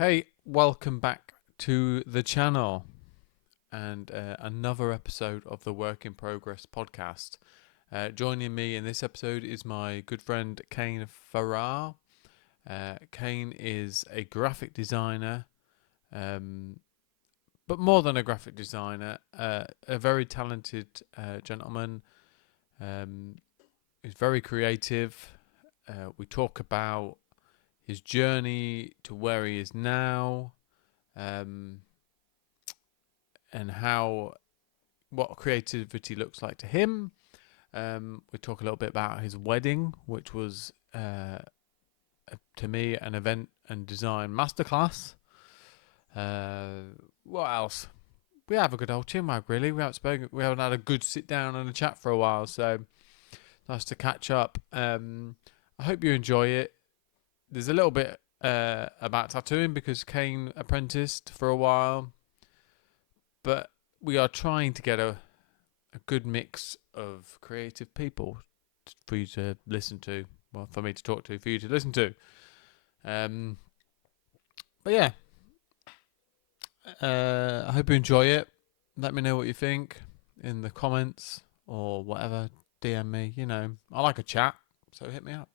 Hey, welcome back to the channel and another episode of the Work in Progress podcast. Joining me in this episode is my good friend Kain Farrar. Kain is a graphic designer, but more than a graphic designer, a very talented gentleman. He's very creative. We talk about his journey to where he is now, and what creativity looks like to him. We talk a little bit about his wedding, which was to me an event and design masterclass. What else? We have a good old chinwag, really. We haven't had a good sit down and a chat for a while, so nice to catch up. I hope you enjoy it. There's a little bit about tattooing because Kain apprenticed for a while, but we are trying to get a good mix of creative people for you to listen to. Well, for me to talk to, for you to listen to. But yeah, I hope you enjoy it. Let me know what you think in the comments or whatever. DM me. You know, I like a chat, so hit me up.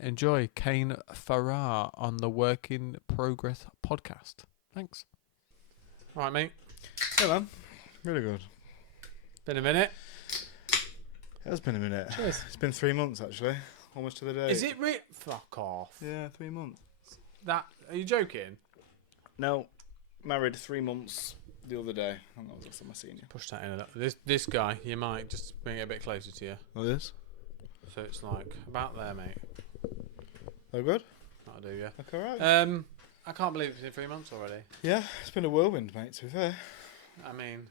Enjoy Kain Farrar on the Work in Progress podcast. Thanks. All right, mate. Yeah, man. Really good. Been a minute. It has been a minute. Cheers. It's been 3 months, actually. Almost to the day. Is it Fuck off. Yeah, 3 months. Are you joking? No. Married 3 months the other day. I think that was last time I seen you. Push that in a little. This guy, you might just bring it a bit closer to you. Oh, this? So it's like about there, mate. Oh, good? That'll do, yeah. Okay, right. I can't believe it's in 3 months already. Yeah, it's been a whirlwind, mate, to be fair. I mean,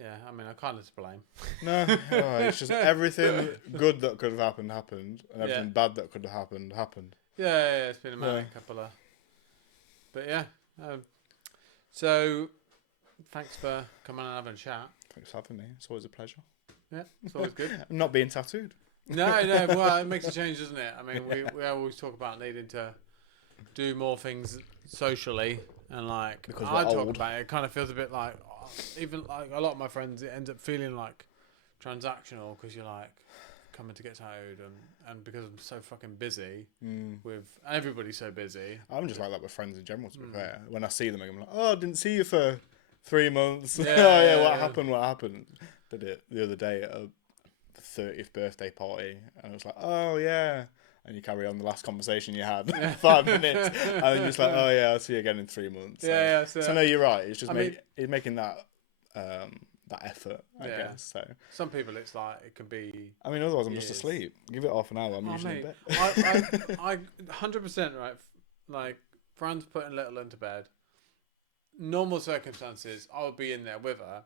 I kind of to blame. No, alright. It's just everything good that could have happened, and everything bad that could have happened. Yeah, it's been a manic couple of... But yeah. So, thanks for coming and having a chat. Thanks for having me. It's always a pleasure. Yeah, it's always good. I'm not being tattooed. No, well, it makes a change, doesn't it? I mean, we always talk about needing to do more things socially, and like, Because I we're talk old. about it, it kind of feels a bit like, even like a lot of my friends, it ends up feeling like transactional because you're like coming to get tattooed, and because I'm so fucking busy with everybody's so busy. I'm just like that with friends in general, to be fair. When I see them, I'm like, oh, I didn't see you for 3 months. What happened? Did it the other day at a 30th birthday party, and I was like, oh, yeah. And you carry on the last conversation you had, 5 minutes, and then you're just like, oh, yeah, I'll see you again in 3 months. So no, you're right. It's just making that that effort, I guess. So some people, it's like, it can be... I mean, otherwise I'm just asleep. Give it half an hour, I'm usually in bed. I 100% right. Like, Fran's putting Little into bed. Normal circumstances, I would be in there with her.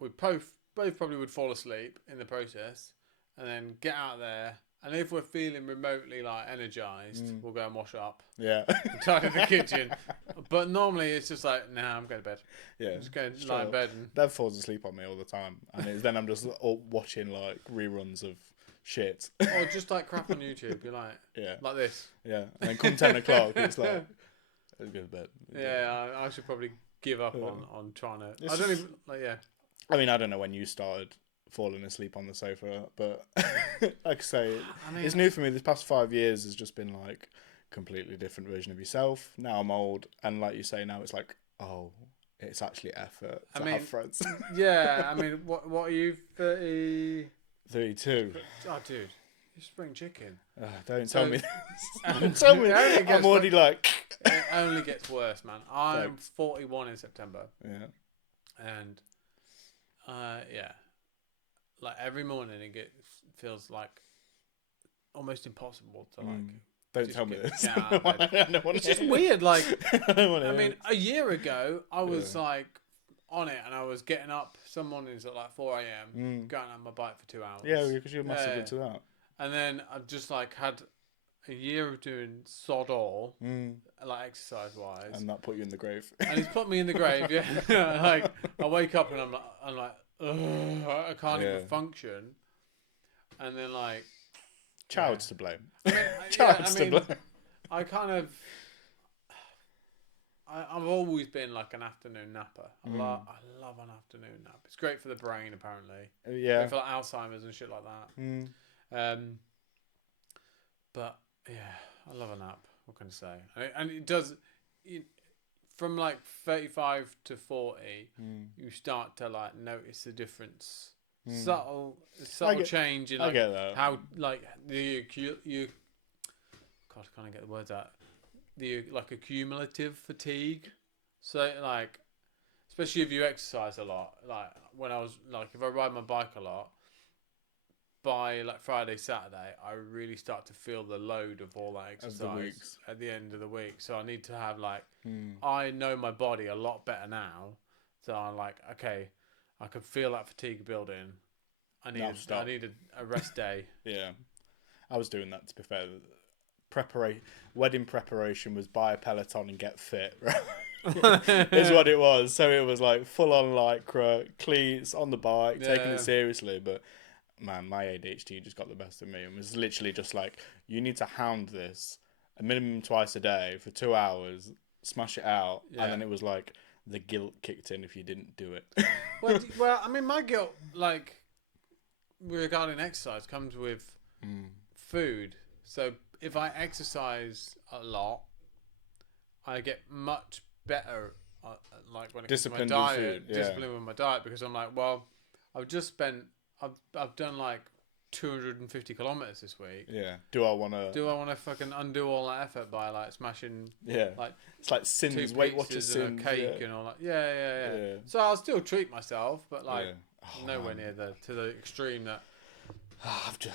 We both probably would fall asleep in the process, and then get out there. And if we're feeling remotely like energized, we'll go and wash up. Yeah. Tidy the kitchen. But normally it's just like, nah, I'm going to bed. Yeah. Just go and lie in bed. And... Dad falls asleep on me all the time, and then I'm just watching like reruns of shit. Or just like crap on YouTube. You're like, like this. Yeah. And then come 10 o'clock, it's like, let's go to bed. Yeah, I should probably give up on trying to. I don't even like. Yeah. I mean, I don't know when you started falling asleep on the sofa, but like I say, it's new for me. This past 5 years has just been like completely different version of yourself. Now I'm old, and like you say, now it's like, oh, it's actually effort to have friends. Yeah, I mean, what are you, 30? 32. Oh, dude, you're spring chicken. Don't tell me this. Don't tell me. I'm already like... It only gets worse, man. I'm 41 in September. Yeah. And, like every morning feels like almost impossible to like... Don't tell me this. It's just weird. Like, I mean, a year ago, I was like on it, and I was getting up some mornings at like 4 a.m, going on my bike for 2 hours. Yeah, because you're massive into that. And then I've just like had a year of doing sod all, like exercise wise, and that put you in the grave. And he's put me in the grave. Yeah, like I wake up and I'm like, ugh, I can't even function. And then like, child's to blame. I mean, to blame. I kind of, I've always been like an afternoon napper. I Mm. love an afternoon nap. It's great for the brain, apparently. Yeah. Great for like Alzheimer's and shit like that. Mm. But yeah, I love a nap. What can I say? And it does. From like 35 to 40, you start to like notice the difference. Subtle change in I like get that. how like you God, I can't get the words out. The like accumulative fatigue. So like, especially if you exercise a lot. Like when I was like, if I ride my bike a lot, by like Friday, Saturday, I really start to feel the load of all that exercise at the end of the week. So I need to have like, I know my body a lot better now. So I'm like, okay, I can feel that fatigue building. I need a rest day. Yeah, I was doing that, to be fair. Wedding preparation was buy a Peloton and get fit, right? Is what it was. So it was like full on lycra, cleats on the bike, taking it seriously. But man, my ADHD just got the best of me and was literally just like, you need to hound this a minimum twice a day for 2 hours, smash it out, and then it was like the guilt kicked in if you didn't do it. Well, I mean, my guilt, like regarding exercise, comes with food. So if I exercise a lot, I get much better, like when it comes to my diet, discipline with my diet, because I'm like, well, I've done like 250 kilometers this week. Yeah. Do I want to fucking undo all that effort by like smashing? Yeah. Like it's like sins, Weight Watchers sins, and a cake and all that. Yeah. So I'll still treat myself, but like nowhere near to the extreme that. I've just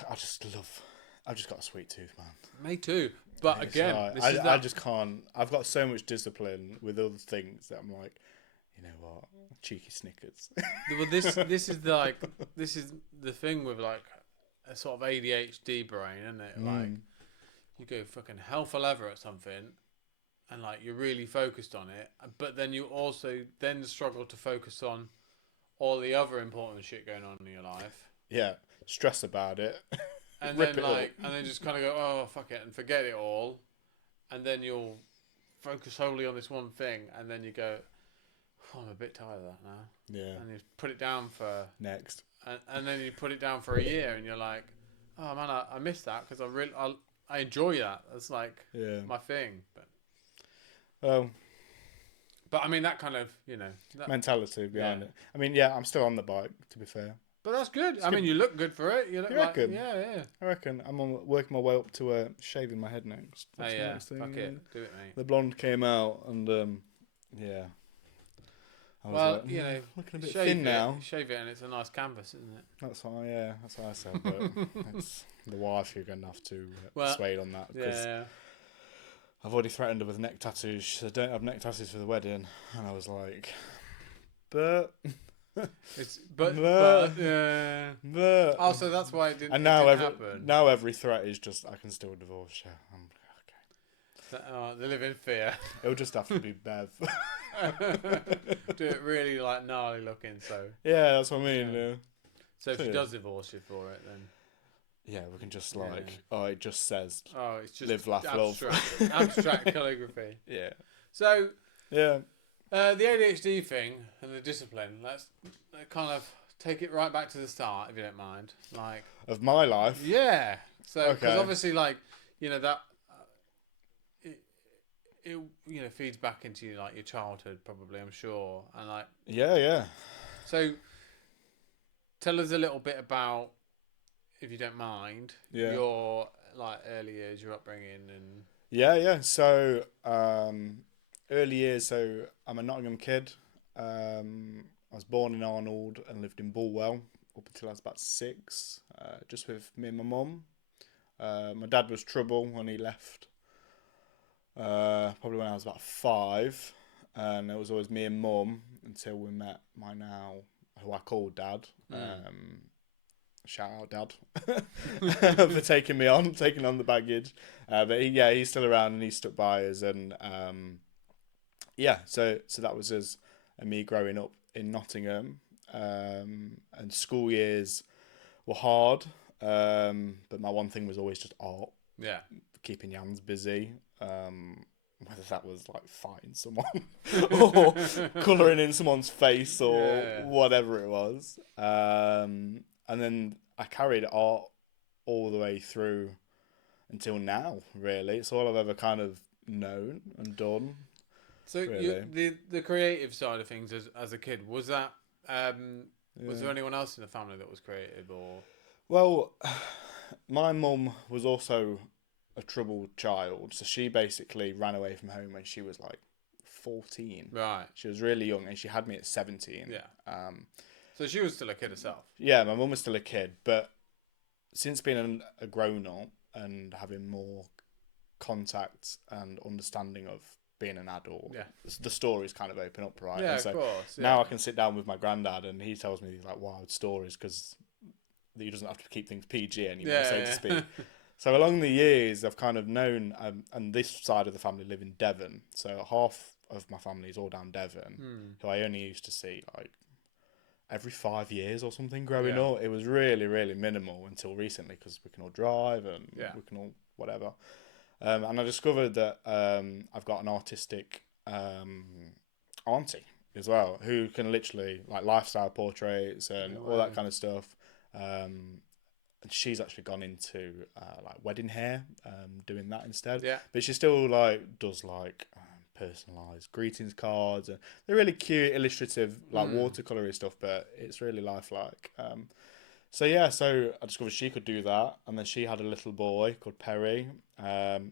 got a sweet tooth, man. Me too. But again, I just can't. I've got so much discipline with other things that I'm like, you know what, cheeky Snickers. Well, this is the thing with like a sort of ADHD brain, isn't it? Like you go fucking hell for leather at something, and like you're really focused on it, but then you also then struggle to focus on all the other important shit going on in your life. Yeah, stress about it. And then just kind of go, oh fuck it, and forget it all, and then you'll focus solely on this one thing, and then you go, oh, I'm a bit tired of that now. Yeah. And you put it down for next, and then you put it down for a year, and you're like, oh man, I missed that because I enjoy that. That's like my thing. But I mean that kind of mentality behind it. I mean, yeah, I'm still on the bike, to be fair. But that's good. I mean, you look good for it. You reckon? Yeah. I reckon. I'm working my way up to shaving my head next. That's the next thing. Fuck it. Do it, mate. The blonde came out, and I was looking a bit thin now. Shave it, and it's a nice canvas, isn't it? That's what I said. But it's the wife who's going to have to persuade on that. Yeah. I've already threatened her with neck tattoos. She said, don't have neck tattoos for the wedding. And I was like, but... But oh, so that's why it didn't. And now every threat is just I can still divorce you. I'm okay. They live in fear. It'll just have to be Bev. Do it really like gnarly looking. So yeah, that's what I mean. Yeah. So if she does divorce you for it, then we can just it just says it's just live, laugh, love. Abstract calligraphy. Yeah. So yeah. The ADHD thing and the discipline, let's kind of take it right back to the start, if you don't mind. Like of my life? Yeah. So, because obviously, like, that it feeds back into like your childhood, probably, I'm sure. And like... Yeah. So, tell us a little bit about, if you don't mind, your like early years, your upbringing and... Yeah. So, early years, so I'm a Nottingham kid. I was born in Arnold and lived in Bulwell up until I was about 6, just with me and my mum. My dad was trouble when he left, probably when I was about 5, and it was always me and mum until we met my now, who I call Dad. Shout out Dad for taking on the baggage. But he's still around and he stuck by us, and so that was us and me growing up in Nottingham, and school years were hard, but my one thing was always just art. Yeah, keeping your hands busy. whether that was like fighting someone or colouring in someone's face or whatever it was. And then I carried art all the way through until now, really. It's all I've ever kind of known and done. So really. the creative side of things as a kid, was that was there anyone else in the family that was creative, or? Well, my mum was also a troubled child, so she basically ran away from home when she was like 14. Right. She was really young, and she had me at 17. Yeah. So she was still a kid herself. Yeah, my mum was still a kid, but since being a grown up and having more contact and understanding of being an adult, the stories kind of open up, right? Yeah, and so of course. Yeah. Now I can sit down with my granddad, and he tells me these like wild stories because he doesn't have to keep things PG anymore, so to speak. So along the years, I've kind of known, and this side of the family live in Devon, so half of my family is all down Devon, who I only used to see like every 5 years or something growing up. It was really, really minimal until recently because we can all drive and we can all whatever. And I discovered that I've got an artistic auntie as well, who can literally like lifestyle portraits and all that kind of stuff. And she's actually gone into like wedding hair, doing that instead. Yeah. But she still like does like personalised greetings cards, and they're really cute, illustrative, like watercolory stuff. But it's really lifelike. So I discovered she could do that, and then she had a little boy called Perry, and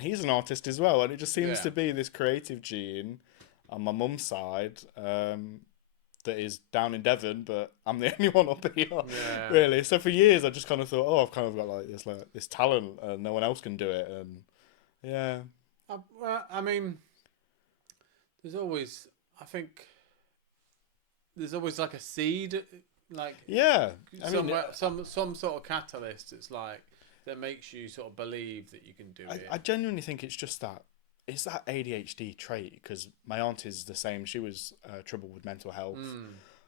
he's an artist as well. And it just seems to be this creative gene on my mum's side. That is down in Devon, but I'm the only one up here, really. So for years, I just kind of thought, oh, I've kind of got like this talent, and no one else can do it, and yeah. I mean, there's always like a seed, like some sort of catalyst. It's like that makes you sort of believe that you can do it. I genuinely think it's just that. It's that ADHD trait, because my aunt is the same. She was troubled with mental health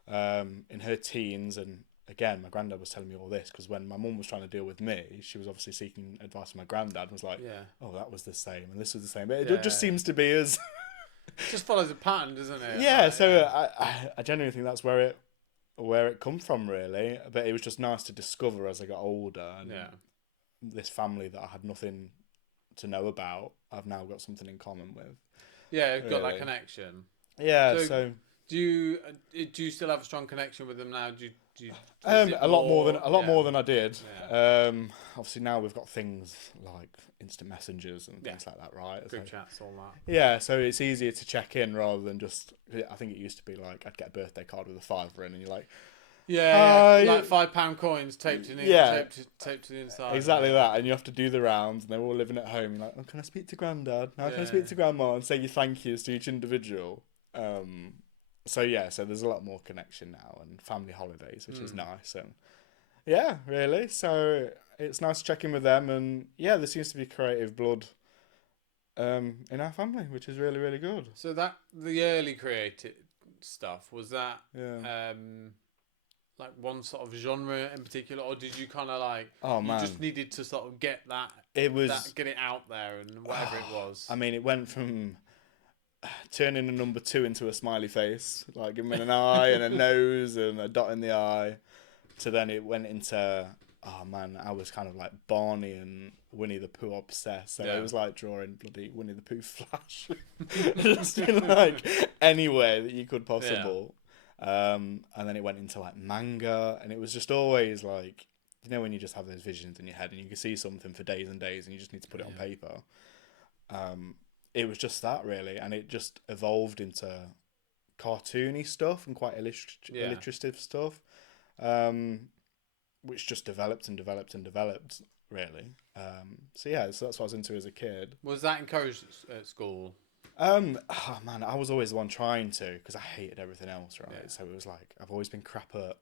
in her teens. And again, my granddad was telling me all this because when my mum was trying to deal with me, she was obviously seeking advice from my granddad and was like, oh, that was the same and this was the same. But it just seems to be as... It just follows a pattern, doesn't it? Yeah, so I genuinely think that's where it come from, really. But it was just nice to discover as I got older. And this family that I had nothing to know about, I've now got something in common with. Yeah, you've got that connection. Yeah, so do you still have a strong connection with them now? Do you a lot more than I did. Yeah. Obviously now we've got things like instant messengers and things like that, right? Group chats, all that. Yeah, so it's easier to check in rather than just. I think it used to be like I'd get a birthday card with a £5 in, and you're like. Like £5 coins taped to the inside. Exactly that, and you have to do the rounds, and they're all living at home. You're like, oh, can I speak to Grandad? Now can I speak to Grandma and say your thank yous to each individual? So there's a lot more connection now, and family holidays, which is nice, and really. So it's nice to check in with them, and there seems to be creative blood in our family, which is really, really good. So that the early creative stuff, was that like one sort of genre in particular, or did you kind of like you just needed to sort of get that get it out there and whatever it was? I mean, it went from turning a number 2 into a smiley face, like giving it an eye and a nose and a dot in the eye, to then it went into I was kind of like Barney and Winnie the Pooh obsessed. So it was like drawing bloody Winnie the Pooh Flash, just in like anywhere that you could possible. And then it went into like manga, and it was just always like, you know, when you just have those visions in your head and you can see something for days and days and you just need to put it on paper. It was just that, really, and it just evolved into cartoony stuff and quite illustrative stuff, which just developed and developed and developed, really. So that's what I was into as a kid. Was that encouraged at school? I was always the one trying to, because I hated everything else, right? So it was like, I've always been crap at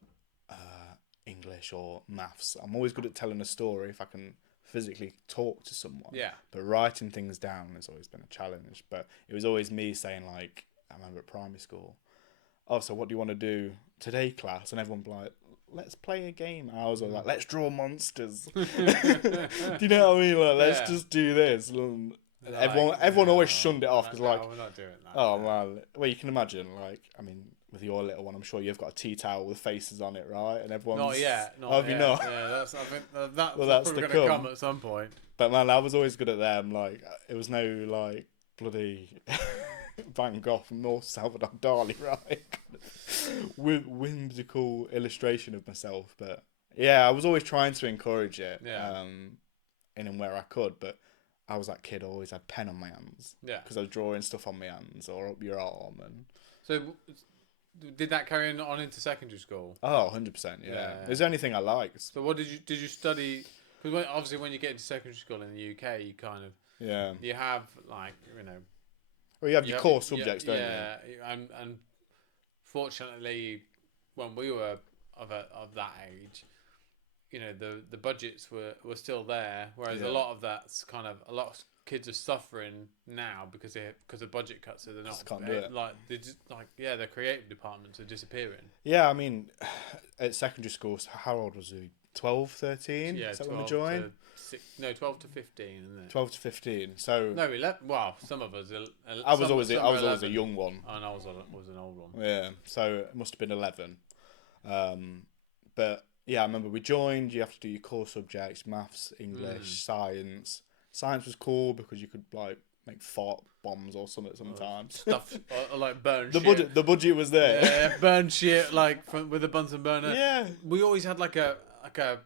English or maths. I'm always good at telling a story if I can physically talk to someone. Yeah. But writing things down has always been a challenge. But it was always me saying, like, I remember at primary school, oh, so what do you want to do today, class? And everyone would be like, let's play a game. I was like, let's draw monsters. Do you know what I mean? Like, let's just do this. Everyone always shunned it off because like, no, we're not doing that. oh man, well you can imagine like, I mean, with your little one, I'm sure you've got a tea towel with faces on it, right? And everyone's Not yet. Oh, have you not? Yeah, I think that's Well, that's probably to going to come. come at some point. But man, I was always good at them. Like, it was no like bloody Van Gogh nor Salvador Dali, right? With whimsical illustration of myself, but yeah, I was always trying to encourage it, in and where I could. But I was that kid who always had pen on my hands, because I was drawing stuff on my hands or up your arm, and so. Did that carry on into secondary school? Oh, 100%, yeah. It's the only thing I liked. So what did you study? Because obviously when you get into secondary school in the UK, you kind of you have like well, you have your core subjects, don't you? Yeah, and fortunately, when we were of that age, the budgets were still there, whereas a lot of that's kind of a lot of kids are suffering now because of budget cuts, so they're not can't do it. Like they just their creative departments are disappearing. Yeah, I mean, at secondary school, how old was he? 12, 13? Yeah, is that when we joined? 12 to 15, isn't it? 12 to 15. So no, 11. Well, some of us. I was always a young one. And I was an old one. Yeah, so it must have been 11. But yeah, I remember we joined. You have to do your core subjects: maths, English, science. Science was cool because you could like make fart bombs or something sometimes. Stuff or like burn the shit. budget. The budget was there. Yeah, burn shit like with a Bunsen burner. Yeah. We always had like the gas.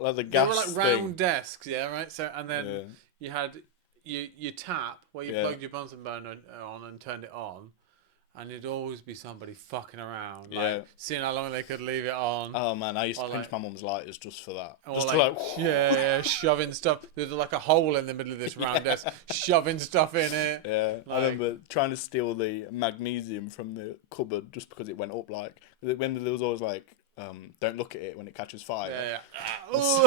They were like round thing. desks, yeah, right. So and then you had your tap where you plugged your Bunsen burner on and turned it on. And it'd always be somebody fucking around, like seeing how long they could leave it on. Oh man, I used to pinch my mum's lighters just for that. Or just like, shoving stuff. There's like a hole in the middle of this round desk, shoving stuff in it. Yeah, I remember trying to steal the magnesium from the cupboard just because it went up. Like when there was always like, don't look at it when it catches fire.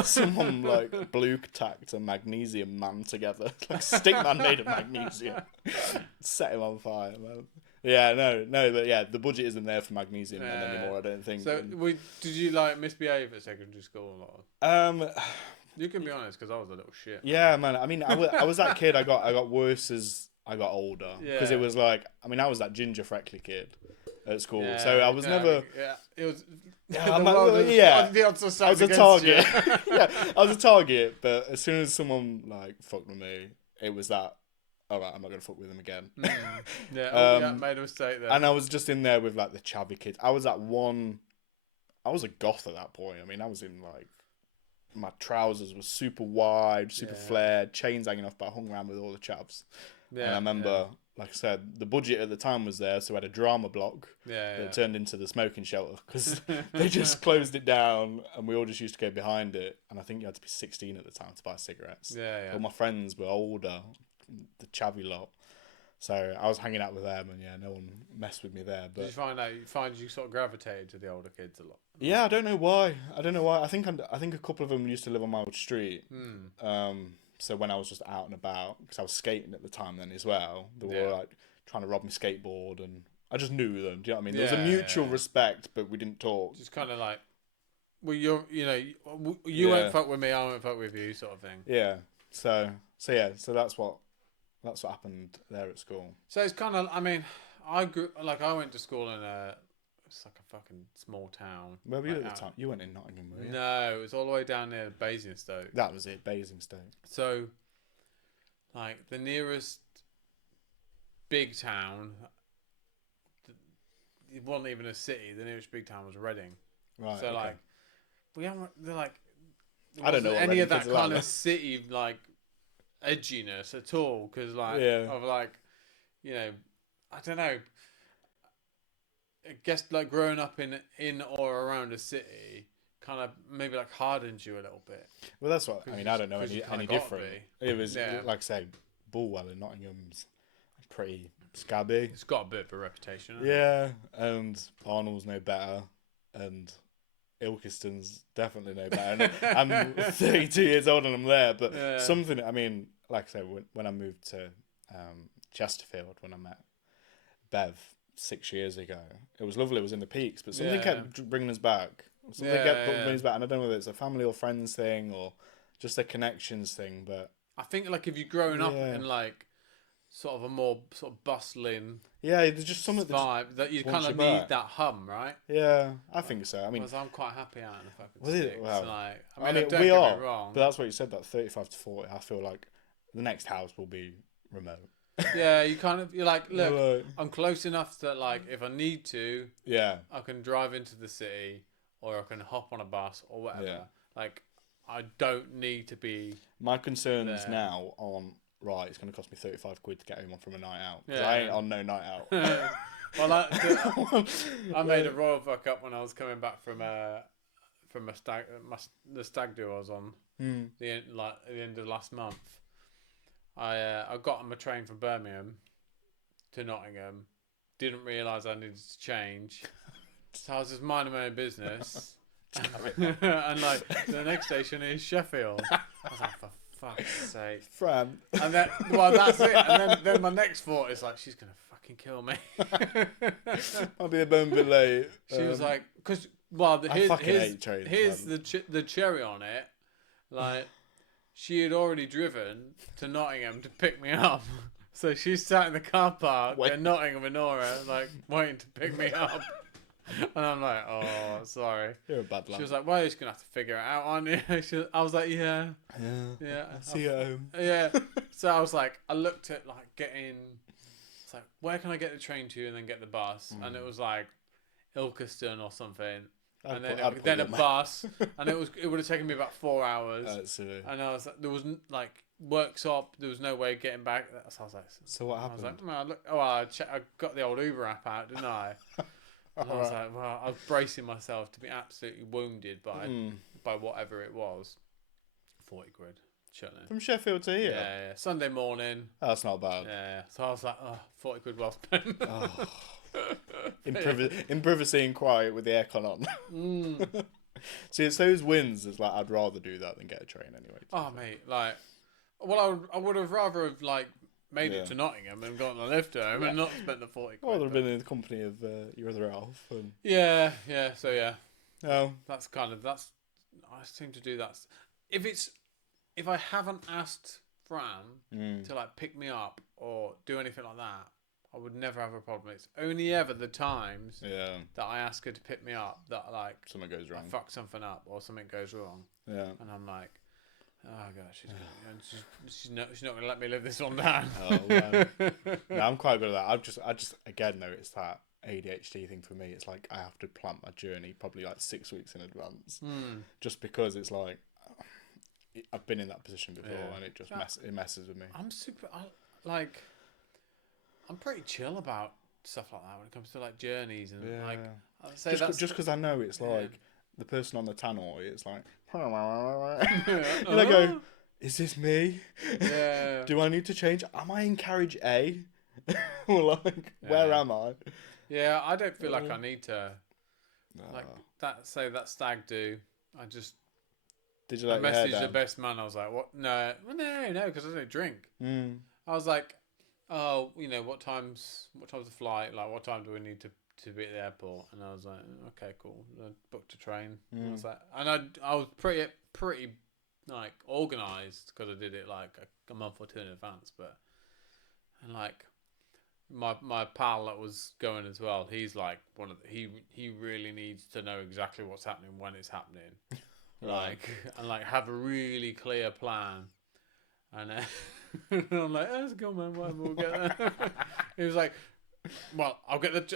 Someone like blue tacked a magnesium man together, like stick man made of magnesium, set him on fire, man. Yeah, no, but yeah, the budget isn't there for magnesium anymore. I don't think. So, did you like misbehave at secondary school a lot? You can be honest, because I was a little shit. Yeah, man. I mean, I was that kid. I got worse as I got older, because it was like, I mean, I was that ginger freckly kid at school, so I was never. Yeah, it was. I was a target. Yeah, I was a target. But as soon as someone like fucked with me, it was that. All right, I'm not gonna fuck with them again. Made a mistake there. And I was just in there with like the chavvy kids. I was a goth at that point. I mean, I was in like, my trousers were super wide, super flared, chains hanging off, but I hung around with all the chavs. Yeah, and I remember, like I said, the budget at the time was there, so we had a drama block that turned into the smoking shelter because they just closed it down, and we all just used to go behind it. And I think you had to be 16 at the time to buy cigarettes. All my friends were older, the chavvy lot, so I was hanging out with them, and no one messed with me there. But did you find you sort of gravitated to the older kids a lot? Yeah, I don't know why. I think a couple of them used to live on my old street. So when I was just out and about, because I was skating at the time then as well, they were like trying to rob my skateboard, and I just knew them. Do you know what I mean? There was a mutual respect, but we didn't talk. Just kind of like, well, you won't fuck with me, I won't fuck with you, sort of thing. Yeah. So that's what happened there at school. So it's kind of, I mean, I went to school in it's like a fucking small town. Where were you at the time? You went in Nottingham, were you? No, it was all the way down near Basingstoke. That was it, Basingstoke. So, like, the nearest big town, it wasn't even a city. The nearest big town was Reading. Right. So, okay. They're like, I don't know any of that kind of city, like, edginess at all, because I don't know, I guess like growing up in or around a city kind of maybe like hardens you a little bit. Well, that's what I mean. I don't know any different. It was like I say, Bulwell in Nottingham's pretty scabby. It's got a bit of a reputation. And Arnold's no better, and Ilkeston's definitely no better. And I'm 32 years old and I'm there, but something. I mean, like I say, when I moved to Chesterfield, when I met Bev 6 years ago, it was lovely. It was in the peaks, but something kept bringing us back. Bringing us back, and I don't know whether it's a family or friends thing or just a connections thing. But I think like if you're growing up Yeah. in like sort of a more sort of bustling Yeah, there's just something that vibe that you wants kind you of need back. that hum, right? Yeah, I think so. I mean, Whereas I'm quite happy out in the fucking was it? sticks. Well, Like, I I mean, mean, don't we get are, me wrong. but that's what you said. That 35 to 40. I feel like the next house will be remote. Yeah, you're like, look, Like, I'm close enough that like if I need to, yeah, I can drive into the city or I can hop on a bus or whatever. Yeah. Like, I don't need to be. my concerns There. now on right. It's going to cost me 35 quid to get home from a night out. 'Cause Yeah. I ain't on no night out. Well, I made a royal fuck up when I was coming back from a stag the stag do I was on at the end of last month. I got on my train from Birmingham to Nottingham. Didn't realise I needed to change, so I was just minding my own business. And like the next station is Sheffield. I was like, for fuck's sake, Fran. and then that's it. And then my next thought is like, she's gonna fucking kill me. I'll be a bit late. She was like, because I fucking hate trains, here's man. the cherry on it. Like, she had already driven to Nottingham to pick me up, so she sat in the car park in Nottingham with Nora, like waiting to pick me up. And I'm like, oh, sorry. You're a bad lad. She was like, well, you're just gonna have to figure it out, aren't you? I was like, yeah. I'll see you at home. Yeah. So I was like, I looked at like getting. It's like, where can I get the train to and then get the bus? And it was like Ilkeston or something. And then a bus, and it would have taken me about 4 hours. And I was like, there was like workshop, there was no way of getting back. So I was like, so what happened? I was like, well, look, I got the old Uber app out, didn't I? And I was like, well, I was bracing myself to be absolutely wounded by whatever it was. 40 quid, chilling. From Sheffield to here? Yeah. Sunday morning. Oh, that's not bad. Yeah. So I was like, 40 quid well spent. Oh. In privacy and quiet with the aircon on. See, it's those wins. It's like I'd rather do that than get a train anyway. Oh, mate, like, well, I would have rather have like made it to Nottingham and gotten a lift home and not spent the 40 quid. Well, I'd have been in the company of your other half. And... Yeah. So yeah. Oh. I seem to do that. If I haven't asked Fran to like pick me up or do anything like that, I would never have a problem. It's only ever the times that I ask her to pick me up that like something goes wrong. I fuck something up or something goes wrong. Yeah. And I'm like, oh god, she's not gonna let me live this one down. Oh man. No, I'm quite good at that. I just again noticed that ADHD thing for me. It's like I have to plan my journey probably like 6 weeks in advance, just because it's like I've been in that position before and it just messes with me. I'm pretty chill about stuff like that when it comes to like journeys and like. I'd say just because I know it's like the person on the tannoy. It's like, and I go, is this me? Yeah. Do I need to change? Am I in carriage A? Or like, where am I? Yeah, I don't feel like I need to. Like that. Say that stag do. I just. Did you like message the best man? I was like, what? No, because I don't drink. I was like, oh, what time's the flight? Like, what time do we need to be at the airport? And I was like, okay, cool. I booked a train. I was like, and I was pretty like organised because I did it like a month or two in advance. And like my pal that was going as well, he's like he really needs to know exactly what's happening when it's happening. And have a really clear plan. And I'm like, oh, let's go, man. Whatever, we'll get there. He was like, well, I'll get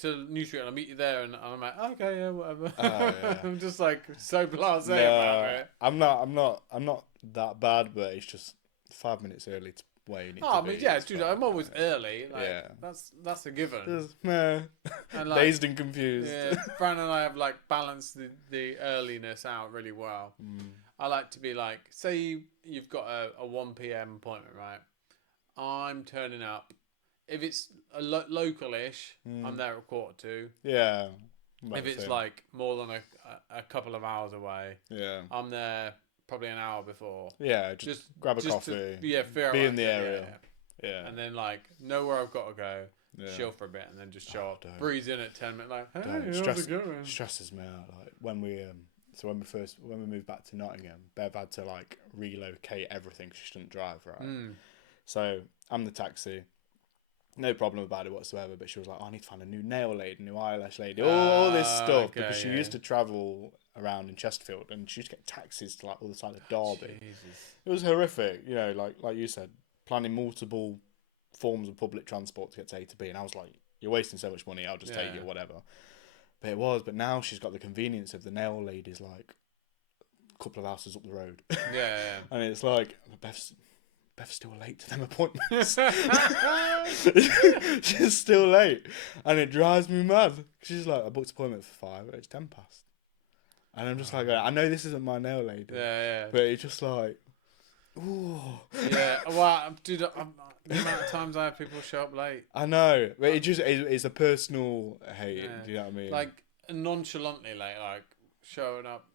to New Street and I'll meet you there. And I'm like, okay, yeah, whatever. I'm just like so blasé about it. I'm not that bad, but it's just 5 minutes early to where you need to be. Yeah, dude, I'm always early. Like, that's a given. And like, dazed and confused. Yeah, Fran and I have like balanced the earliness out really well. I like to be like, say you've got a 1 p.m. appointment, right? I'm turning up. If it's a local-ish, I'm there at 1:45. Yeah. If it's like more than a couple of hours away, I'm there probably an hour before. Yeah, just grab a coffee. Be in the area. Yeah. And then like know where I've got to go, chill for a bit, and then just show up. Breeze in at 10 minutes, like, hey, how's it going? Stresses me out. Like when we So when we moved back to Nottingham, Bev had to like relocate everything 'cause she didn't drive, right? So I'm the taxi, no problem about it whatsoever. But she was like, oh, I need to find a new nail lady, new eyelash lady, all this stuff, Okay, because she yeah. used to travel around in Chesterfield and she used to get taxis to like all the side of Derby. Jesus. It was horrific, you know, like you said, planning multiple forms of public transport to get to A to B, and I was like, you're wasting so much money, I'll just take it, whatever. But now she's got the convenience of the nail ladies like a couple of houses up the road. Yeah. And it's like, Bev's still late to them appointments. She's still late. And it drives me mad. She's like, I booked an appointment for 5, it's 10 past. And I'm just like, I know this isn't my nail lady. Yeah. But it's just like, ooh. Yeah. Well, dude, the amount of times I have people show up late. I know. But it's a personal hate. Yeah. Do you know what I mean? Like, nonchalantly late, like, showing up,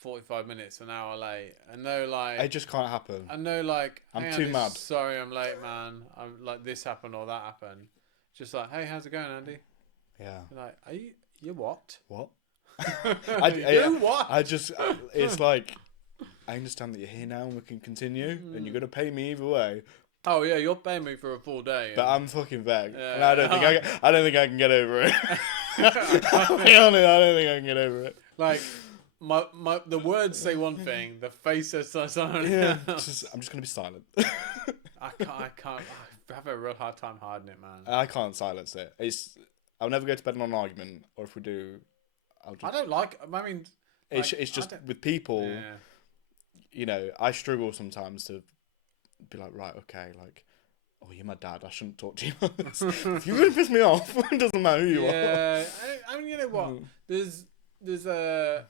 45 minutes, an hour late. I know, like... It just can't happen. I know, like... I'm hey, too Andy, mad. Sorry, I'm late, man. I'm like, this happened or that happened. Just like, hey, how's it going, Andy? Yeah. You're like, are you what? What? What? It's like, I understand that you're here now and we can continue, and you're going to pay me either way. Oh, yeah, you're paying me for a full day. But I'm fucking vexed. Yeah. And I don't think I can get over it. I'll be honest, I don't think I can get over it. Like, the words say one thing, the face says something Yeah, else. I'm just going to be silent. I can't. I have a real hard time hiding it, man. I can't silence it. I'll never go to bed on an argument, or if we do, I don't like... I mean... It's just with people, I struggle sometimes to be like, right, okay, like, oh, you're my dad, I shouldn't talk to you. If you're going to piss me off, it doesn't matter who you are. Yeah, I mean, you know what? There's a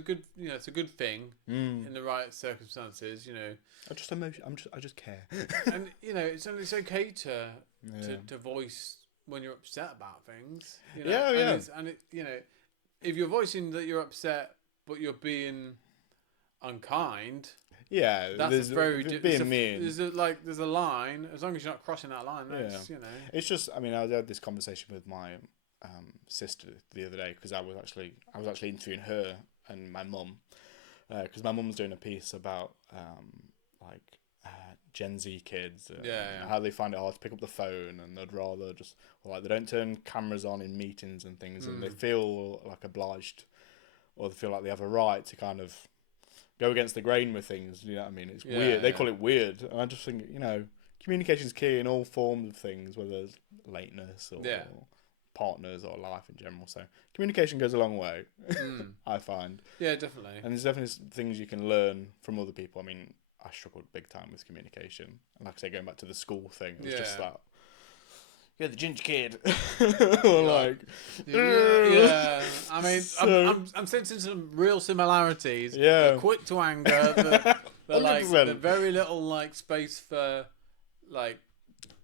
good, it's a good thing in the right circumstances, I just care. And it's okay to voice when you're upset about things. If you're voicing that you're upset but you're being unkind, that's being mean. There's a line. As long as you're not crossing that line, that's, It's just, I mean, I had this conversation with my sister the other day, because I was actually interviewing her and my mum, because my mum's doing a piece about Gen Z kids and how they find it hard to pick up the phone, and they'd rather just, they don't turn cameras on in meetings and things, and they feel like obliged, or they feel like they have a right to kind of go against the grain with things. You know what I mean? It's weird. They call it weird, and I just think, communication's key in all forms of things, whether it's lateness or partners or life in general. So communication goes a long way, I find. Yeah, definitely. And there's definitely things you can learn from other people. I mean, I struggled big time with communication, and like I say, going back to the school thing, it was just that, you're the ginger kid. Or like, I mean, I'm sensing some real similarities. Yeah, they're quick to anger. They're like, they're very little like space for like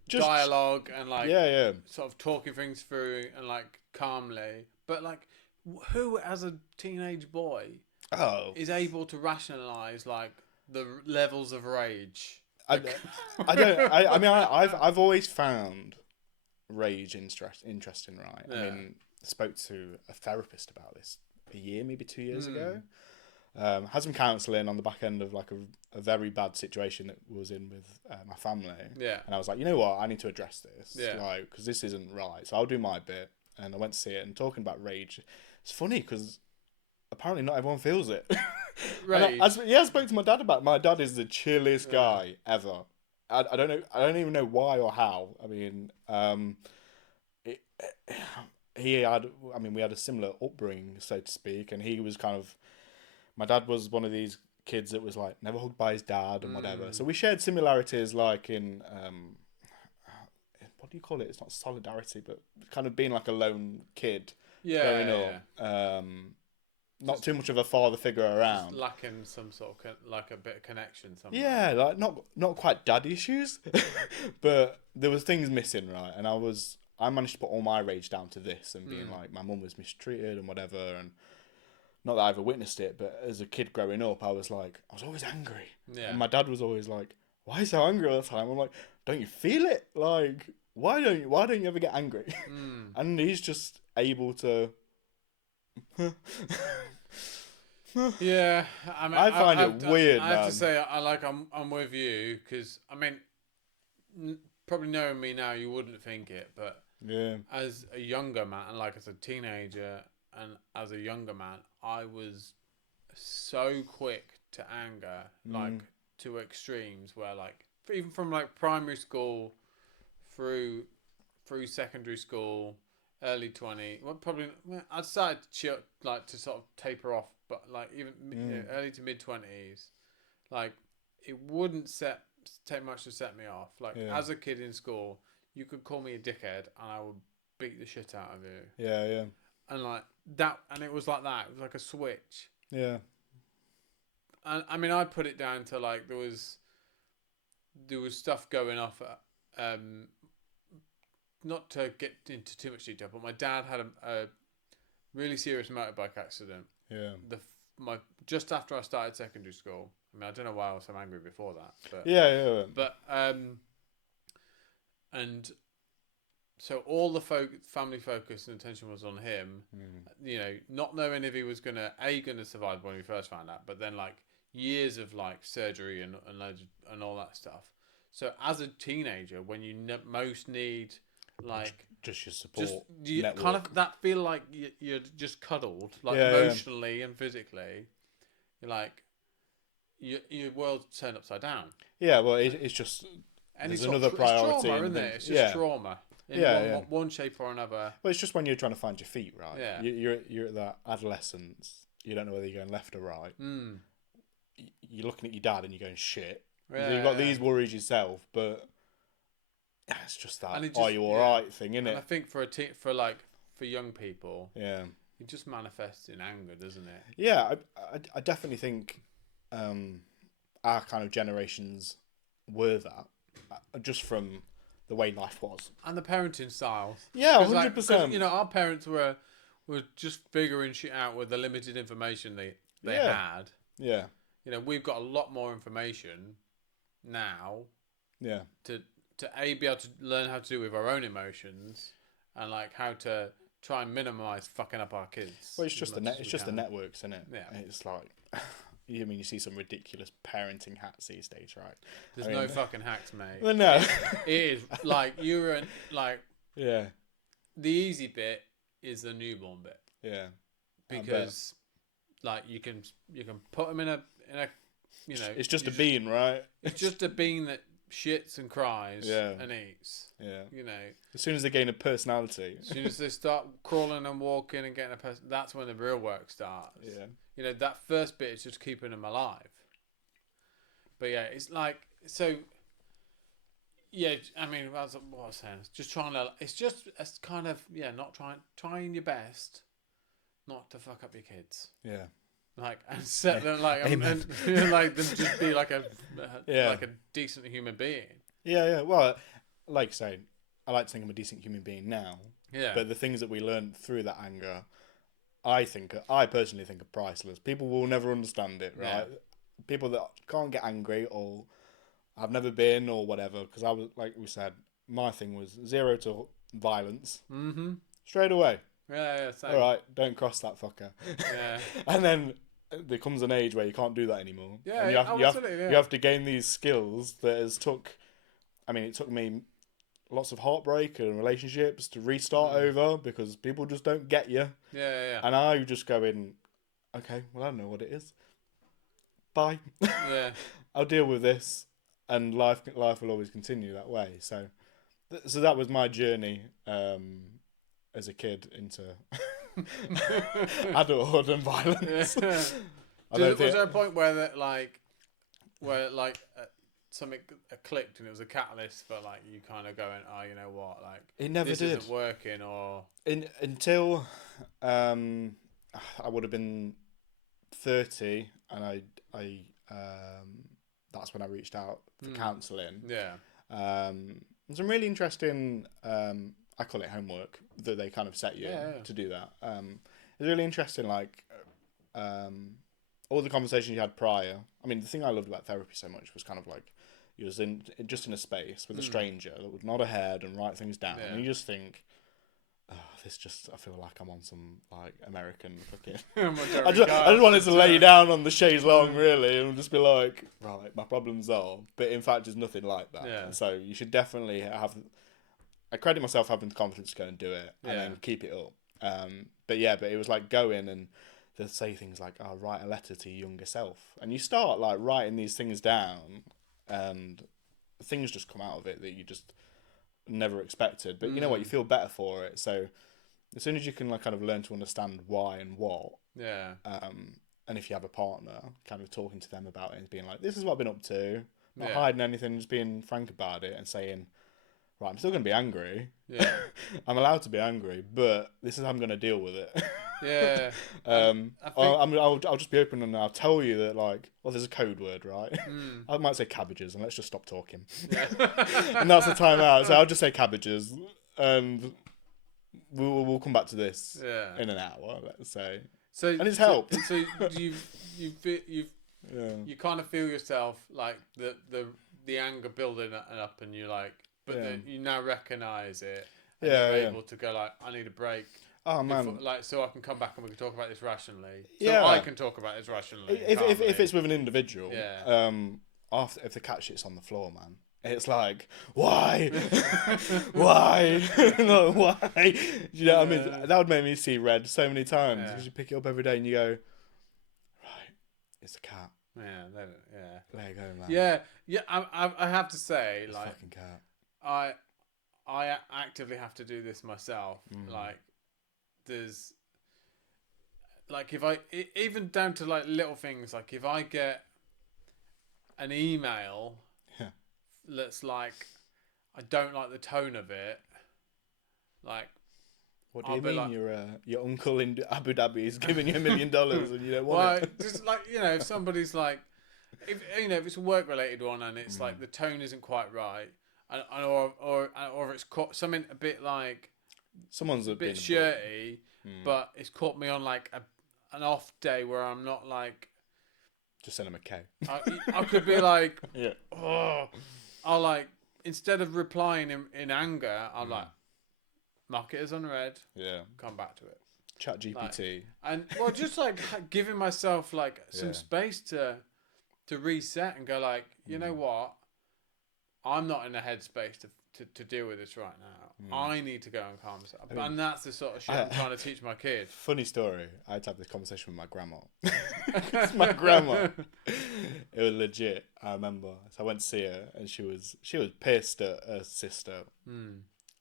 just dialogue and like sort of talking things through and like calmly. But like, who as a teenage boy is able to rationalize like the levels of rage? I mean, I've always found rage interesting, right? I mean, I spoke to a therapist about this a year, maybe 2 years ago. Had some counselling on the back end of like a very bad situation that was in with my family. Yeah. And I was like, you know what, I need to address this. Yeah. Like, because this isn't right. So I'll do my bit. And I went to see it, and talking about rage, it's funny because apparently not everyone feels it. Rage. I spoke to my dad about it. My dad is the chillest guy ever. I don't know. I don't even know why or how. I mean, we had a similar upbringing, so to speak, and he was kind of. My dad was one of these kids that was like never hugged by his dad and whatever. So we shared similarities, like in what do you call it? It's not solidarity, but kind of being like a lone kid growing up. Not too much of a father figure around. Just lacking some sort of like a bit of connection. Somewhere. Yeah, like not quite dad issues, but there was things missing, right? And I managed to put all my rage down to this and being like, my mum was mistreated and whatever, and not that I ever witnessed it, but as a kid growing up, I was always angry. Yeah. And my dad was always like, why are you so angry all the time? I'm like, don't you feel it? Like, why don't you ever get angry? And he's just able to. Yeah, I mean, I find it weird, I have man. to say, I'm with you because I mean, probably knowing me now, you wouldn't think it, but Yeah. as a younger man, and like as a teenager, and as a younger man, I was so quick to anger, like to extremes, where like even from like primary school through secondary school, early 20. Well, probably I'd started like to sort of taper off, but like even early to mid 20s, like it wouldn't take much to set me off. Like as a kid in school, you could call me a dickhead, and I would beat the shit out of you. Yeah, yeah. And like that, and it was like that. It was like a switch. Yeah. And I mean, I put it down to like there was stuff going off at, not to get into too much detail, but my dad had a really serious motorbike accident. Yeah. Just after I started secondary school. I mean, I don't know why I was so angry before that, but Yeah. but and so all the family focus and attention was on him. You know, not knowing if he was gonna survive when we first found out, but then like years of like surgery and all that stuff. So as a teenager, when you most need like just your support, you network. kind of that feel like you're just cuddled, like Yeah, emotionally and physically. You're like your world's turned upside down. Yeah, well, it's just there's another priority. It's trauma, isn't it? It's just trauma. In one shape or another. Well, it's just when you're trying to find your feet, right? Yeah. You're at that adolescence. You don't know whether you're going left or right. You're looking at your dad and you're going shit. Yeah. So you've got these worries yourself, but it's just that are you all right thing, isn't it? And I think for young people, yeah, it just manifests in anger, doesn't it? Yeah, I definitely think our kind of generations were that just from the way life was and the parenting styles. Yeah, 100%. You know, our parents were just figuring shit out with the limited information they had. Yeah. You know, we've got a lot more information now. Yeah. To be able to learn how to deal with our own emotions and like how to try and minimize fucking up our kids. Well, it's just the networks, isn't it? Yeah. It's like you see some ridiculous parenting hacks these days, right? There's no fucking hacks, mate. Well, no. It is like yeah. The easy bit is the newborn bit. Yeah. Because like you can put them in a you know, it's just a bean, right? It's just a bean that shits and cries and eats. Yeah. You know, as soon as they gain a personality, as soon as they start crawling and walking and getting a person, that's when the real work starts. Yeah. You know, that first bit is just keeping them alive. But yeah, it's like so. Yeah, I mean, what I was saying, just trying to. It's kind of not trying your best, not to fuck up your kids. Yeah. Like and set them like and like them just be like a decent human being. Yeah. Well, like saying, I like to think I'm a decent human being now. Yeah. But the things that we learned through that anger, I personally think are priceless. People will never understand it, right? Yeah. People that can't get angry or I've never been or whatever, because I was, like we said, my thing was 0 to violence. Mm-hmm. Straight away. Yeah, same. All right, don't cross that fucker. Yeah. And then there comes an age where you can't do that anymore. Yeah, and you have to gain these skills that it took me lots of heartbreak and relationships to restart over because people just don't get you. Yeah. And I just go in, okay, well, I don't know what it is. Bye. Yeah. I'll deal with this, and life will always continue that way. So that was my journey as a kid into adulthood and violence. Yeah. Was there a point where something clicked and it was a catalyst for like you kind of going, oh, you know what, like it never this isn't working, or until I would have been 30, and I that's when I reached out for counselling. Yeah. Some really interesting I call it homework that they kind of set you to do that. It's really interesting, like all the conversations you had prior. I mean, the thing I loved about therapy so much was kind of like you was just in a space with a stranger that would nod a head and write things down, and you just think, oh, I feel like I'm on some like American fucking. I just wanted to lay down on the chaise longue really and just be like, right, my problems are, but in fact, it's nothing like that. Yeah. So you should definitely have. I credit myself having the confidence to go and do it and then keep it up. But it was like going and they'll say things like, "Oh, write a letter to your younger self," and you start like writing these things down, and things just come out of it that you just never expected. But you know what? You feel better for it. So as soon as you can like kind of learn to understand why and what, and if you have a partner, kind of talking to them about it and being like, "This is what I've been up to," not hiding anything, just being frank about it and saying, right, I'm still going to be angry. Yeah. I'm allowed to be angry, but this is how I'm going to deal with it. Yeah. I'll just be open and I'll tell you that, like, well, there's a code word, right? I might say cabbages and let's just stop talking. Yeah. And that's the time out. So I'll just say cabbages and we'll come back to this in an hour, let's say. And it's helped. So you kind of feel yourself like the anger building up and you're like, but you now recognise it. And you're able to go like, I need a break. Oh man! So I can come back and we can talk about this rationally. So I can talk about this rationally. If it's with an individual, if the cat shit's on the floor, man, it's like, why, why, no, why? You know what I mean? That would make me see red so many times because you pick it up every day and you go, right, it's a cat. Yeah, let it go, man. Yeah. I have to say, it's like, fucking cat. I actively have to do this myself. Like, there's, like, if I even down to like little things, like if I get an email that's like, I don't like the tone of it, like. What do you mean? Like, your uncle in Abu Dhabi is giving you $1 million and you don't want it? Just like, if somebody's like, if it's a work related one and it's like the tone isn't quite right, or it's caught something a bit like someone's a bit shirty, but it's caught me on like an off day where I'm not like. Just send him a K. I could be like, I'll like instead of replying in anger, I'll like. Mark it as unread. Yeah. Come back to it. Chat GPT. Like, and just like giving myself like some space to reset and go like, you know what? I'm not in a headspace to deal with this right now. I need to go and calm myself. And that's the sort of shit I'm trying to teach my kid. Funny story. I had to have this conversation with my grandma. It's my grandma. It was legit. I remember. So I went to see her and she was pissed at her sister.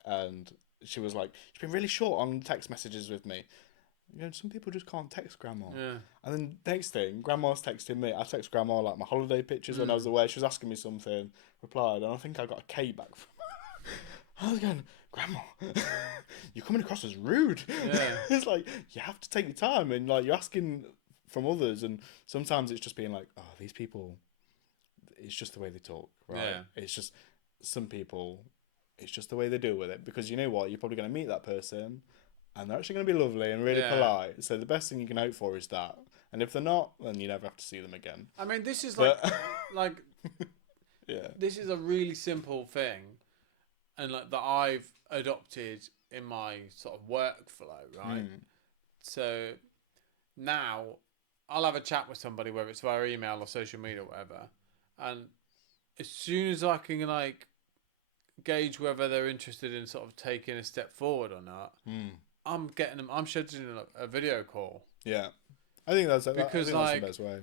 And she was like, she's been really short on text messages with me. You know, some people just can't text grandma. Yeah. And then next thing, grandma's texting me. I text grandma like my holiday pictures when I was away. She was asking me something, replied, and I think I got a K back from her. I was going, Grandma, you're coming across as rude. Yeah. It's like, you have to take your time and like you're asking from others, and sometimes it's just being like, oh, these people, it's just the way they talk, right? Yeah. It's just some people. It's just the way they deal with it, because you know what, you're probably going to meet that person and they're actually going to be lovely and really polite. So the best thing you can hope for is that. And if they're not, then you never have to see them again. I mean, this is like this is a really simple thing, and like that I've adopted in my sort of workflow, right? So now I'll have a chat with somebody, whether it's via email or social media or whatever, and as soon as I can like gauge whether they're interested in sort of taking a step forward or not, I'm scheduling a video call. Yeah, I think that's because that's the best way.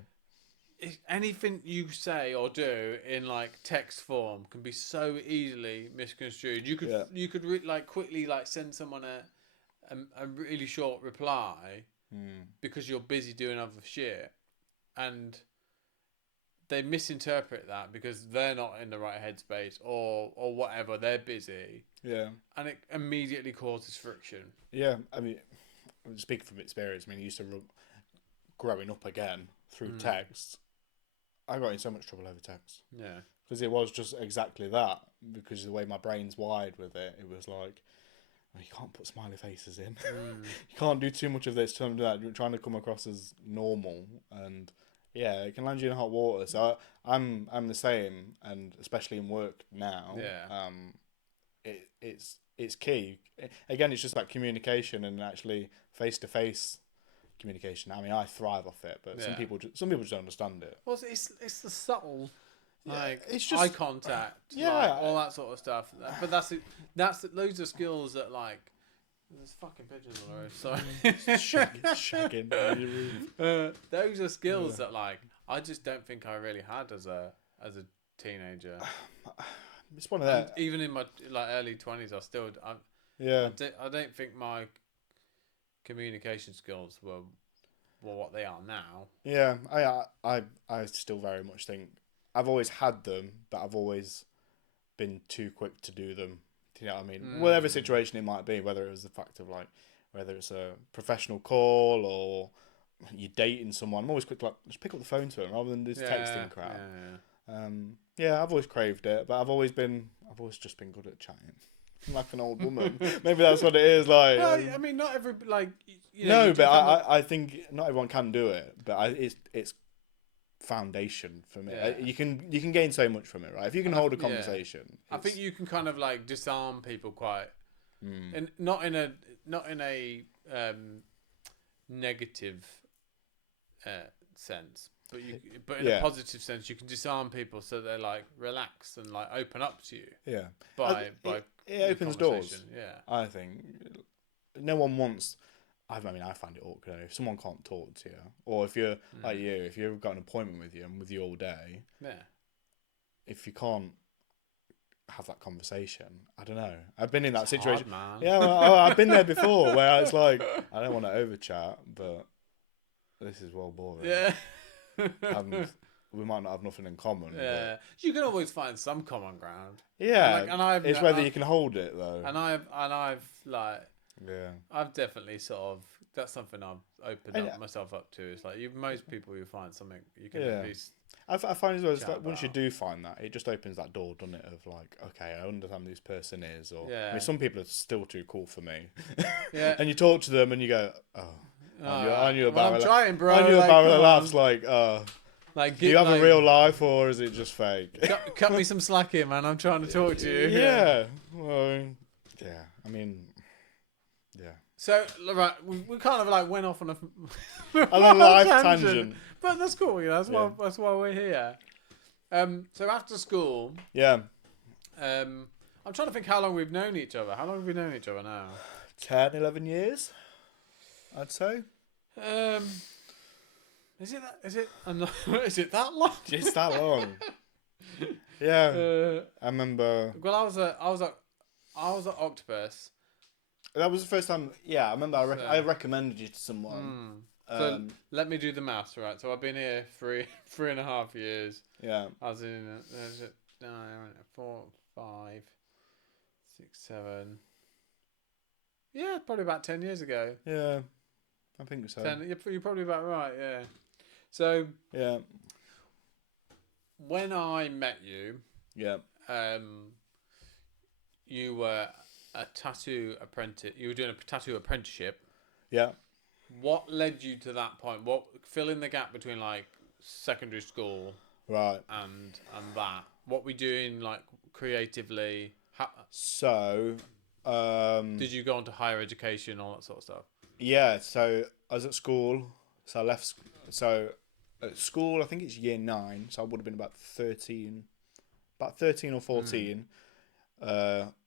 If anything you say or do in like text form can be so easily misconstrued. You could quickly like send someone a really short reply because you're busy doing other shit, and they misinterpret that because they're not in the right headspace or whatever, they're busy. Yeah. And it immediately causes friction. Yeah, I mean, speaking from experience, I mean, used to growing up again through text, I got in so much trouble over text. Yeah. Because it was just exactly that, because the way my brain's wired with it, it was like, well, you can't put smiley faces in. You can't do too much of this, too much of that. You're trying to come across as normal, and Yeah, it can land you in hot water. So I'm the same, and especially in work now. Yeah. It's key. Again, it's just like communication and actually face to face communication. I mean, I thrive off it, but Yeah. some people just don't understand it. Well, it's the subtle, like it's just eye contact, Yeah. like, all that sort of stuff. But that's loads of skills that like. There's fucking pigeons on the roof. Sorry. shagging. Those are skills that like I just don't think I really had as a teenager. It's one of And that. even in my like early 20s, Yeah. I don't think my communication skills were what they are now. Yeah. I still very much think I've always had them, but I've always been too quick to do them. Do you know what I mean? Whatever situation it might be, whether it was the fact of like, whether it's a professional call or you're dating someone, I'm always quick to like, just pick up the phone to them rather than this texting crap. Yeah, I've always craved it, but I've always just been good at chatting. I'm like an old woman. Maybe that's what it is. Like, Well, I mean, not every like. You know, no, but I think not everyone can do it. But it's foundation for me. Yeah. You can gain so much from it, right? If you can hold a conversation, I think you can kind of like disarm people quite, and not in a negative sense, but in a positive sense, you can disarm people so they like relax and like open up to you. Yeah, by it opens doors. Yeah, I think no one wants. I mean, I find it awkward if someone can't talk to you, or if you're like you, if you've got an appointment with you and with you all day. Yeah. If you can't have that conversation, I don't know. I've been in that situation. Hard, man. Yeah, well, I've been there before, where it's like I don't want to over chat, but this is well boring. Yeah. We might not have nothing in common. Yeah, but you can always find some common ground. yeah, it's whether I've, you can hold it though. And I've like. Yeah, I've definitely sort of. That's something I've opened up myself up to. It's like most people, you find something you can at least. I find as well. It's like once you do find that, it just opens that door, doesn't it? Of like, okay, I understand who this person is, or I mean, some people are still too cool for me. Yeah, and you talk to them, and you go, I knew about. I'm trying, bro. I knew like, about the laughs. Like, like, do you have a real life, or is it just fake? Cut me some slack here, man. I'm trying to talk to you. Yeah. Well, yeah. I mean, yeah. So, right, we kind of like went off on a life tangent. But that's cool, you know, that's why we're here. So after school, yeah. I'm trying to think how long we've known each other. How long have we known each other now? 10, 11 years, I'd say. Is it that long? It's that long. Yeah. I remember. Well, I was at Octopus. That was the first time. Yeah, I remember. I recommended you to someone. So let me do the maths, right? So I've been here 3.5 years. Yeah. I was in 4, 5, 6, 7. Yeah, probably about 10 years ago. Yeah, I think so. 10. You're probably about right. Yeah. So yeah, when I met you, yeah, you were a tattoo apprentice. You were doing a tattoo apprenticeship. Yeah. What led you to that point? What fill in the gap between like secondary school, right, and that? What were you doing like creatively? Did you go on to higher education, all that sort of stuff? Yeah. So I was at school. So I left. So at school, I think it's year 9. So I would have been about 13 or 14.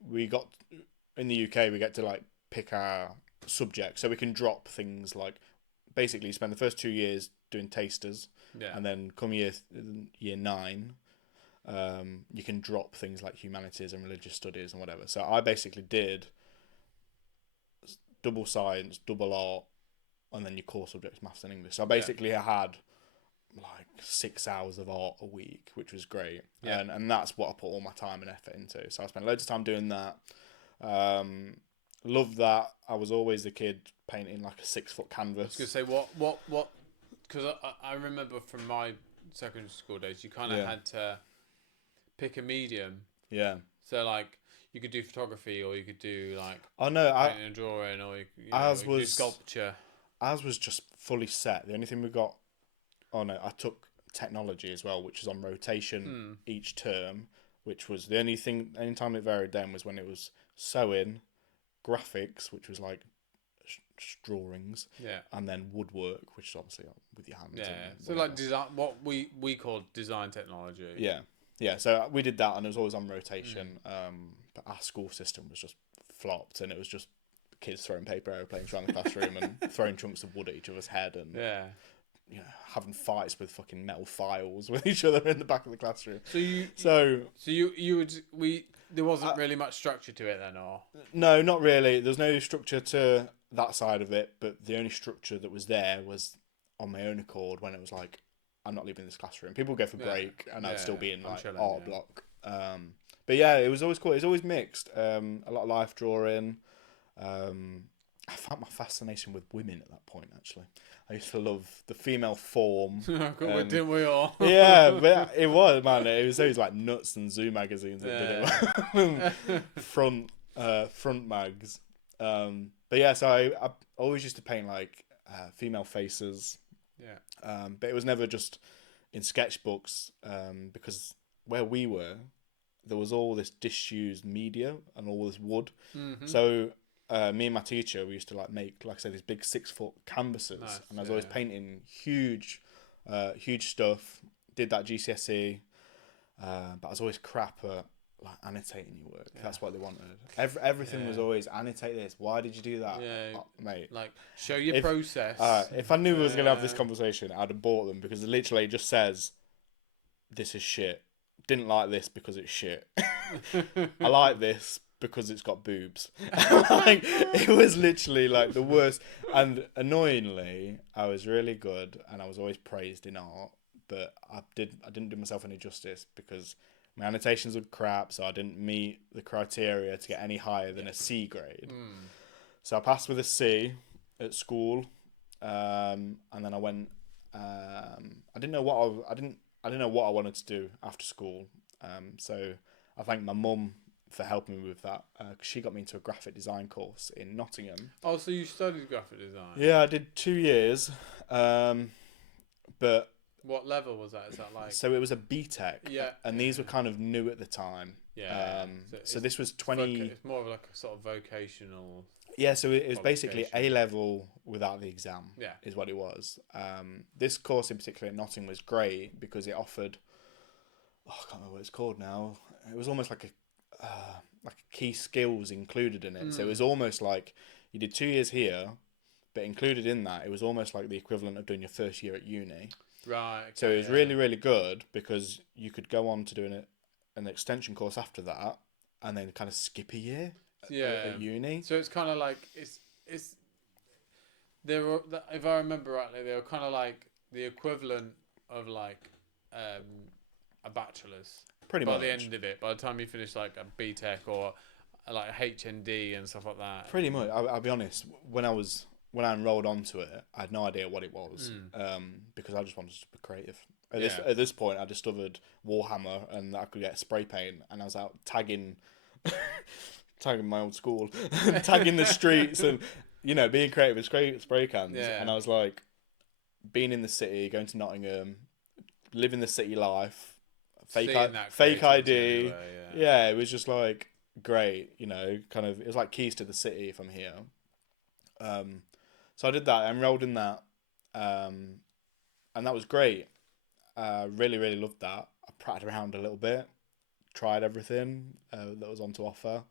We got in the UK. We get to like pick our subject, so we can drop things like basically spend the first 2 years doing tasters, and then come year 9, you can drop things like humanities and religious studies and whatever. So I basically did double science, double art, and then your core subjects, maths and English. So I basically had like 6 hours of art a week, which was great, and that's what I put all my time and effort into. So I spent loads of time doing that. Loved that. I was always the kid painting like a 6-foot canvas. I was going to say, what? Because I remember from my secondary school days, you kind of had to pick a medium. Yeah. So like, you could do photography, or you could do like painting and drawing, or you could do sculpture. Ours was just fully set. The only thing we got Oh no, I took technology as well, which is on rotation each term. Which was the only time it varied then was when it was sewing, graphics, which was like drawings, Yeah. and then woodwork, which is obviously with your hands. Yeah. And So like design, what we call design technology. yeah, yeah. So we did that, and it was always on rotation. But our school system was just flopped, and it was just kids throwing paper airplanes around the classroom and throwing chunks of wood at each other's head, and Yeah. you know, having fights with fucking metal files with each other in the back of the classroom. So you would there wasn't really much structure to it then, or no, not really. There's no structure to that side of it, but the only structure that was there was on my own accord when it was like, I'm not leaving this classroom. People go for break, and I'd still be in like chilling, art block. But yeah, it was always cool. It was always mixed. A lot of life drawing. I found my fascination with women at that point. Actually, I used to love the female form. didn't we all? Yeah, but it was, man. It was those like Nuts and Zoo magazines that did it. front mags. But yeah, so I always used to paint like female faces. Yeah. But it was never just in sketchbooks because where we were, there was all this disused media and all this wood. Mm-hmm. So me and my teacher, we used to like make, like I said, these big 6-foot canvases, and I was always painting huge stuff. Did that GCSE, but I was always crap at like annotating your work. Yeah. That's what they wanted. Everything was always annotate this. Why did you do that, mate? Like show your process. If I knew we was gonna have this conversation, I'd have bought them because it literally just says, "This is shit. Didn't like this because it's shit. I like this because it's got boobs." Like, it was literally like the worst. And annoyingly, I was really good, and I was always praised in art. But I didn't do myself any justice because my annotations were crap, so I didn't meet the criteria to get any higher than a C grade. So I passed with a C at school, and then I went. I didn't know what I didn't know what I wanted to do after school. So I thank my mum for helping me with that because she got me into a graphic design course in Nottingham. Oh, so you studied graphic design? Yeah, I did 2 years, but. What level was that? Is that like? So it was a BTEC. Yeah. And these were kind of new at the time. Yeah. So this was 20. It's more of like a sort of vocational. Yeah, so it was basically A level without the exam. Yeah. Is what it was. This course in particular at Nottingham was great because it offered. Oh, I can't remember what it's called now. It was almost like a key skills included in it. So it was almost like you did 2 years here, but included in that, it was almost like the equivalent of doing your first year at uni. Right. Okay, So it was really, really good because you could go on to doing an extension course after that, and then kind of skip a year at uni. So it's kind of like it's they were, if I remember rightly, they were kind of like the equivalent of like a bachelor's. Pretty much. By the end of it, by the time you finish like a BTEC or like a HND and stuff like that. Pretty much. I'll be honest. When I enrolled onto it, I had no idea what it was because I just wanted to be creative. At this point, I discovered Warhammer and I could get spray paint, and I was out tagging my old school, tagging the streets, and being creative with spray cans. Yeah. And I was like, being in the city, going to Nottingham, living the city life, fake ID. Yeah, it was just like great. Kind of it was like keys to the city from here. So I did that. I enrolled in that, and that was great. Really, really loved that. I pratted around a little bit, tried everything that was on to offer,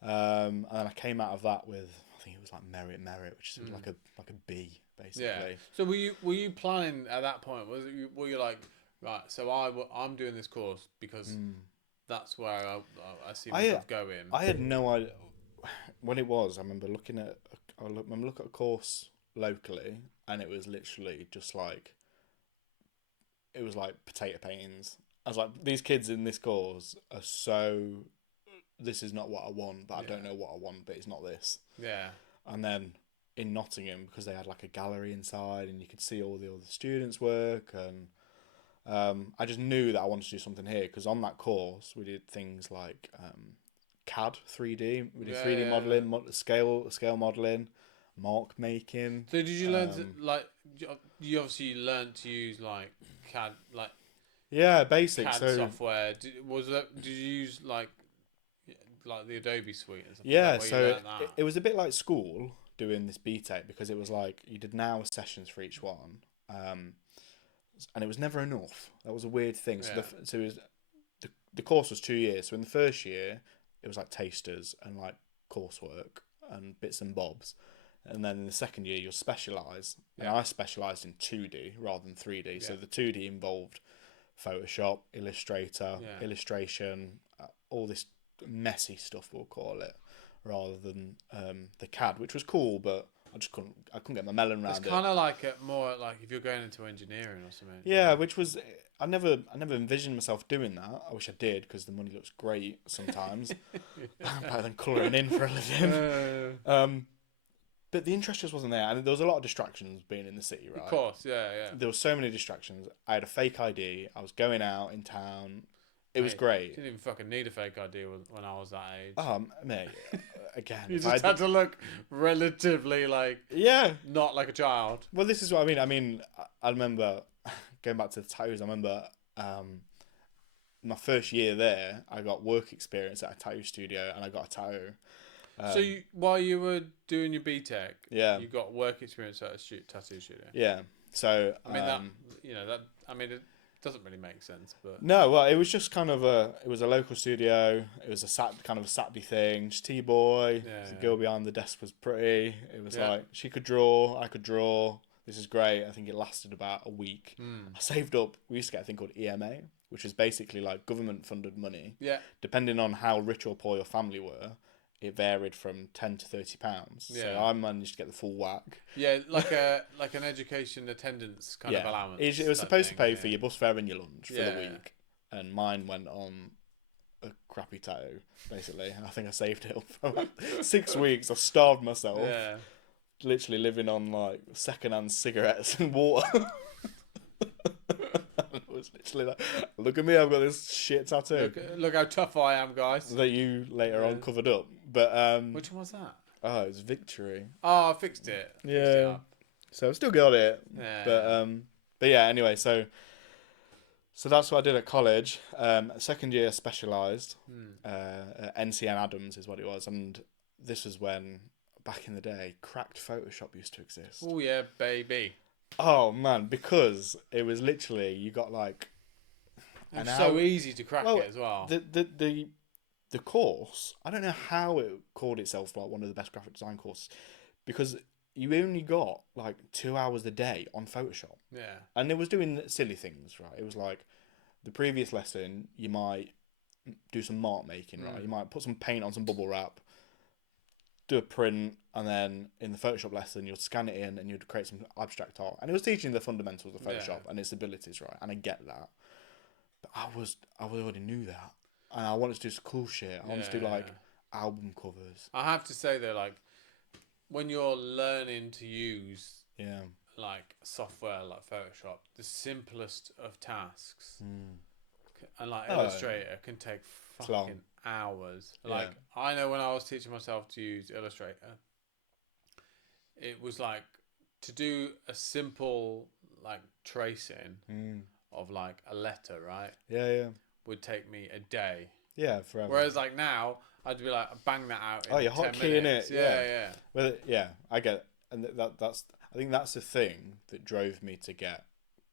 and then I came out of that with, I think it was like merit, which is like a B basically. Yeah. So were you planning at that point? Were you like, right? So I'm doing this course because that's where I see myself going. I had no idea when it was. I remember looking at a course locally, and it was literally just like, it was like potato paintings. I was like, these kids in this course are so, this is not what I want, but I don't know what I want, but it's not this. Yeah. And then in Nottingham, because they had like a gallery inside and you could see all the other students' work, and I just knew that I wanted to do something here, because on that course we did things like CAD 3D, we did 3D modelling, scale modelling. mark making. So did you learn to like? You obviously learned to use like CAD, like Yeah, basic. CAD So software. Did you use like the Adobe suite and stuff? Is yeah, that where you so learned that? it was a bit like school doing this BTEC because it was like you did an hour sessions for each one, um, and it was never enough. That was a weird thing. So Yeah. so it was the course was 2 years. So in the first year, it was like tasters and like coursework and bits and bobs. And then in the second year, you'll specialise. And Yeah. I specialised in 2D rather than 3D. So Yeah. the 2D involved Photoshop, Illustrator, Yeah. illustration, all this messy stuff, we'll call it, rather than the CAD, which was cool, but I couldn't get my melon around It's it. kind of like more like if you're going into engineering or something. Yeah, which was I never envisioned myself doing that. I wish I did because the money looks great sometimes, better than colouring in for a living. But the interest just wasn't there, and there was a lot of distractions being in the city. Right, Of course, yeah. there were so many distractions. I had a fake ID. I was going out in town. It was Mate, great. Didn't even fucking need a fake ID when I was that age. Mate, again, You if just had to look relatively like yeah. not like a child. Well, this is what I mean. I remember going back to the tattoos. I remember my first year there, I got work experience at a tattoo studio, and I got a tattoo. So while you were doing your BTEC, Yeah, you got work experience at a tattoo studio. yeah. So I mean it doesn't really make sense, but no, well, it was just kind of it was a local studio. It was kind of a Saturday thing. Just T-boy. Yeah, The girl behind the desk was pretty. It was Yeah. like she could draw, I could draw. This is great. I think it lasted about a week. I saved up. We used to get a thing called EMA, which is basically like government-funded money. yeah, Depending on how rich or poor your family were, it varied from £10 to £30. So Yeah. I managed to get the full whack. yeah, like an education attendance kind of allowance. It was type supposed to thing, pay yeah. for your bus fare and your lunch for the Yeah. week, and mine went on a crappy tattoo. Basically, I think I saved it up for about 6 weeks. I starved myself, Yeah. literally living on like second-hand cigarettes and water. It was literally like, look at me, I've got this shit tattoo Look how tough I am, guys. that you later Yeah. on covered up. But Which one was that? oh, it was Victory. Oh, I fixed it. Fixed it Yeah. up. So I've still got it. Yeah. But yeah, anyway, so that's what I did at college. Second year specialised. At NCN Adams is what it was, and this was when back in the day cracked Photoshop used to exist. Oh yeah, baby. Oh man, because it was literally you got like It an was hour. so easy to crack Well, it as well. The course, I don't know how it called itself like one of the best graphic design courses, because you only got like 2 hours a day on Photoshop. Yeah. And it was doing silly things, right? It was like the previous lesson, you might do some mark making, right? You might put some paint on some bubble wrap, do a print, and then in the Photoshop lesson, you'd scan it in and you'd create some abstract art. And it was teaching the fundamentals of Photoshop and its abilities, right? And I get that. But I already knew that. And I wanted to do some cool shit. I wanted to do like album covers. I have to say though, like when you're learning to use Yeah. like software like Photoshop, the simplest of tasks, and like Illustrator can take It's long. fucking hours. Yeah. Like I know when I was teaching myself to use Illustrator, it was like to do a simple like tracing of like a letter, right? Yeah. Would take me a day. Yeah, forever. Whereas like now, I'd be like bang that out. Oh, in you're 10 hotkeying minutes. it, Yeah, yeah. yeah. Well, yeah, I get it. And that's I think that's the thing that drove me to get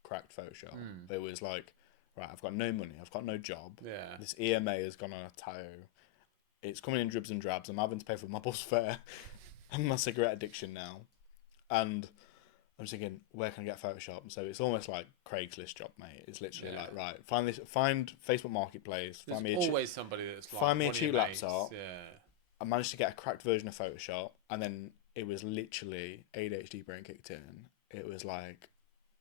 cracked Photoshop. It was like, right, I've got no money, I've got no job. Yeah. This EMA has gone on a tattoo. It's coming in dribs and drabs. I'm having to pay for my bus fare and my cigarette addiction now. And I'm just thinking, where can I get Photoshop? So it's almost like Craigslist job, mate. It's literally like, right, find Facebook Marketplace. There's Find me always somebody that's like find me a one of your cheap mates. laptop. Yeah. I managed to get a cracked version of Photoshop, and then it was literally ADHD brain kicked in. It was like,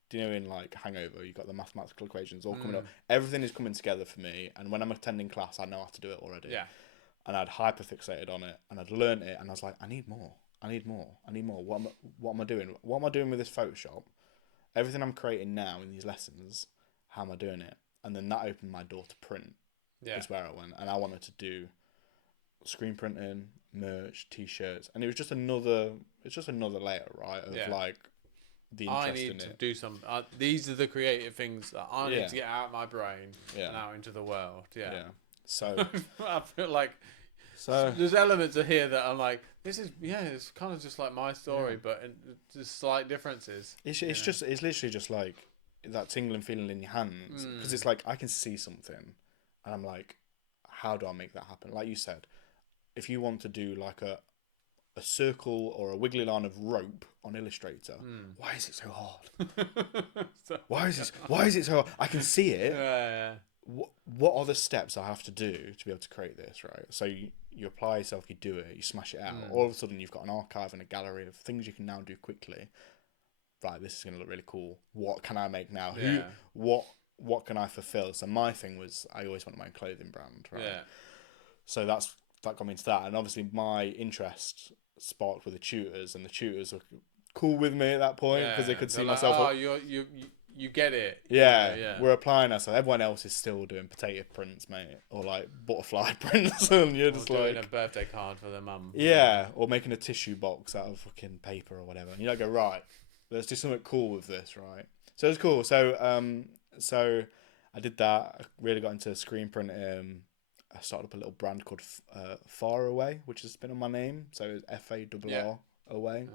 do you know in like Hangover, you got the mathematical equations all coming up. Everything is coming together for me, and when I'm attending class, I know how to do it already. Yeah. And I'd hyperfixated on it, and I'd learnt it, and I was like, I need more. What am I doing? What am I doing with this Photoshop? Everything I'm creating now in these lessons, how am I doing it? And then that opened my door to print. Yeah. Is where I went, and I wanted to do screen printing, merch, t-shirts, and it was just another. It's just another layer, right? Of like the interest I need in to it. do some. These are the creative things that I need Yeah. to get out of my brain and out into the world. Yeah. Yeah. So I feel like so there's elements of here that I'm like, this is it's kind of just like my story, Yeah. but just slight differences. it's literally just like that tingling feeling in your hands, because it's like I can see something, and I'm like, how do I make that happen? Like you said, if you want to do like a circle or a wiggly line of rope on Illustrator, why is it so hard? Why is it so hard? I can see it. Yeah. What are the steps I have to do to be able to create this, right? So you apply yourself, you do it, you smash it out. All of a sudden, you've got an archive and a gallery of things you can now do quickly. Right, this is going to look really cool. What can I make now? Yeah. What can I fulfill? So my thing was, I always wanted my own clothing brand, right? Yeah. So that got me into that, and obviously my interest sparked with the tutors, and the tutors were cool with me at that point because they could see like, myself. Oh, you get it. Yeah, we're applying ourselves. Everyone else is still doing potato prints, mate, or like butterfly prints, and you're just doing like a birthday card for their mum. Yeah, or making a tissue box out of fucking paper or whatever. And you go, right, let's do something cool with this, right? So it was cool. So I did that. I really got into screen printing. I started up a little brand called Far Away, which has been on my name. So it's FARR Away.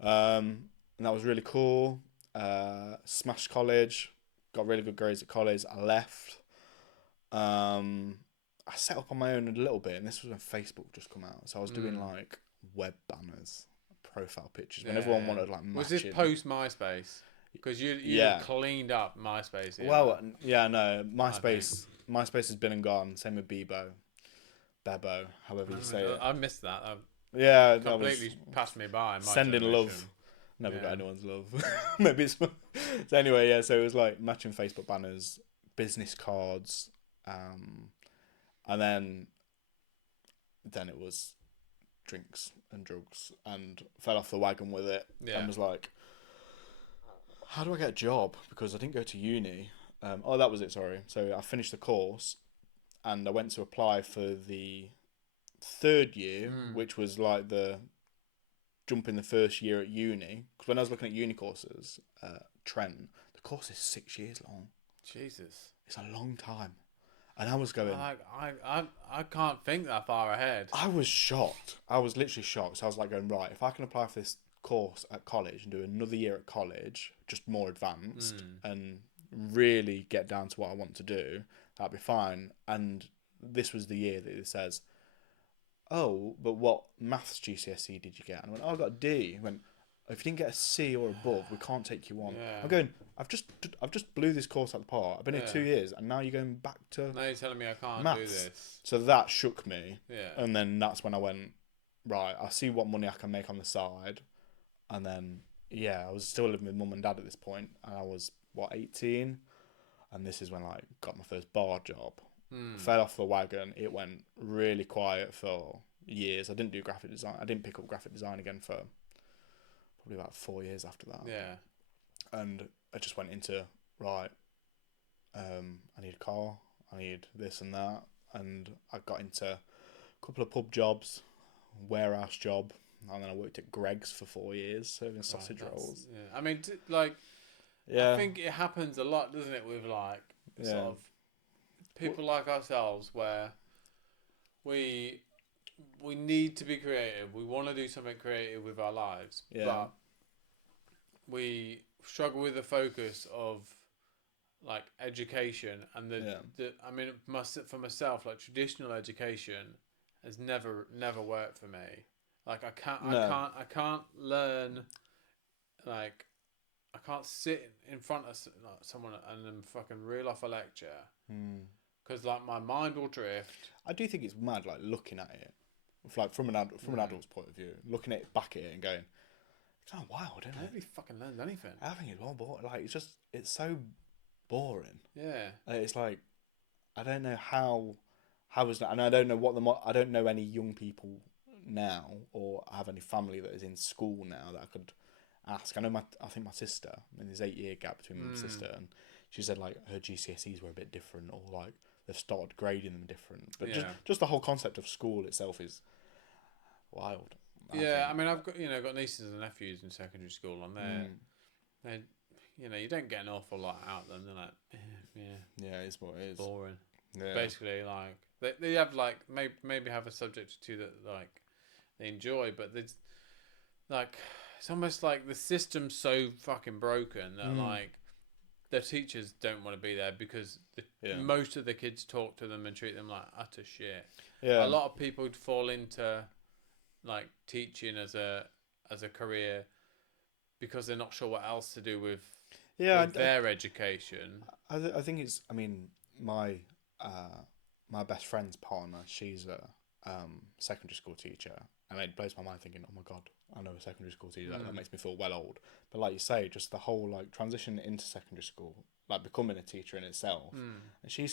And that was really cool. Smashed college, got really good grades at college. I left. I set up on my own a little bit, and this was when Facebook just come out. So I was doing like web banners, profile pictures, when everyone wanted like matching. Was this post MySpace? Because you cleaned up MySpace. Yeah. Well, yeah, no, MySpace has been and gone. Same with Bebo, however you say it. I missed that. Yeah, Completely passed me by. Sending love. Never got anyone's love. Maybe it's... So anyway, yeah, so it was like matching Facebook banners, business cards, and then it was drinks and drugs, and fell off the wagon with it, and was like, how do I get a job? Because I didn't go to uni. That was it, sorry. So I finished the course, and I went to apply for the third year, which was like the jump in the first year at uni. Because when I was looking at uni courses, Trent, the course is 6 years long. Jesus, it's a long time. And I was going, I can't think that far ahead. I was shocked. I was literally shocked. So I was like going, right, if I can apply for this course at college and do another year at college, just more advanced, and really get down to what I want to do, that'd be fine. And this was the year that it says, oh, but what maths GCSE did you get? And I went, oh, I got a D. I went, if you didn't get a C or above, we can't take you on. Yeah. I'm going, I've just blew this course out the park. I've been here 2 years, and now you're going back to now you're telling me I can't maths. do this. So that shook me. Yeah. And then that's when I went, right, I see what money I can make on the side. And then, I was still living with mum and dad at this point, and I was, 18? And this is when I got my first bar job. Fell off the wagon. It went really quiet for years. I didn't do graphic design. I didn't pick up graphic design again for probably about 4 years after that. Yeah. And I just went into, right, I need a car, I need this and that. And I got into a couple of pub jobs, warehouse job, and then I worked at Greg's for 4 years, serving sausage rolls. Yeah. I mean, I think it happens a lot, doesn't it, with like sort of people like ourselves, where we need to be creative. We want to do something creative with our lives, but we struggle with the focus of like education and I mean, for myself, like traditional education has never worked for me. Like I can't learn, like I can't sit in front of someone and then fucking reel off a lecture because like my mind will drift. I do think it's mad, like looking at it, like from an adult's point of view, looking at it back at it and going, it's kind of wild, isn't it? Nobody fucking learns anything. I think it's well boring. Like it's so boring. Yeah. It's like I don't know how is that, and I don't know I don't know any young people now or have any family that is in school now that I could ask. I think my sister, I mean, there's 8 year gap between my sister, and she said like her GCSEs were a bit different, or like they've started grading them different. But Yeah. just the whole concept of school itself is wild. I mean, I've got nieces and nephews in secondary school, and they you don't get an awful lot out of them. They're like, Yeah, it's what it is. boring. Yeah. Basically, like they have like maybe have a subject or two that like they enjoy, but there's like it's almost like the system's so fucking broken that like their teachers don't want to be there because most of the kids talk to them and treat them like utter shit. Yeah. A lot of people would fall into like teaching as a career because they're not sure what else to do with their education. I think it's. I mean, my best friend's partner, she's a secondary school teacher, and it blows my mind thinking, oh my god, I know a secondary school teacher. That makes me feel well old. But like you say, just the whole like transition into secondary school, like becoming a teacher in itself. And she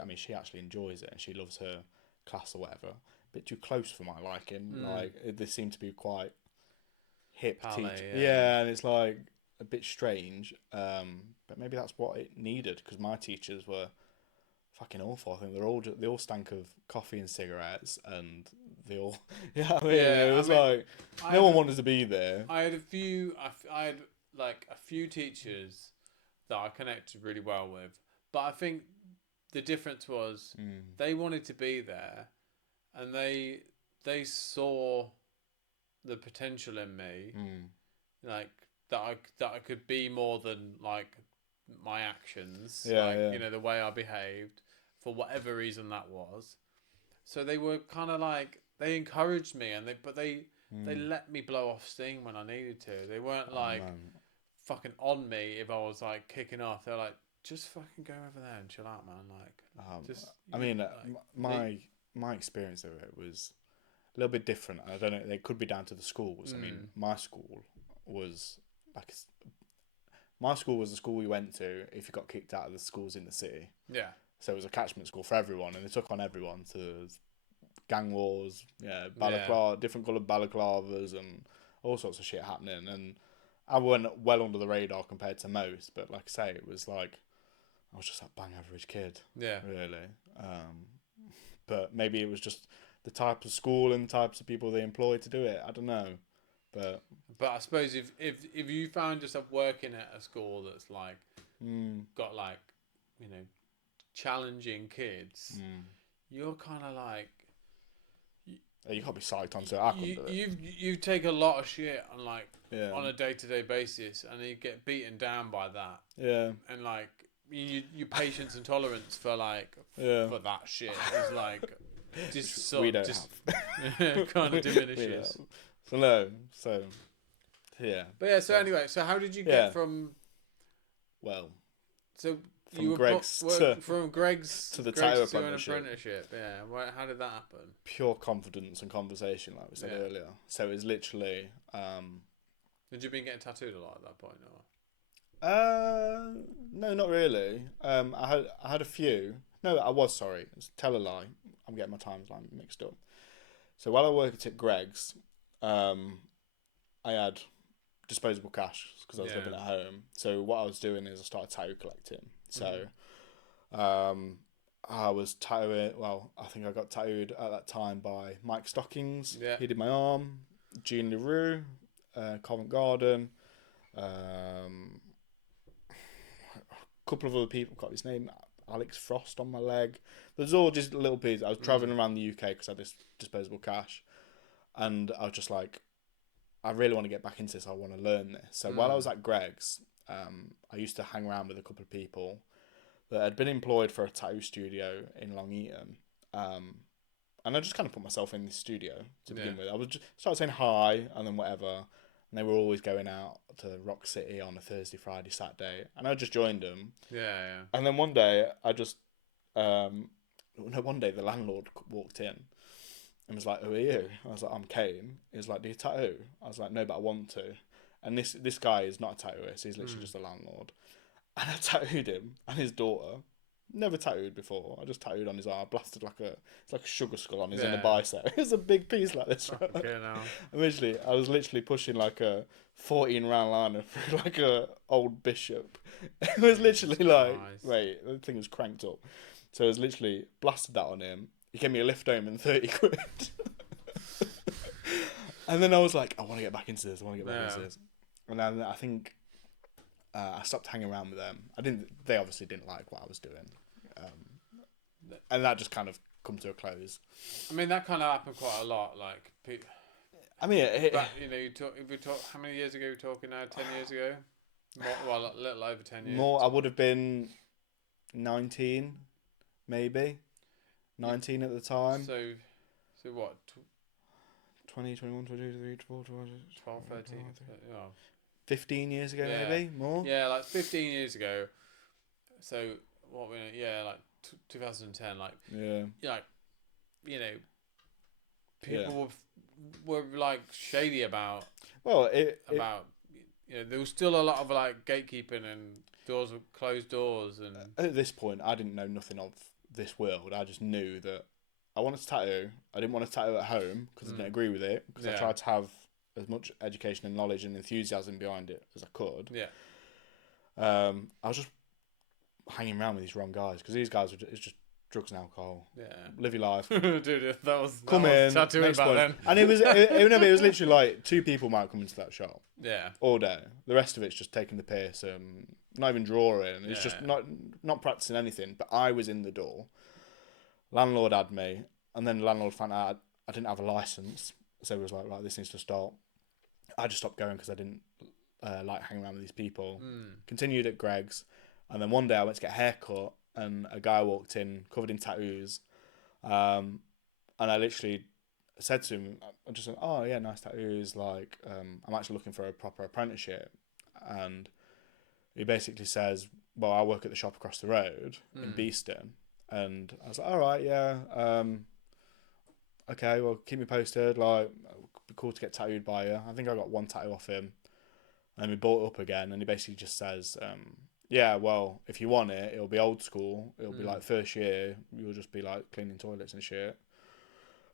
actually enjoys it, and she loves her class or whatever. A bit too close for my liking. Like they seem to be quite hip teacher. Yeah, and it's like a bit strange. But maybe that's what it needed, because my teachers were fucking awful. I think they all stank of coffee and cigarettes, and they all it was like no one wanted to be there. I had a few teachers that I connected really well with, but I think the difference was they wanted to be there, and they saw the potential in me, like that I could be more than like my actions, the way I behaved, for whatever reason that was. So they were kind of like, they encouraged me, and they let me blow off steam when I needed to. They weren't like fucking on me if I was like kicking off. They're like, just fucking go over there and chill out, man. Like, my experience of it was a little bit different. I don't know. They could be down to the schools. I mean, my school was the school we went to if you got kicked out of the schools in the city. Yeah. So it was a catchment school for everyone, and they took on everyone to gang wars, balaclava, different coloured balaclavas, and all sorts of shit happening. And I went well under the radar compared to most, but like I say, it was like I was just that bang average kid. Yeah. Really. But maybe it was just the type of school and types of people they employed to do it. I don't know. But I suppose if you found yourself working at a school that's like got like, challenging kids, you're kind of like, you can't be psyched onto it. I couldn't do it. You take a lot of shit on like on a day-to-day basis, and you get beaten down by that. Yeah. And like your patience and tolerance for like for that shit is like just kind of diminishes. So no, so yeah. But yeah, so anyway, so how did you get from? Well, so from you Greg's from Greg's to the Greg's tattoo to an apprenticeship. Yeah, how did that happen? Pure confidence and conversation, like we said earlier. So it was literally. Had you been getting tattooed a lot at that point, or? No, not really. I had a few. No, I was sorry. Tell a lie. I'm getting my timeline mixed up. So while I worked at Greg's, I had disposable cash because I was living at home. So what I was doing is I started tattoo collecting. So I was tattooing. Well, I think I got tattooed at that time by Mike Stockings. Yeah. He did my arm. Jean LaRue, Covent Garden. A couple of other people got his name. Alex Frost on my leg. There's all just little bits. I was travelling around the UK because I had this disposable cash, and I was just like, I really want to get back into this. I want to learn this. So while I was at Greg's, I used to hang around with a couple of people that had been employed for a tattoo studio in Long Eaton, and I just kind of put myself in this studio to begin with. I was just started saying hi and then whatever. And they were always going out to Rock City on a Thursday, Friday, Saturday. And I just joined them. Yeah. And then one day, one day the landlord walked in and was like, "Who are you?" I was like, "I'm Kain." He was like, "Do you tattoo?" I was like, "No, but I want to." And this guy is not a tattooist. He's literally just a landlord. And I tattooed him and his daughter. Never tattooed before. I just tattooed on his arm. Blasted it's like a sugar skull on his inner bicep. It was a big piece like this. Okay, now. I was literally pushing like a 14 round liner through like a old bishop. It was literally like, wait, the thing was cranked up. So I was literally blasted that on him. He gave me a lift home and 30 quid. And then I was like, I want to get back into this. And then I think I stopped hanging around with them. They obviously didn't like what I was doing. And that just kind of come to a close. I mean, that kind of happened quite a lot. Like, I mean, but if we talk, how many years ago are we talking now? 10 years ago? A little over 10 years. More, I would have been 19, maybe. 19 at the time. So what? 20, 21, 22, 23, 24, 12, 13, 15 years ago, yeah. maybe? More? Yeah, like 15 years ago. So, like 2010, like... Yeah. Like, people were like, shady about... Well, there was still a lot of, like, gatekeeping and closed doors and... At this point, I didn't know nothing of this world. I just knew that I wanted to tattoo. I didn't want to tattoo at home because I didn't agree with it. Because I tried to have as much education and knowledge and enthusiasm behind it as I could. Yeah. I was just hanging around with these wrong guys because these guys it's just drugs and alcohol. Yeah. Live your life. Dude, that was tattooing back then. And it was literally like 2 people might come into that shop. Yeah. All day. The rest of it's just taking the piss and not even drawing. It's just not practicing anything. But I was in the door. Landlord had me, and then the landlord found out I didn't have a license, so he was like, right, this needs to stop. I just stopped going because I didn't like hanging around with these people. Continued at Greg's, and then one day I went to get a haircut, and a guy walked in covered in tattoos, and I literally said to him, I just said, oh yeah, nice tattoos, like I'm actually looking for a proper apprenticeship. And he basically says, well, I work at the shop across the road in Beeston. And I was like, all right, yeah, okay, well, keep me posted, like, it'd be cool to get tattooed by you. I think I got 1 tattoo off him, and we bought it up again, and he basically just says, yeah, well, if you want it, it'll be old school, it'll be like first year, you'll just be like cleaning toilets and shit,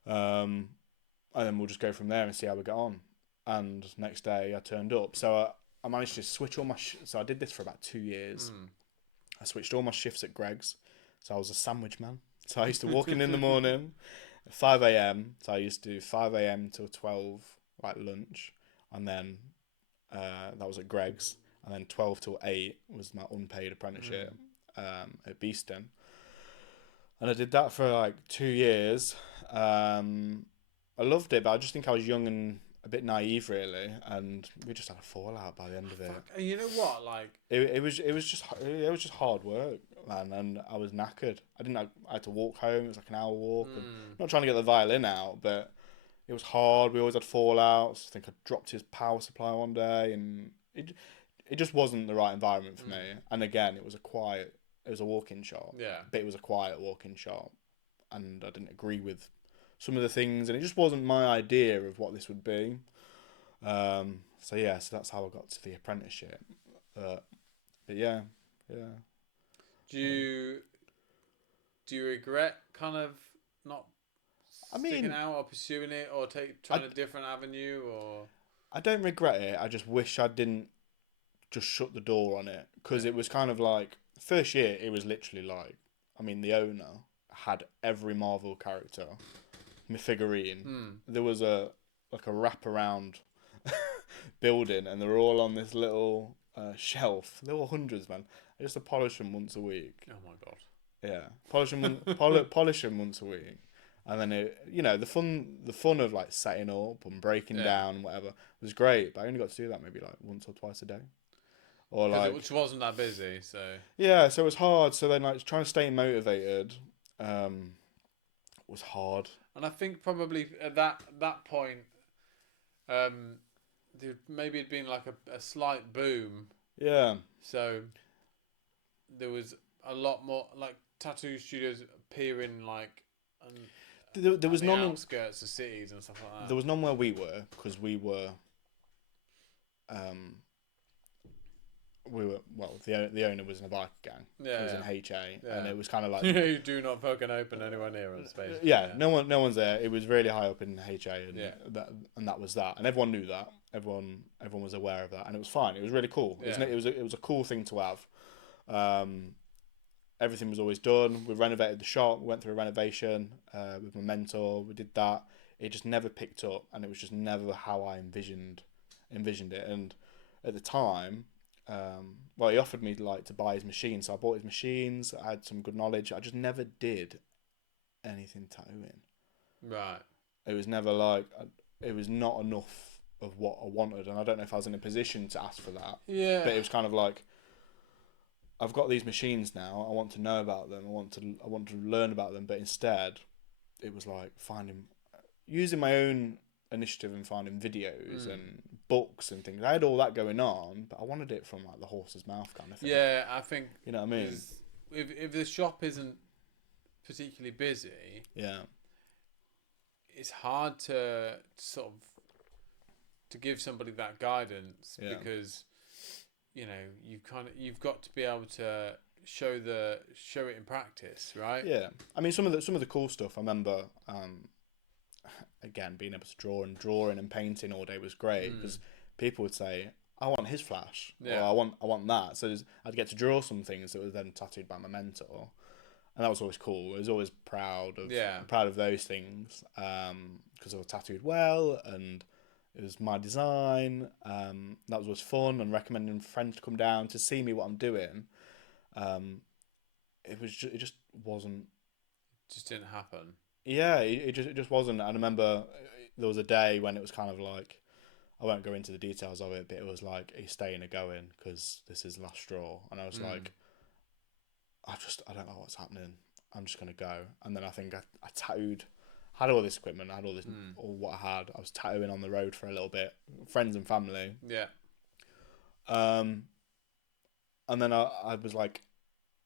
and then we'll just go from there and see how we get on. And next day I turned up, so I managed to switch all my so I did this for about 2 years. I switched all my shifts at Greg's. So I was a sandwich man. So I used to walk in the morning at 5 a.m. So I used to do 5 a.m. till 12, like lunch. And then that was at Greg's. And then 12 till 8 was my unpaid apprenticeship at Beeston. And I did that for like 2 years. I loved it, but I just think I was young and a bit naive, really. And we just had a fallout by the end of it. And you know what? Like it was just hard work, man, and I was knackered. I had to walk home. It was like an hour walk. And not trying to get the violin out, but it was hard. We always had fallouts. I think I dropped his power supply one day, and it just wasn't the right environment for me. And again, it was a walk-in shop. Yeah, but it was a quiet walk-in shop, and I didn't agree with some of the things, and it just wasn't my idea of what this would be. So that's how I got to the apprenticeship. But yeah. Do you regret kind of not sticking out or pursuing it, or trying a different avenue? Or I don't regret it. I just wish I didn't just shut the door on it, because it was kind of like first year. It was literally like, I mean, the owner had every Marvel character, my figurine. There was a wraparound building, and they were all on this little shelf. There were hundreds, man. I used to polish them once a week. Oh my god. Yeah, polish them once a week, and then the fun of like setting up and breaking down and whatever was great. But I only got to do that maybe like once or twice a day, or like which wasn't that busy. So yeah, so it was hard. So then like trying to stay motivated was hard. And I think probably at that point, maybe it'd been like a slight boom. Yeah. So there was a lot more like tattoo studios appearing like. There was none outskirts of cities and stuff like that. There was none where we were, because we were. The owner was in a bike gang. Yeah, he was in HA, and it was kind of like you do not fucking open anywhere near us, basically. Yeah, no one's there. It was really high up in HA, and that was that, and everyone knew that. Everyone was aware of that, and it was fine. It was really cool. It was a cool thing to have. everything was always done. We renovated the shop. We went through a renovation with my mentor. We did that. It just never picked up, and it was just never how I envisioned it. And at the time, well, he offered me like to buy his machine, so I bought his machines. I had some good knowledge. I just never did anything tattooing. Right. It was never like it was not enough of what I wanted, and I don't know if I was in a position to ask for that. Yeah. But it was kind of like, I've got these machines now. I want to know about them. I want to learn about them. But instead, it was like using my own initiative and finding videos and books and things. I had all that going on, but I wanted it from like the horse's mouth kind of thing. Yeah, I think. You know what I mean? If the shop isn't particularly busy, Yeah. it's hard to sort of to give somebody that guidance because you've got to be able to show it in practice, right? Yeah. I mean, some of the cool stuff. I remember, again, being able to drawing and painting all day was great because people would say, "I want his flash," or "I want that." So I'd get to draw some things that were then tattooed by my mentor, and that was always cool. I was always proud of those things because I was tattooed well and it was my design. That was always fun, and recommending friends to come down to see me what I'm doing. It just wasn't. Just didn't happen. Yeah, it just wasn't. I remember there was a day when it was kind of like, I won't go into the details of it, but it was like, are you staying or going? Because this is the last straw. And I was like, I don't know what's happening. I'm just going to go. And then I think I tattooed, had all this equipment, I had all this, all what I had. I was tattooing on the road for a little bit, friends and family. Yeah. And then I was like,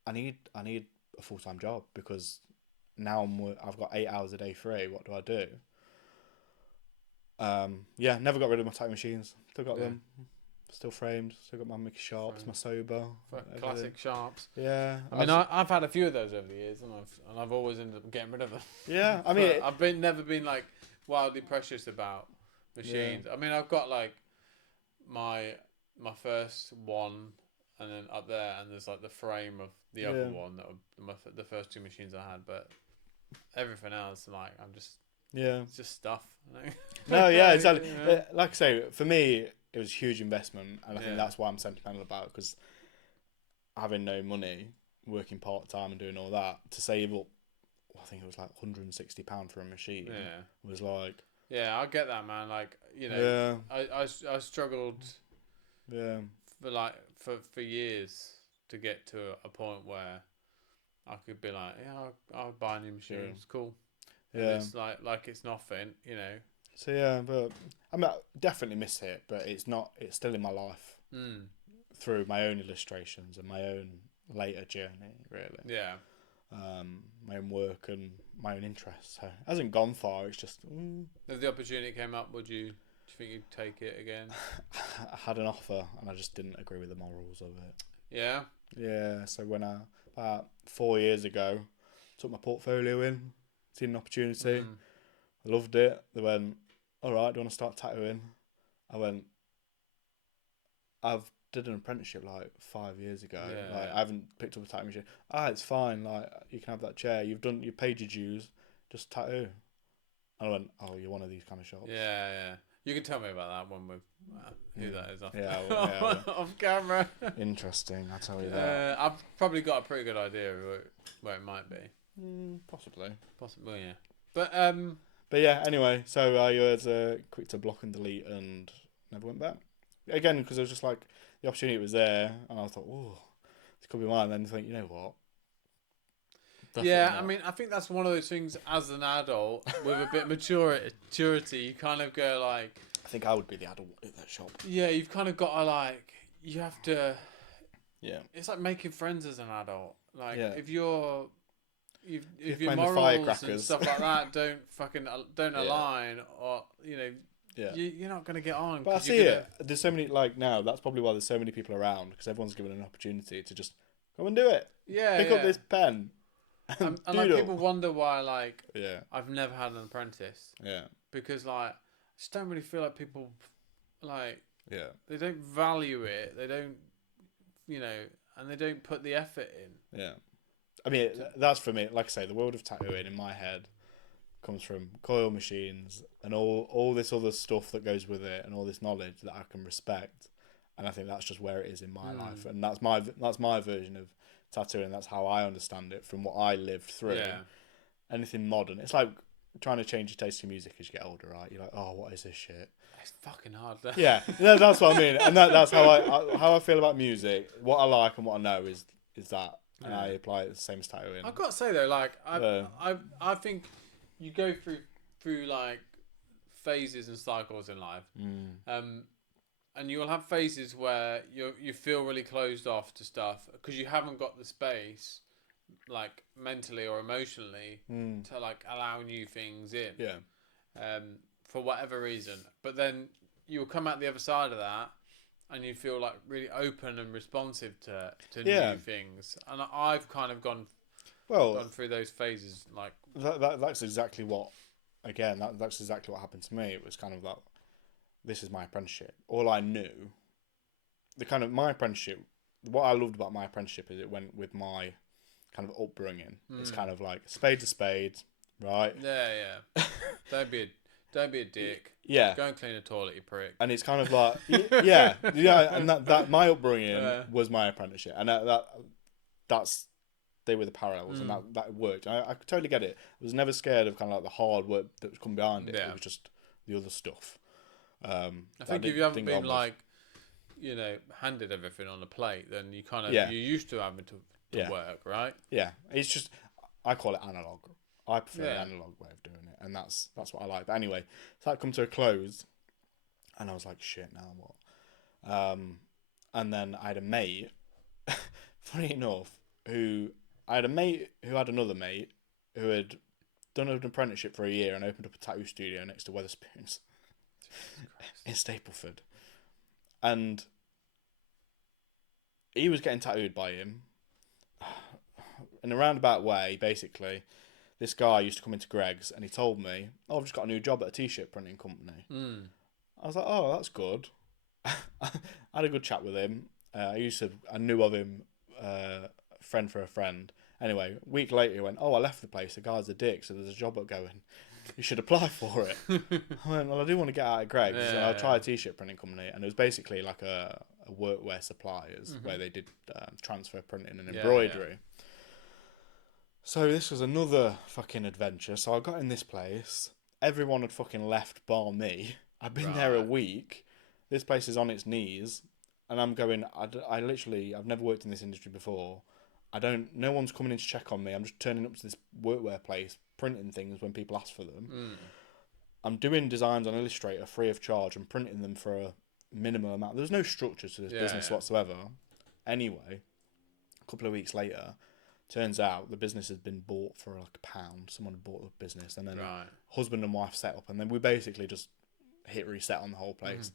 I need a full-time job because now I've got 8 hours a day free. What do I do? Yeah, never got rid of my tattoo machines. Still got them. Still framed. Still got my Mickey Sharps, my Sober. Classic Sharps. Yeah. I mean, I've had a few of those over the years, and I've always ended up getting rid of them. Yeah, I mean, I've never been like wildly precious about machines. Yeah. I mean, I've got like my first one, and then up there, and there's like the frame of the other one that were the first two machines I had, but everything else, like I'm just it's just stuff. No, yeah, exactly. Yeah. Like I say, for me, it was a huge investment, and I think that's why I'm sentimental about it, because having no money, working part time and doing all that to save up, I think it was like £160 for a machine. Yeah, was like. Yeah, I get that, man. Like, you know, I struggled. Yeah. For years to get to a point where I could be like, I'll buy a new machine. Yeah. It's cool. Yeah. And it's like it's nothing, you know. So yeah, but I mean, I definitely miss it, but it's not. It's still in my life through my own illustrations and my own later journey, really. Yeah. My own work and my own interests. So it hasn't gone far. It's just. If the opportunity came up, do you think you'd take it again? I had an offer and I just didn't agree with the morals of it. Yeah. Yeah. So when about 4 years ago, took my portfolio in, seen an opportunity, I loved it. They went, "All right, do you want to start tattooing?" I went, "I've did an apprenticeship like 5 years ago. Yeah, like I haven't picked up a tattoo machine. It's fine. Like you can have that chair. You paid your dues. Just tattoo." And I went, "Oh, you're one of these kind of shops." Yeah. You can tell me about that one with who that is off off camera. Interesting, I'll tell you that. I've probably got a pretty good idea of where it might be. Possibly, yeah. But yeah. Anyway, so you was quick to block and delete and never went back again because it was just like the opportunity was there, and I thought, "Oh, this could be mine." And then think, you know what? Definitely not. I mean, I think that's one of those things as an adult with a bit of maturity, you kind of go like... I think I would be the adult at that shop. Yeah, you've kind of got to like... You have to... Yeah. It's like making friends as an adult. Like, if your morals and stuff like that don't align, or, you know... Yeah. You're not going to get on. But I see it. There's so many, like now, that's probably why there's so many people around, because everyone's given an opportunity to just come and do it. Yeah. Pick up this pen. And like people wonder why, like, I've never had an apprentice. Yeah. Because, like, I just don't really feel like people, like, they don't value it. They don't, you know, and they don't put the effort in. Yeah. I mean, that's for me. Like I say, the world of tattooing in my head comes from coil machines and all this other stuff that goes with it, and all this knowledge that I can respect. And I think that's just where it is in my life, and that's my version of tattooing. That's how I understand it from what I lived through. Yeah. Anything modern, it's like trying to change your taste in music as you get older, right? You're like, oh, what is this shit? It's fucking hard. Yeah, that's what I mean, and that's how I feel about music. What I like and what I know is that, and I apply it the same as tattooing. I've got to say though, like I think you go through like phases and cycles in life, and you'll have phases where you feel really closed off to stuff because you haven't got the space, like mentally or emotionally, to like allow new things in. Yeah. For whatever reason, but then you'll come out the other side of that, and you feel like really open and responsive to new things. And I've kind of gone through those phases. Like that's exactly what. Again, that's exactly what happened to me. It was kind of like, this is my apprenticeship. All I knew, my apprenticeship. What I loved about my apprenticeship is it went with my kind of upbringing. It's kind of like spade's a spade, right? Yeah. Don't be a dick. Yeah. Go and clean a toilet, you prick. And it's kind of like, yeah, and that my upbringing was my apprenticeship, and they were the parallels, and that worked. I could totally get it. I was never scared of kind of like the hard work that was come behind it. It was just the other stuff. I think if you haven't been like, handed everything on a plate, then you kind of you're used to having to work, right? Yeah, it's just, I call it analog. I prefer the analog way of doing it, and that's what I like. But anyway, so that come to a close, and I was like, shit, now what? And then I had a mate, funny enough, who had another mate who had done an apprenticeship for a year and opened up a tattoo studio next to Wetherspoons in Stapleford. And he was getting tattooed by him in a roundabout way, basically. This guy used to come into Greg's and he told me, oh, I've just got a new job at a t-shirt printing company. I was like, oh, that's good. I had a good chat with him. I knew of him, friend for a friend. Anyway, a week later he went, oh, I left the place. The guy's a dick, so there's a job going. You should apply for it. I went, well, I do want to get out of Greg's. So I'll try a t-shirt printing company. And it was basically like a workwear suppliers where they did transfer printing and embroidery. Yeah. So this was another fucking adventure. So I got in this place. Everyone had fucking left bar me. I've been there a week. This place is on its knees. And I'm going, I've never worked in this industry before. No one's coming in to check on me. I'm just turning up to this workwear place, printing things when people ask for them. I'm doing designs on Illustrator free of charge and printing them for a minimal amount. There's no structure to this business whatsoever. Anyway, a couple of weeks later, turns out the business has been bought for like £1. Someone had bought the business, and then husband and wife set up, and then we basically just hit reset on the whole place.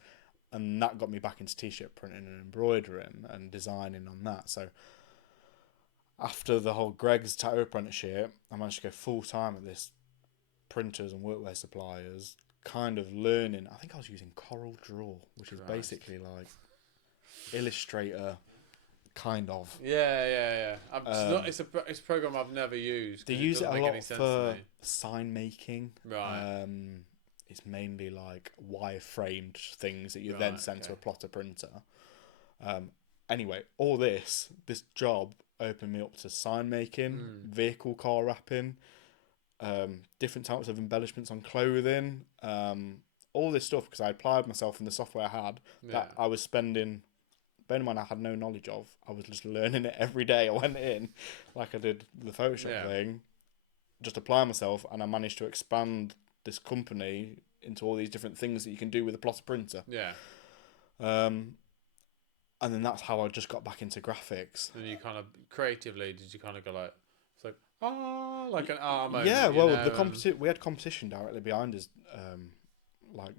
And that got me back into t-shirt printing and embroidering and designing on that. So after the whole Greg's tattoo apprenticeship, I managed to go full time at this printers and workwear suppliers, kind of learning. I think I was using Coral Draw, which is basically like Illustrator, kind of. Yeah. It's a program I've never used. They use it a lot for sign making. Right. It's mainly like wireframed things that you then send to a plotter printer. Anyway, all this job opened me up to sign making, vehicle car wrapping, different types of embellishments on clothing, all this stuff, because I applied myself in the software I had that I was spending. Bear in mind, I had no knowledge of. I was just learning it every day. I went in, like I did the Photoshop thing, just apply myself, and I managed to expand this company into all these different things that you can do with a plotter printer. Yeah. And then that's how I just got back into graphics. And you kind of creatively, did you kind of go like, it's like, like an moment? Yeah, well, we had competition directly behind us, like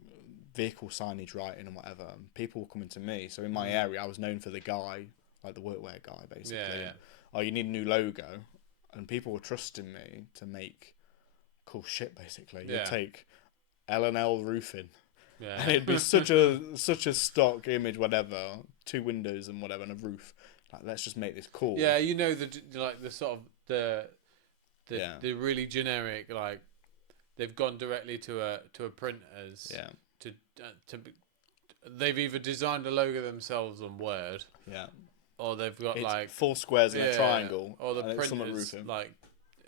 vehicle signage writing and whatever. And people were coming to me. So in my area, I was known for the guy, like the workwear guy, basically. Yeah. Oh, you need a new logo, and people were trusting me to make cool shit. Basically, you take L&L roofing. Yeah. And it'd be such a stock image, whatever, 2 windows and whatever, and a roof. Like, let's just make this cool. Yeah, the sort of the Yeah. the really generic, like they've gone directly to a printers Yeah. to they've either designed a logo themselves on Word, Yeah. or they've got It's like 4 squares and a triangle, or the and it's some printers roofing. like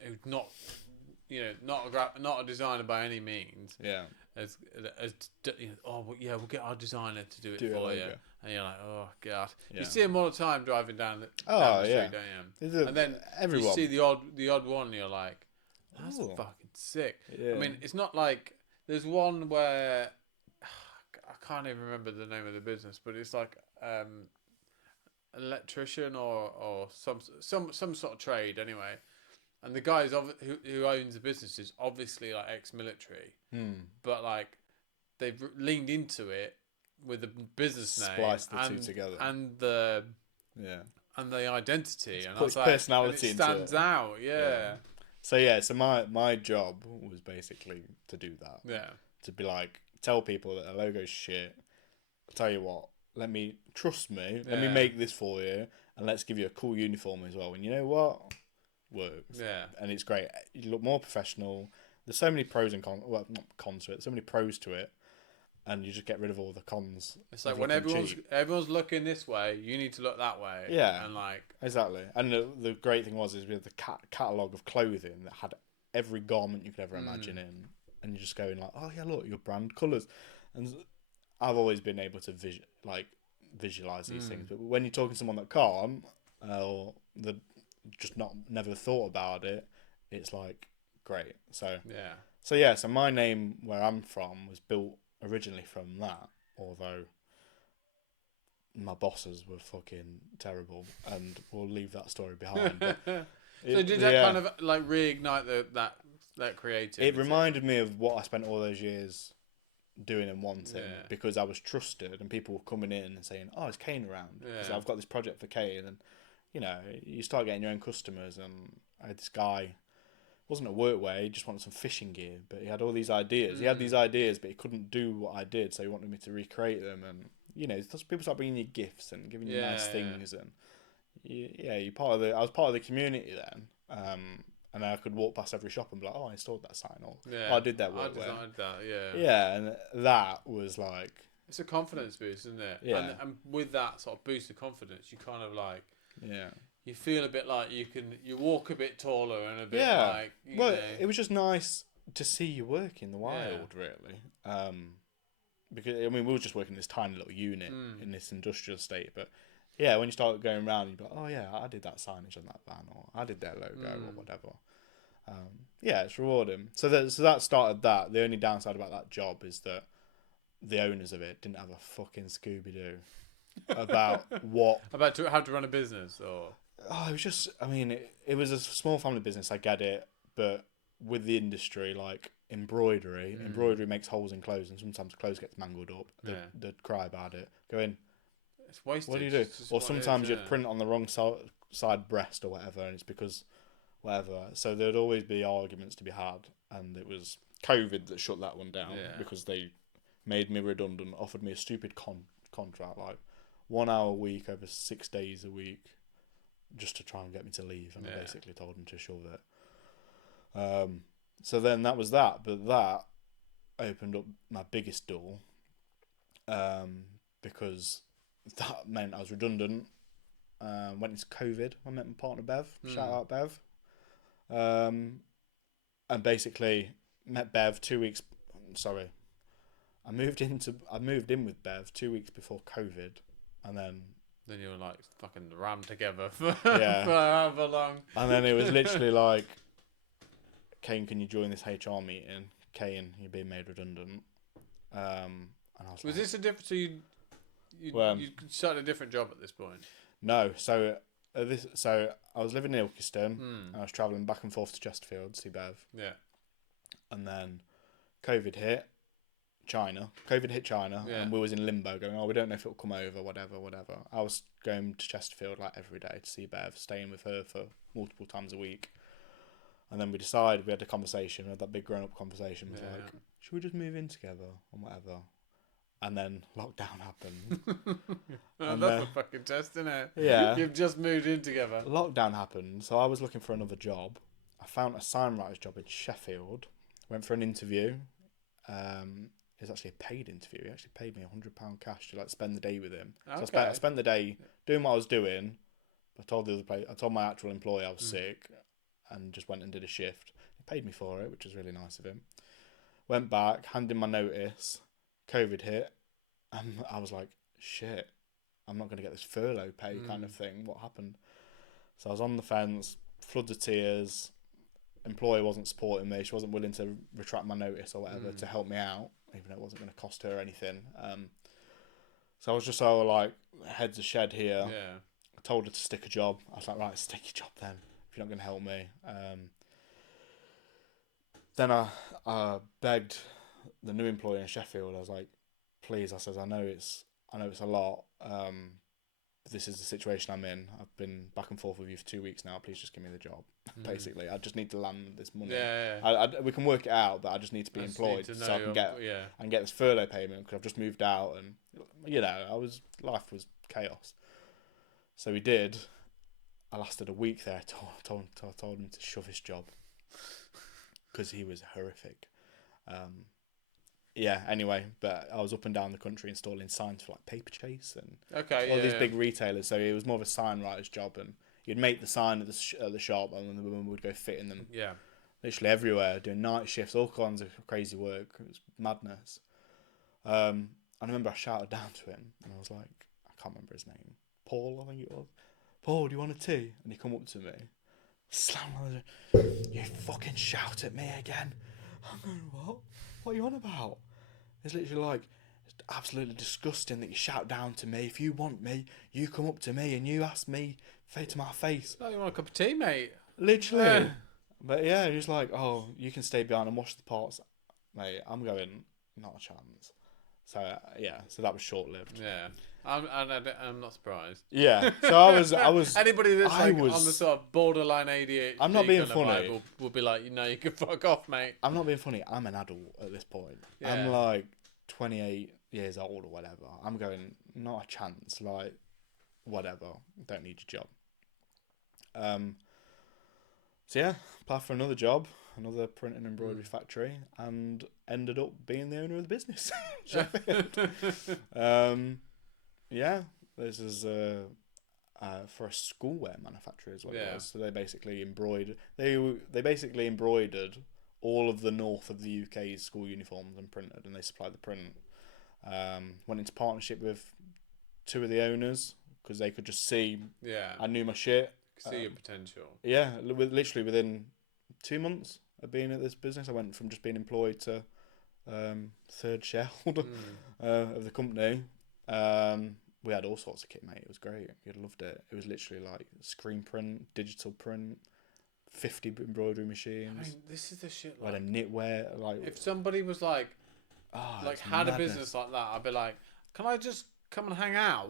who's not not a designer by any means. Yeah. As oh well, yeah, we'll get our designer to do it Do a for you, logo. and you're like, oh god, Yeah. you see them all the time driving down the Oh, street, yeah. don't you? And then Everyone. you see the odd one, and you're like, that's Ooh. fucking sick. Yeah. I mean, it's not like there's one where I can't even remember the name of the business, but it's like an electrician or some sort of trade anyway. And the guy who owns the business is obviously like ex-military, but like they've leaned into it with the business name, Spliced the two together. and the Yeah. and the identity, and I Put was like, personality and it into stands it. out, yeah. So my job was basically to do that. Yeah. To be like, tell people that a logo's shit. I'll tell you what, trust me, let me Yeah. make this for you, and let's give you a cool uniform as well. And you know what? Works. Yeah. And it's great. You look more professional. There's so many pros and cons. Well, not cons to it. So many pros to it, and you just get rid of all the cons. It's like when everyone's looking this way, you need to look that way. Yeah. And like Exactly. And the great thing is we had the catalogue of clothing that had every garment you could ever imagine in, and you're just going like, oh yeah, look, your brand colours. And I've always been able to visualize these things, but when you're talking to someone that can't, or that just never thought about it, it's like great. So my name where I'm from was built originally from that, although my bosses were fucking terrible, and we'll leave that story behind. But so did that kind of like reignite that creativity? It reminded me of what I spent all those years doing and wanting, because I was trusted and people were coming in and saying, oh, is Kain around? So I've got this project for Kain, and you start getting your own customers. And I had this guy, wasn't a workwear, he just wanted some fishing gear, but he had all these ideas. He had these ideas, but he couldn't do what I did, so he wanted me to recreate them. And people start bringing you gifts and giving you nice things, and you're part of I was part of the community then. And I could walk past every shop and be like, oh, I installed that sign, or oh, I did that work. I designed that, Yeah, and that was like, it's a confidence boost, isn't it? Yeah. And with that sort of boost of confidence, you kind of like, yeah, you feel a bit like you walk a bit taller and a bit like, it was just nice to see you work in the wild, really. Because we were just working in this tiny little unit in this industrial estate, but yeah, when you start going around, you'd be like, oh yeah, I did that signage on that van, or I did their logo, or whatever. It's rewarding. So that started that. The only downside about that job is that the owners of it didn't have a fucking Scooby-Doo about how to run a business, or it was just, it was a small family business, I get it, but with the industry, like embroidery makes holes in clothes, and sometimes clothes gets mangled up. They'd cry about it. Going, it's wasted. What do you do? Or sometimes you'd print on the wrong side breast or whatever, and it's because whatever. So there'd always be arguments to be had, and it was COVID that shut that one down because they made me redundant, offered me a stupid contract, like 1 hour a week over 6 days a week, just to try and get me to leave, and I basically told them to shove it. So then that was that, but that opened up my biggest door, because that meant I was redundant. Went into COVID. I met my partner Bev. Shout out Bev. And basically met Bev 2 weeks. Sorry, I moved in with Bev 2 weeks before COVID, and then you were like fucking rammed together for for however long. And then it was literally like, Kain, can you join this HR meeting? Kain, you're being made redundant. And I was like, this a different? So you started a different job at this point? No, so I was living in Ilkeston, and I was travelling back and forth to Chesterfield to see Bev. Yeah. And then COVID hit China, and we was in limbo going, oh, we don't know if it'll come over, whatever. I was going to Chesterfield like every day to see Bev, staying with her for multiple times a week. And then we had a conversation, we had that big grown-up conversation, like, should we just move in together or whatever? and then lockdown happened. Oh, And that's a fucking test, isn't it? yeah, You've just moved in together. lockdown happened, so I was looking for another job. I found a signwriter's job in Sheffield. Went for an interview. It was actually a paid interview. He actually paid me £100 cash to like spend the day with him. So I spent the day doing what I was doing. I told my actual employer I was sick, and just went and did a shift. He paid me for it, which was really nice of him. Went back, handed in my notice. COVID hit, and I was like, shit, I'm not going to get this furlough pay kind of thing. What happened? So I was on the fence, floods of tears. Employer wasn't supporting me. She wasn't willing to retract my notice or whatever to help me out, even though it wasn't going to cost her anything. So I was just so like, heads are shed here. Yeah. I told her to stick a job. I was like, right, stick your job then, if you're not going to help me. Then I begged the new employer in Sheffield. I was like, please, I know it's a lot. This is the situation I'm in. I've been back and forth with you for 2 weeks now. Please just give me the job. Basically, I just need to land this money. Yeah. We can work it out, but I just need to be employed so I can get this furlough payment, because I've just moved out, and life was chaos. So we did. I lasted a week there. I told him to shove his job because he was horrific. Anyway, but I was up and down the country installing signs for like Paper Chase and all these big retailers. So it was more of a sign writer's job, and you'd make the sign at the shop, and then the woman would go fitting them. Yeah. Literally everywhere, doing night shifts, all kinds of crazy work. It was madness. I remember I shouted down to him, and I was like, I can't remember his name. Paul, I think it was. Paul, do you want a tea? And he come up to me, slammed on the door. You fucking shout at me again. I'm going, what? What are you on about? It's literally like, it's absolutely disgusting that you shout down to me. If you want me, you come up to me and you ask me face to my face. Oh, you want a cup of tea, mate? Literally. Yeah. But yeah, he was like, oh, you can stay behind and wash the pots. Mate, I'm going, not a chance. So so that was short-lived. Yeah. I'm not surprised. Yeah. So I was Anybody that's on the sort of borderline ADHD, I'm not being funny, will be like, you can fuck off, mate. I'm not being funny. I'm an adult at this point. Yeah. I'm like 28 years old or whatever. I'm going, not a chance. Like, whatever. Don't need your job. So yeah, applied for another job, another print and embroidery factory, and ended up being the owner of the business. This is for a schoolwear manufacturer is what it was. So they basically embroidered. They basically embroidered all of the north of the UK's school uniforms and printed, and they supplied the print. Went into partnership with two of the owners because they could just see. Yeah. I knew my shit. See your potential. Yeah, literally within 2 months of being at this business, I went from just being employed to third shareholder of the company. We had all sorts of kit, mate. It was great. You'd loved it. It was literally like screen print, digital print, 50 embroidery machines. I mean, this is the shit. Like a knitwear. Like if somebody was had a business like that, I'd be like, can I just come and hang out?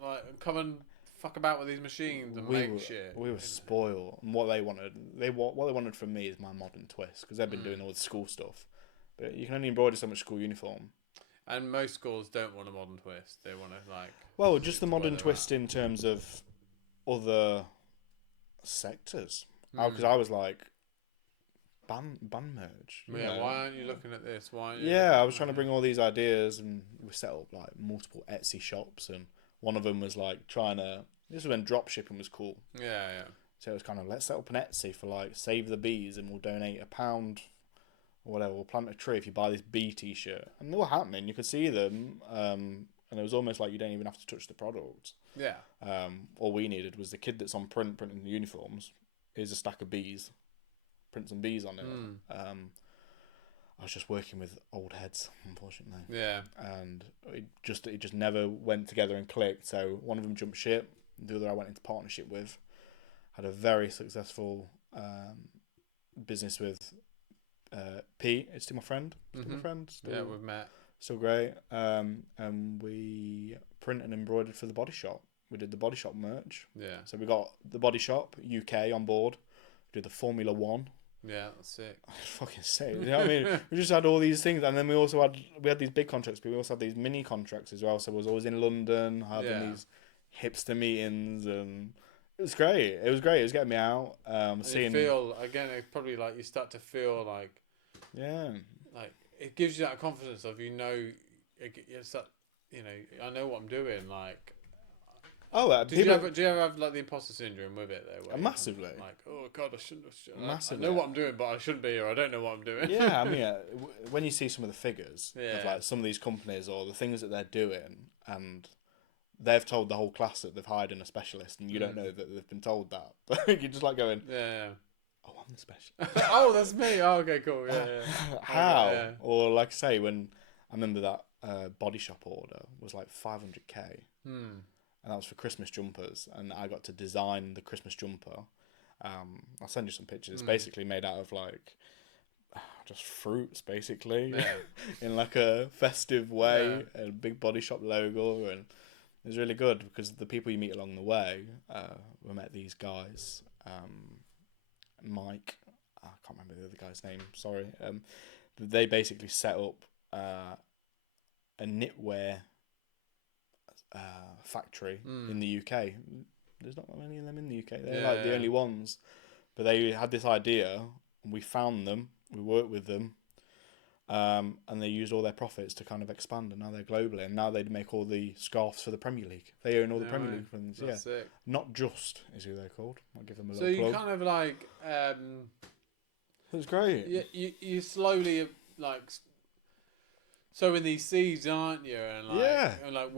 Like come and fuck about with these machines and make shit. We were spoiled. And what they wanted from me is my modern twist, because they've been doing all the school stuff. But you can only embroider so much school uniform. And most schools don't want a modern twist. They want to just the modern twist in terms of other sectors. Because I was like, ban merge. Yeah, why aren't you looking at this? I was trying to bring all these ideas, and we set up like multiple Etsy shops, and one of them was like this was when drop shipping was cool. Yeah. So it was kind of, let's set up an Etsy for like save the bees, and we'll donate £1 or whatever. We'll plant a tree if you buy this bee t-shirt. And they were happening. You could see them, and it was almost like you don't even have to touch the product. Yeah. All we needed was the kid that's on printing the uniforms. Here's a stack of bees, print some bees on it. I was just working with old heads, unfortunately. Yeah. And it just never went together and clicked. So one of them jumped ship. The other I went into partnership with. Had a very successful business with Pete. It's still my friend. Yeah, we've met. Still great. And we print and embroidered for the Body Shop. We did the Body Shop merch. Yeah. So we got the Body Shop UK on board. We did the Formula One. Yeah, that's sick. Fucking sick. You know what I mean? We just had all these things, and then we had these big contracts, but we also had these mini contracts as well. So I was always in London having Yeah. these hipster meetings, and it was great. It was great. It was getting me out. And Seeing, you feel again, it's probably like you start to feel like yeah. it gives you that confidence of it's that, I know what I'm doing. Like, Oh, do you ever have like the imposter syndrome with it though? massively. Like, oh god, I shouldn't. Massively. I know what I'm doing, but I shouldn't be, or I don't know what I'm doing. Yeah, I mean, when you see some of the figures of Yeah. like some of these companies or the things that they're doing, and they've told the whole class that they've hired in a specialist, and you don't know that they've been told that, but you're just like going, Yeah. "Oh, I'm the specialist." Oh, that's me. Oh, okay, cool. Yeah, yeah. How? Yeah. Or like I say, when I remember that Body Shop order was like 500k, and that was for Christmas jumpers, and I got to design the Christmas jumper. I'll send you some pictures. It's basically made out of like just fruits, basically, in like a festive way, and a big Body Shop logo, and it was really good because the people you meet along the way. We met these guys, Mike. I can't remember the other guy's name. Sorry. They basically set up a knitwear factory in the UK. There's not that many of them in the UK. They're like the only ones. But they had this idea, and we found them. We worked with them, and they used all their profits to kind of expand, and now they're globally. And now they make all the scarves for the Premier League. They own all the Premier League things. That's sick. Not Just is who they're called. I'll give them a So little plug. you kind of like It was great. you slowly like sowing these seeds, aren't you? And like, and like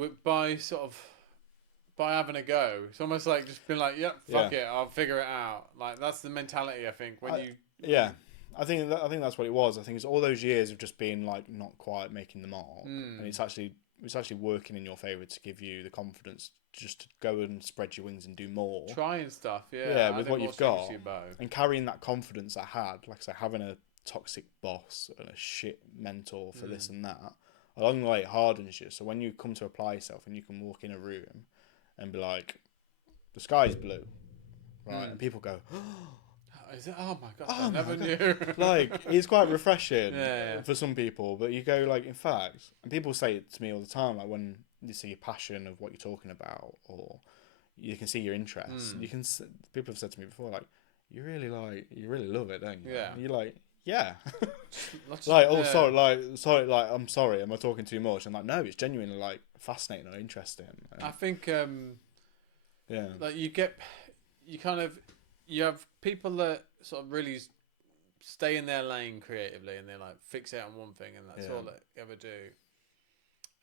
by having a go, it's almost like just being like, yep, fuck it, I'll figure it out. Like that's the mentality I think when you. Yeah, I think that's what it was. I think it's all those years of just being like not quite making the mark, and it's actually working in your favour to give you the confidence just to go and spread your wings and do more. Trying stuff, with what you've got, and carrying that confidence I had, like I say, having a toxic boss and a shit mentor for this and that, along the way it hardens you. So when you come to apply yourself and you can walk in a room and be like, the sky's blue, right, and people go, is it? Oh my god, I never knew. Like, it's quite refreshing for some people, but you go like, in fact, and people say it to me all the time, like when you see your passion of what you're talking about, or you can see your interest. You can. People have said to me before, like, you really love it, don't you? Yeah. And you're like, yeah. Sorry, like, I'm sorry, am I talking too much? I'm like, no, it's genuinely like fascinating or interesting. I think, like you have people that sort of really stay in their lane creatively, and they like fixate on one thing, and that's all they ever do.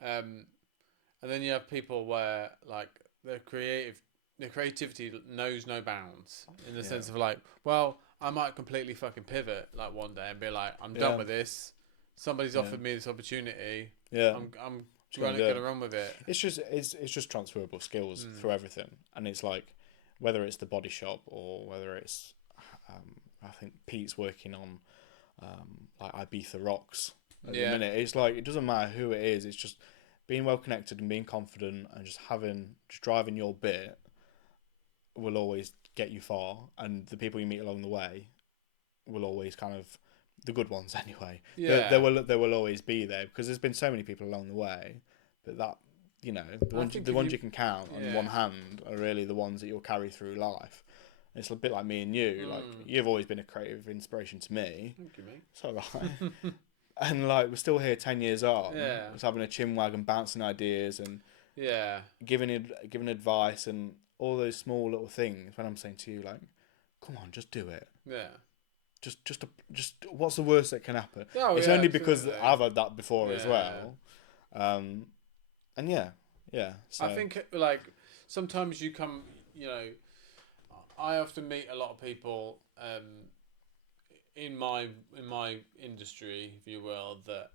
And then you have people where like their creativity knows no bounds in the sense of like, well, I might completely fucking pivot like one day and be like, I'm done with this. Somebody's offered me this opportunity. Yeah, I'm gonna run with it. It's just transferable skills through everything, and it's like whether it's the Body Shop or whether it's I think Pete's working on like Ibiza Rocks at the minute. It's like it doesn't matter who it is. It's just being well connected and being confident and just driving your bit will always get you far, and the people you meet along the way will always kind of, the good ones anyway. Yeah, they will always be there, because there's been so many people along the way, but that, you know, the ones you can count on one hand are really the ones that you'll carry through life. It's a bit like me and you. Like, you've always been a creative inspiration to me. Thank you, mate. It's all right. And like, we're still here 10 years on. Yeah. Just having a chin wag and bouncing ideas and giving advice and all those small little things. When I'm saying to you, like, come on, just do it. Yeah. Just what's the worst that can happen? Oh, it's only because I've had that before as well. And so. I think like sometimes you come, you know, I often meet a lot of people in my industry, if you will, that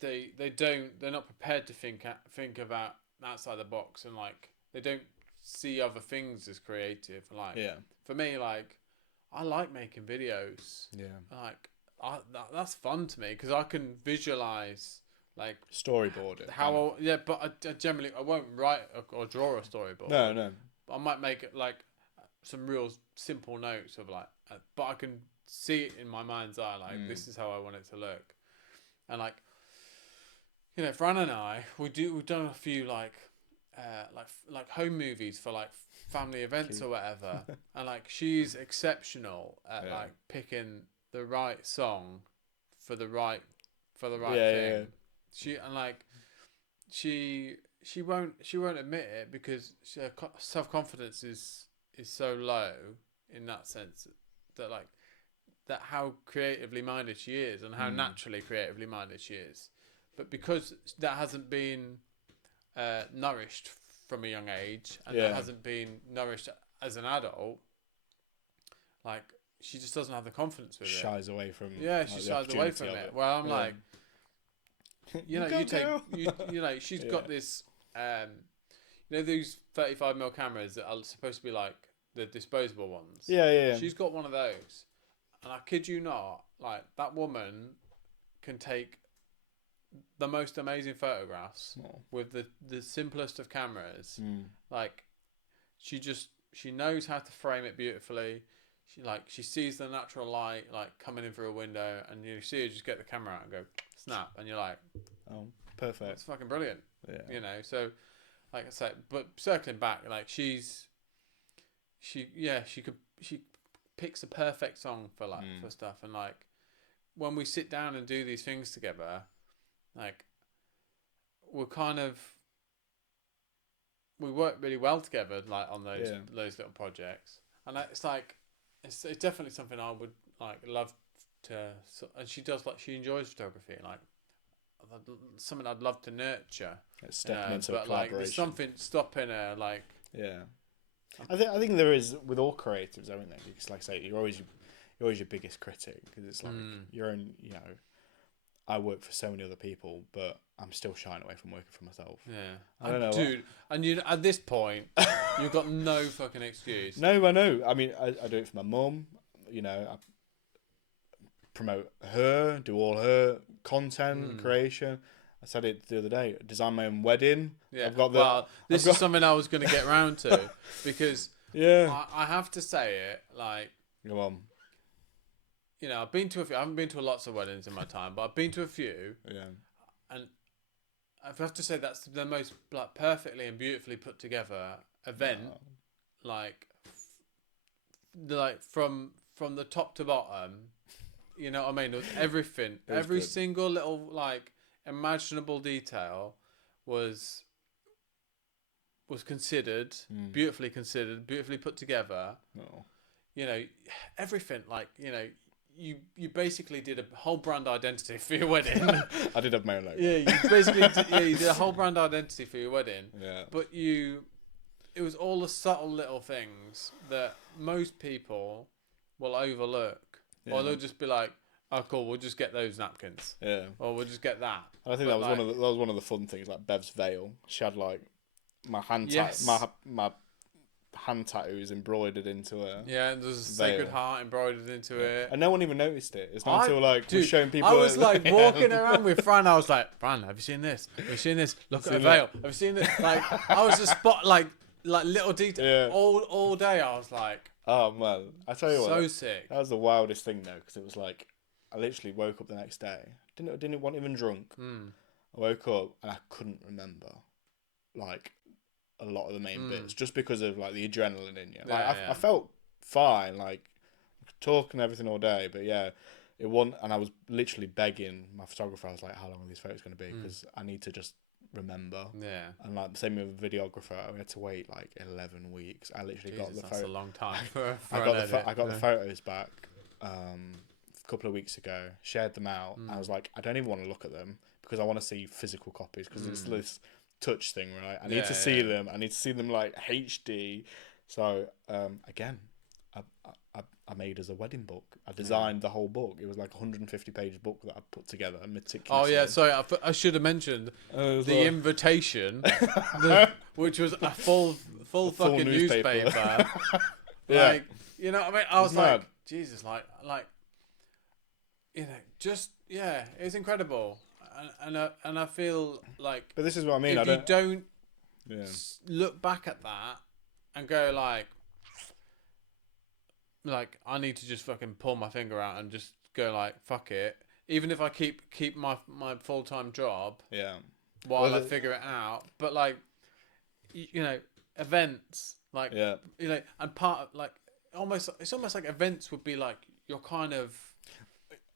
they're not prepared to think about outside the box, and like they don't see other things as creative. Like for me, like I like making videos. Yeah, like that's fun to me because I can visualize. Like storyboard it. But I generally I won't write or draw a storyboard. No. I might make it like some real simple notes of like but I can see it in my mind's eye. Like this is how I want it to look, and like, you know, Fran and I, we've done a few like home movies for like family events or whatever, and like she's exceptional at like picking the right song for the right thing. Yeah. She won't admit it because her self confidence is so low in that sense that like that how creatively minded she is and how naturally creatively minded she is, but because that hasn't been nourished from a young age and that hasn't been nourished as an adult, like she just doesn't have the confidence with shies away from she shies away from it. Well, I'm like, you know, you know, she's got this you know, these 35mm cameras that are supposed to be like the disposable ones. Yeah. She's got one of those, and I kid you not, like that woman can take the most amazing photographs with the simplest of cameras. Like she knows how to frame it beautifully. She sees the natural light like coming in through a window, and you see her just get the camera out and go snap, and you're like, oh, perfect. It's fucking brilliant. Yeah. You know, so like I said, but circling back, like she picks a perfect song for like for stuff, and like when we sit down and do these things together, like we work really well together, like on those little projects, and it's like it's definitely something I would like love to. And she does, like, she enjoys photography, like something I'd love to nurture. It's stepping into but a like collaboration. there's something stopping her, like I think there is with all creatives, I think, because like I say, you're always your biggest critic, because it's like your own, you know. I work for so many other people, but I'm still shying away from working for myself. Yeah, I don't know, dude. And you, at this point, you've got no fucking excuse. No, I know. I mean, I do it for my mum. You know, I promote her, do all her content creation. I said it the other day. Design my own wedding. Yeah. This is something I was going to get round to because I have to say it. Like, go on. You know, I've been to a few. I haven't been to lots of weddings in my time, but I've been to a few. Yeah. And I have to say that's the most like perfectly and beautifully put together event, like from the top to bottom. You know what I mean? It was everything, every single little like imaginable detail was considered, beautifully put together. You know, everything, like, you know. You basically did a whole brand identity for your wedding. I did have my own logo. Yeah, you basically you did a whole brand identity for your wedding. Yeah. But it was all the subtle little things that most people will overlook, or they'll just be like, "Oh, cool, we'll just get those napkins." Yeah. Or we'll just get that. And I think that was one of the fun things, like Bev's veil. She had like my hand my hand tattoos embroidered into her. Yeah, and there's a Sacred Heart embroidered into it. And no one even noticed it. It's not until like we're showing people. I was like walking around with Fran. I was like, Fran, have you seen this? Have you seen this? Look at the veil. Have you seen this? Like, I was just like little detail all day. I was like, oh man, I tell you what, so sick. That was the wildest thing though, because it was like I literally woke up the next day. Wasn't even drunk. I woke up and I couldn't remember like a lot of the main bits, just because of like the adrenaline in you. Like I felt fine, like talking everything all day, but it wasn't. And I was literally begging my photographer. I was like, "How long are these photos going to be? Because I need to just remember." Yeah. And like the same with a videographer, we had to wait like 11 weeks. I literally got the photos. That's a long time for I got the photos back a couple of weeks ago. Shared them out. I was like, I don't even want to look at them because I want to see physical copies, because it's this touch thing, right? I need to see them. I need to see them like HD. So again, I made as a wedding book. I designed the whole book. It was like a 150-page book that I put together meticulously. Oh yeah, sorry, I should have mentioned the invitation, which was a full fucking newspaper. Like, you know what I mean? I was like, mad. Jesus, like, you know, just it was incredible. And I feel like, but this is what I mean. If you don't look back at that and go like, like I need to just fucking pull my finger out and just go like fuck it. Even if I keep my full-time job Yeah. while I figure it out, but like you know, events like Yeah. you know, and part of like it's almost like events would be like your kind of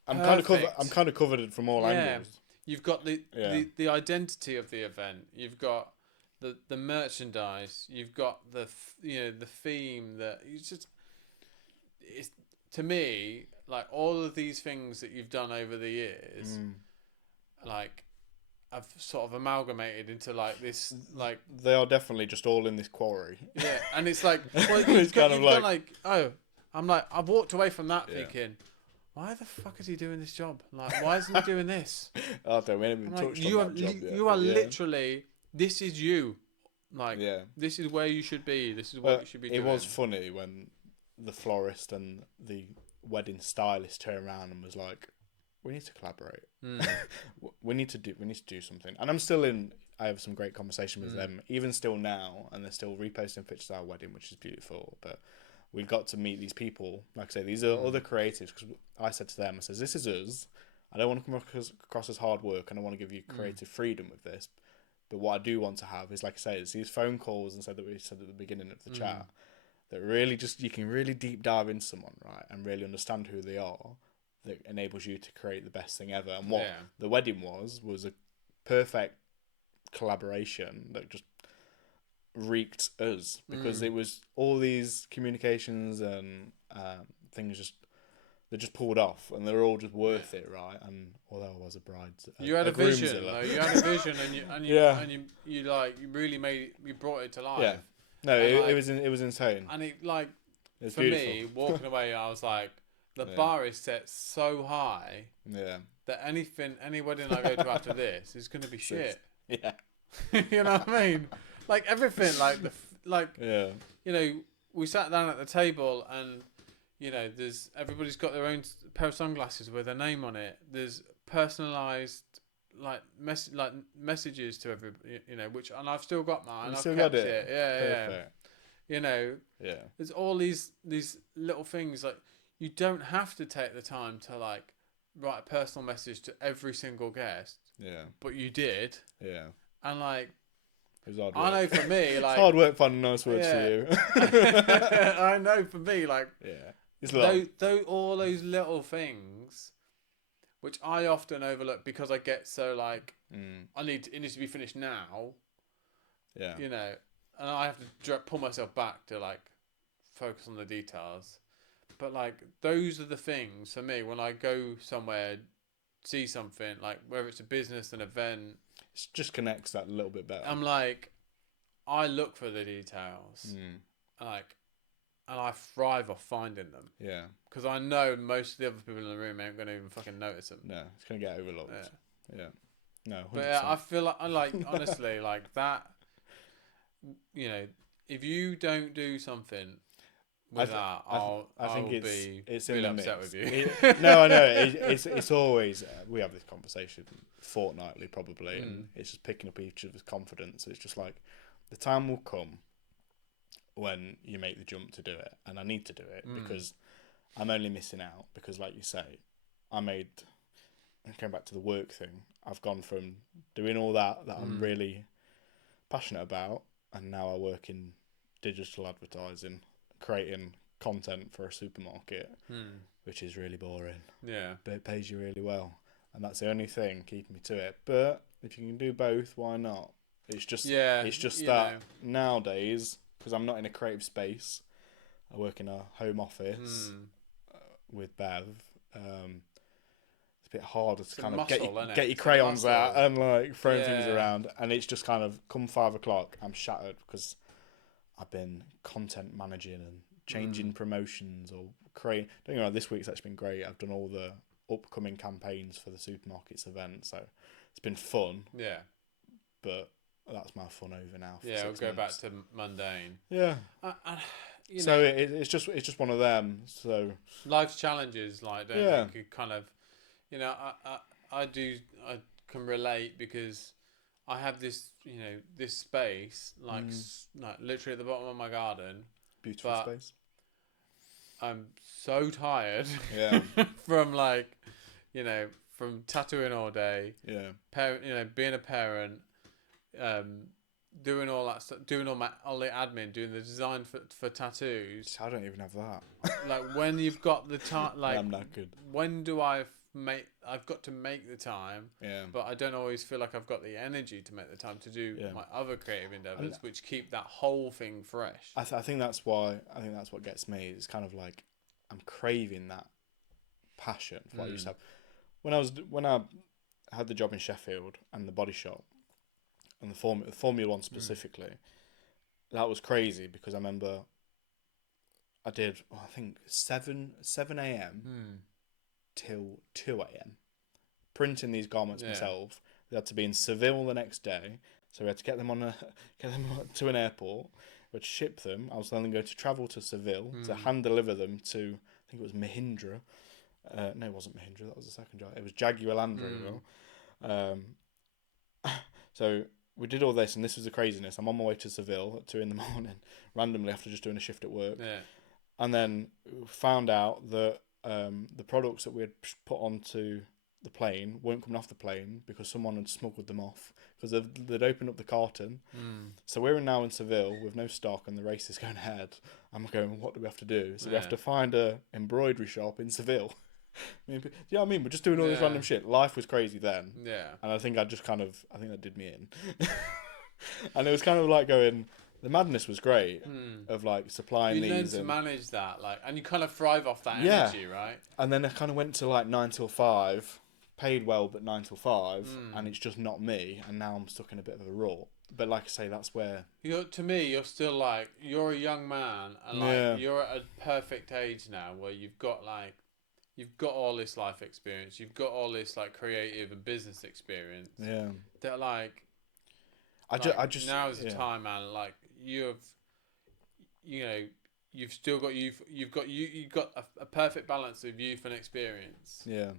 I'm perfect. kind of covered from all angles. You've got Yeah. the identity of the event. You've got the merchandise. You've got the theme. That it's to me like all of these things that you've done over the years, like I've sort of amalgamated into like this like They are definitely just all in this quarry. yeah, and it's like well, It's kind of like oh, I'm like I've walked away from that thinking. Why the fuck is he doing this job? Like, why isn't he doing this? Oh, we haven't even touched on that job yet. You are literally. This is you. Like, yeah. This is where you should be. This is what you should be doing. It was funny when the florist and the wedding stylist turned around and was like, "We need to collaborate. we need to do something." And I'm still in. I have some great conversation with them, even still now, and they're still reposting pictures of our wedding, which is beautiful. But we got to meet these people. Like I say, these are other creatives. Because I said to them, I says, "This is us. I don't want to come across as hard work, and I want to give you creative freedom with this. But what I do want to have is, like I say, it's these phone calls and that we said at the beginning of the chat that really just you can really deep dive into someone, right, and really understand who they are. That enables you to create the best thing ever. And what the wedding was a perfect collaboration that just reeked us because it was all these communications and things they just pulled off and they're all just worth it, right? And although I was a bride, you had a vision, though. You had a vision, and you really you brought it to life. Yeah, no, it was insane. And it like it for beautiful. me walking away, I was like, the bar is set so high. Yeah. That any wedding I go to after this is going to be shit. Yeah. You know what I mean? Like everything, yeah. You know, we sat down at the table and, you know, everybody's got their own pair of sunglasses with their name on it. There's personalised messages to everybody, you know, and I've still got mine. I've kept it. Yeah. You know, there's all these little things like you don't have to take the time to like write a personal message to every single guest. Yeah. But you did. Yeah. And like, it was hard work. I know for me, like, it's hard work finding nice words for you. I know for me, like, all those little things, which I often overlook because I get so like, it needs to be finished now. Yeah. You know, and I have to pull myself back to like focus on the details. But like, those are the things for me when I go somewhere, see something like whether it's a business, an event. It just connects that a little bit better. I'm like, I look for the details, like, and I thrive off finding them. Yeah. Because I know most of the other people in the room ain't gonna even fucking notice them. No, it's gonna get overlooked. Yeah. No. 100%. But yeah, I feel like honestly like that. You know, if you don't do something with that, I think it's really upset with you. No, I know. It's always we have this conversation fortnightly probably, and it's just picking up each other's confidence. It's just like the time will come when you make the jump to do it, and I need to do it because I'm only missing out. Because, like you say, I came back to the work thing. I've gone from doing all that I'm really passionate about, and now I work in digital advertising, creating content for a supermarket, which is really boring. Yeah. But it pays you really well. And that's the only thing keeping me to it. But if you can do both, why not? It's just that nowadays, because I'm not in a creative space, I work in a home office with Bev. It's a bit harder to kind of get your crayons out and like throw things around. And it's just kind of come 5 o'clock, I'm shattered because I've been content managing and changing promotions or creating. Don't get me wrong, this week's actually been great. I've done all the upcoming campaigns for the supermarkets event, so it's been fun. Yeah. But that's my fun over now. Yeah, we'll go back to mundane. Yeah. So it's just one of them. So life's challenges, like don't you kind of, you know, I can relate because I have this, you know, this space like literally at the bottom of my garden. Beautiful space. I'm so tired Yeah. from like, from tattooing all day, Yeah. being a parent, um, doing all that stuff, doing all the admin, doing the design for tattoos. I don't even have that. Like when you've got the time, like I'm not good. when do I've got to make the time, Yeah. but I don't always feel like I've got the energy to make the time to do Yeah. my other creative endeavors, which keep that whole thing fresh. I think that's why. I think that's what gets me. It's kind of like I'm craving that passion for what I used to have. When I had the job in Sheffield and the body shop and the Formula One specifically, that was crazy because I remember I did I think 7 a.m. till 2 a.m. printing these garments myself. They had to be in Seville the next day, so we had to get them to an airport. We had to ship them. I was then going to travel to Seville to hand deliver them to, I think it was Mahindra. No, it wasn't Mahindra. That was the second job. It was Jaguar Land Rover. So we did all this, and this was the craziness. I'm on my way to Seville at 2 a.m, randomly after just doing a shift at work. Yeah. And then found out that the products that we had put onto the plane weren't coming off the plane because someone had smuggled them off because they'd opened up the carton. So we're now in Seville with no stock and the race is going ahead. I'm going, what do we have to do? So we have to find a embroidery shop in Seville. You know what I mean? We're just doing all this random shit. Life was crazy then. Yeah. And I think that did me in. And it was kind of like going, the madness was great of like supplying you these. You learn to manage that, like, and you kind of thrive off that energy, right? And then I kind of went to like 9 till 5, paid well, but 9 till 5, and it's just not me. And now I'm stuck in a bit of a rut. But like I say, that's where to me, you're still like you're a young man, and like you're at a perfect age now where you've got all this life experience, you've got all this like creative and business experience. Yeah. That like. I just now is the time, man. Like you've still got you've got a perfect balance of youth and experience. Yeah.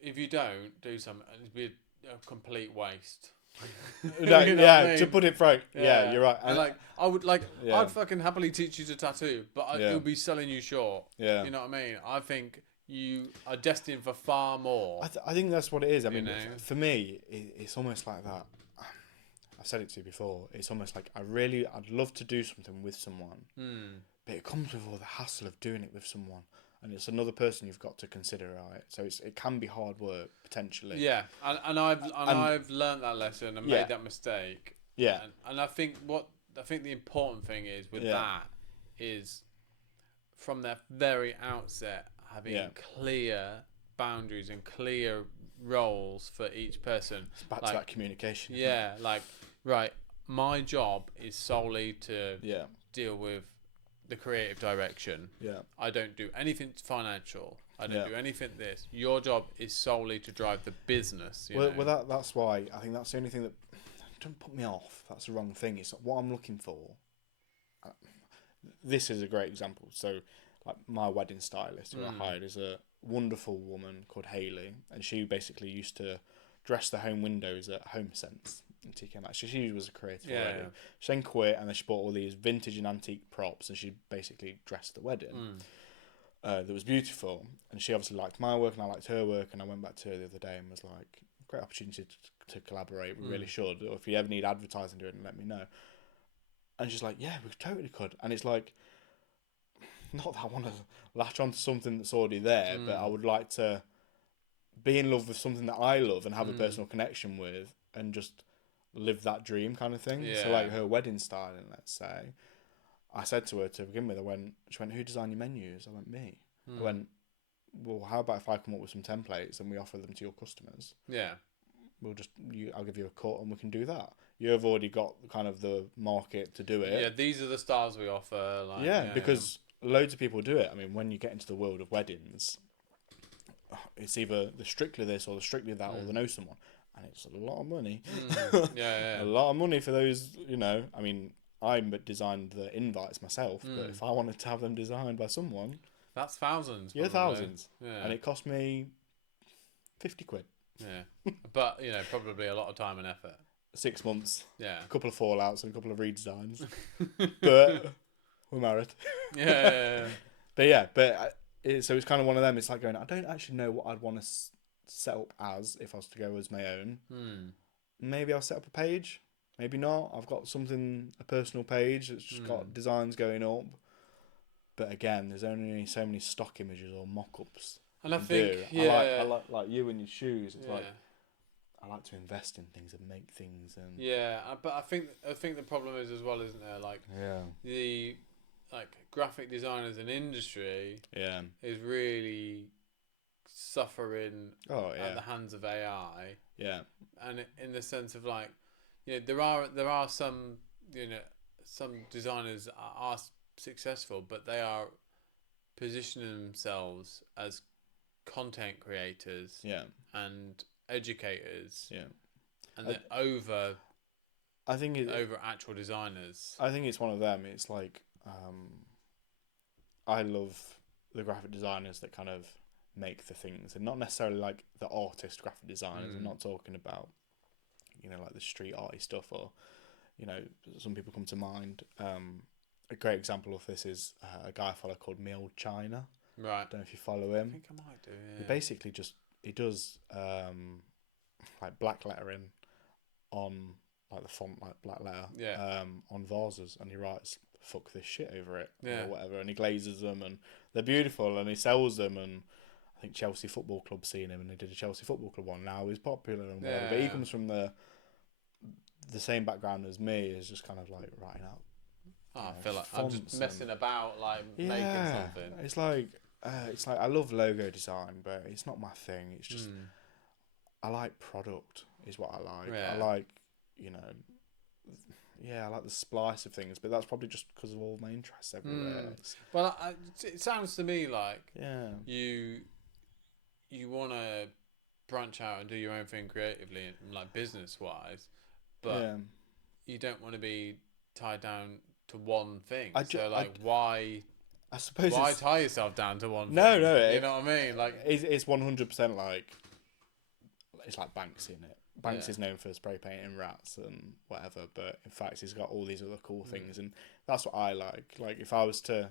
If you don't do something, it'd be a complete waste. No, you know what I mean? To put it frank, you're right. And like I'd fucking happily teach you to tattoo, but it would be selling you short. Yeah. You know what I mean? I think you are destined for far more. I think that's what it is. I mean, for me, it's almost like that. I've said it to you before. It's almost like I'd love to do something with someone, but it comes with all the hassle of doing it with someone, and it's another person you've got to consider, right? So it can be hard work potentially. Yeah, and I've learned that lesson and made that mistake. Yeah, and I think the important thing is with that is from the very outset having clear boundaries and clear roles for each person. It's back to that communication. Yeah, like right, my job is solely to deal with the creative direction. Yeah, I don't do anything financial. I don't do anything this. Your job is solely to drive the business. Well, that's why I think that's the only thing that don't put me off. That's the wrong thing. It's what I'm looking for. This is a great example. So, like my wedding stylist who I hired is a wonderful woman called Hayley, and she basically used to dress the home windows at HomeSense in TK Maxx. She was a creative already. She then quit, and then she bought all these vintage and antique props, and she basically dressed the wedding. That was beautiful, and she obviously liked my work, and I liked her work, and I went back to her the other day and was like, great opportunity to collaborate, we really should, or if you ever need advertising doing it, let me know. And she's like, yeah, we totally could. And it's like, not that I want to latch on to something that's already there, but I would like to be in love with something that I love and have a personal connection with, and just live that dream kind of thing. So like her wedding styling, let's say, I said to her to begin with, she went, who designed your menus? I went, me. I went, well, how about if I come up with some templates and we offer them to your customers? Yeah. I'll give you a cut and we can do that. You've already got kind of the market to do it. Yeah, these are the styles we offer. Like, because loads of people do it. I mean, when you get into the world of weddings, it's either the strictly this or the strictly that, or they know someone, and it's a lot of money. A lot of money for those. I mean, I designed the invites myself, but if I wanted to have them designed by someone, that's thousands. Yeah, thousands. Yeah. And it cost me 50 quid. Yeah, but probably a lot of time and effort. 6 months. Yeah. A couple of fallouts and a couple of redesigns. But we're married. Yeah. So it's kind of one of them. It's like going, I don't actually know what I'd want to set up as if I was to go as my own. Maybe I'll set up a page. Maybe not. I've got a personal page that's just got designs going up. But again, there's only so many stock images or mock-ups. And I think, yeah, I like you and your shoes. It's like I like to invest in things and make things and but I think the problem is as well, isn't there? Like the graphic design as an industry is really suffering at the hands of AI. Yeah, and in the sense of like, there are some some designers are successful, but they are positioning themselves as content creators and educators and then over actual designers. I think it's one of them. It's like I love the graphic designers that kind of make the things, and not necessarily like the artist graphic designers. I'm not talking about like the street arty stuff, or some people come to mind. A great example of this is a guy I follow called Mill China. Right. I don't know if you follow him. I think I might do. Yeah. He basically he does like black lettering on like the font, like black letter on vases, and he writes "fuck this shit" over it or whatever, and he glazes them, and they're beautiful, and he sells them, and I think Chelsea Football Club seen him, and he did a Chelsea Football Club one. Now he's popular and whatever, but he comes from the same background as me, is just kind of like writing out. I feel like I'm just messing about, like making something. It's like I love logo design, but it's not my thing. It's just I like product is what I like. I like I like the splice of things, but that's probably just because of all my interests everywhere. Well, it sounds to me like you want to branch out and do your own thing creatively and like business wise, but you don't want to be tied down to one thing. Why? I suppose why tie yourself down to one thing? No, you know what I mean? Like it's 100% like it's like Banksy in it. Banks is known for spray painting rats and whatever, but in fact he's got all these other cool things, and that's what I like. Like if I was to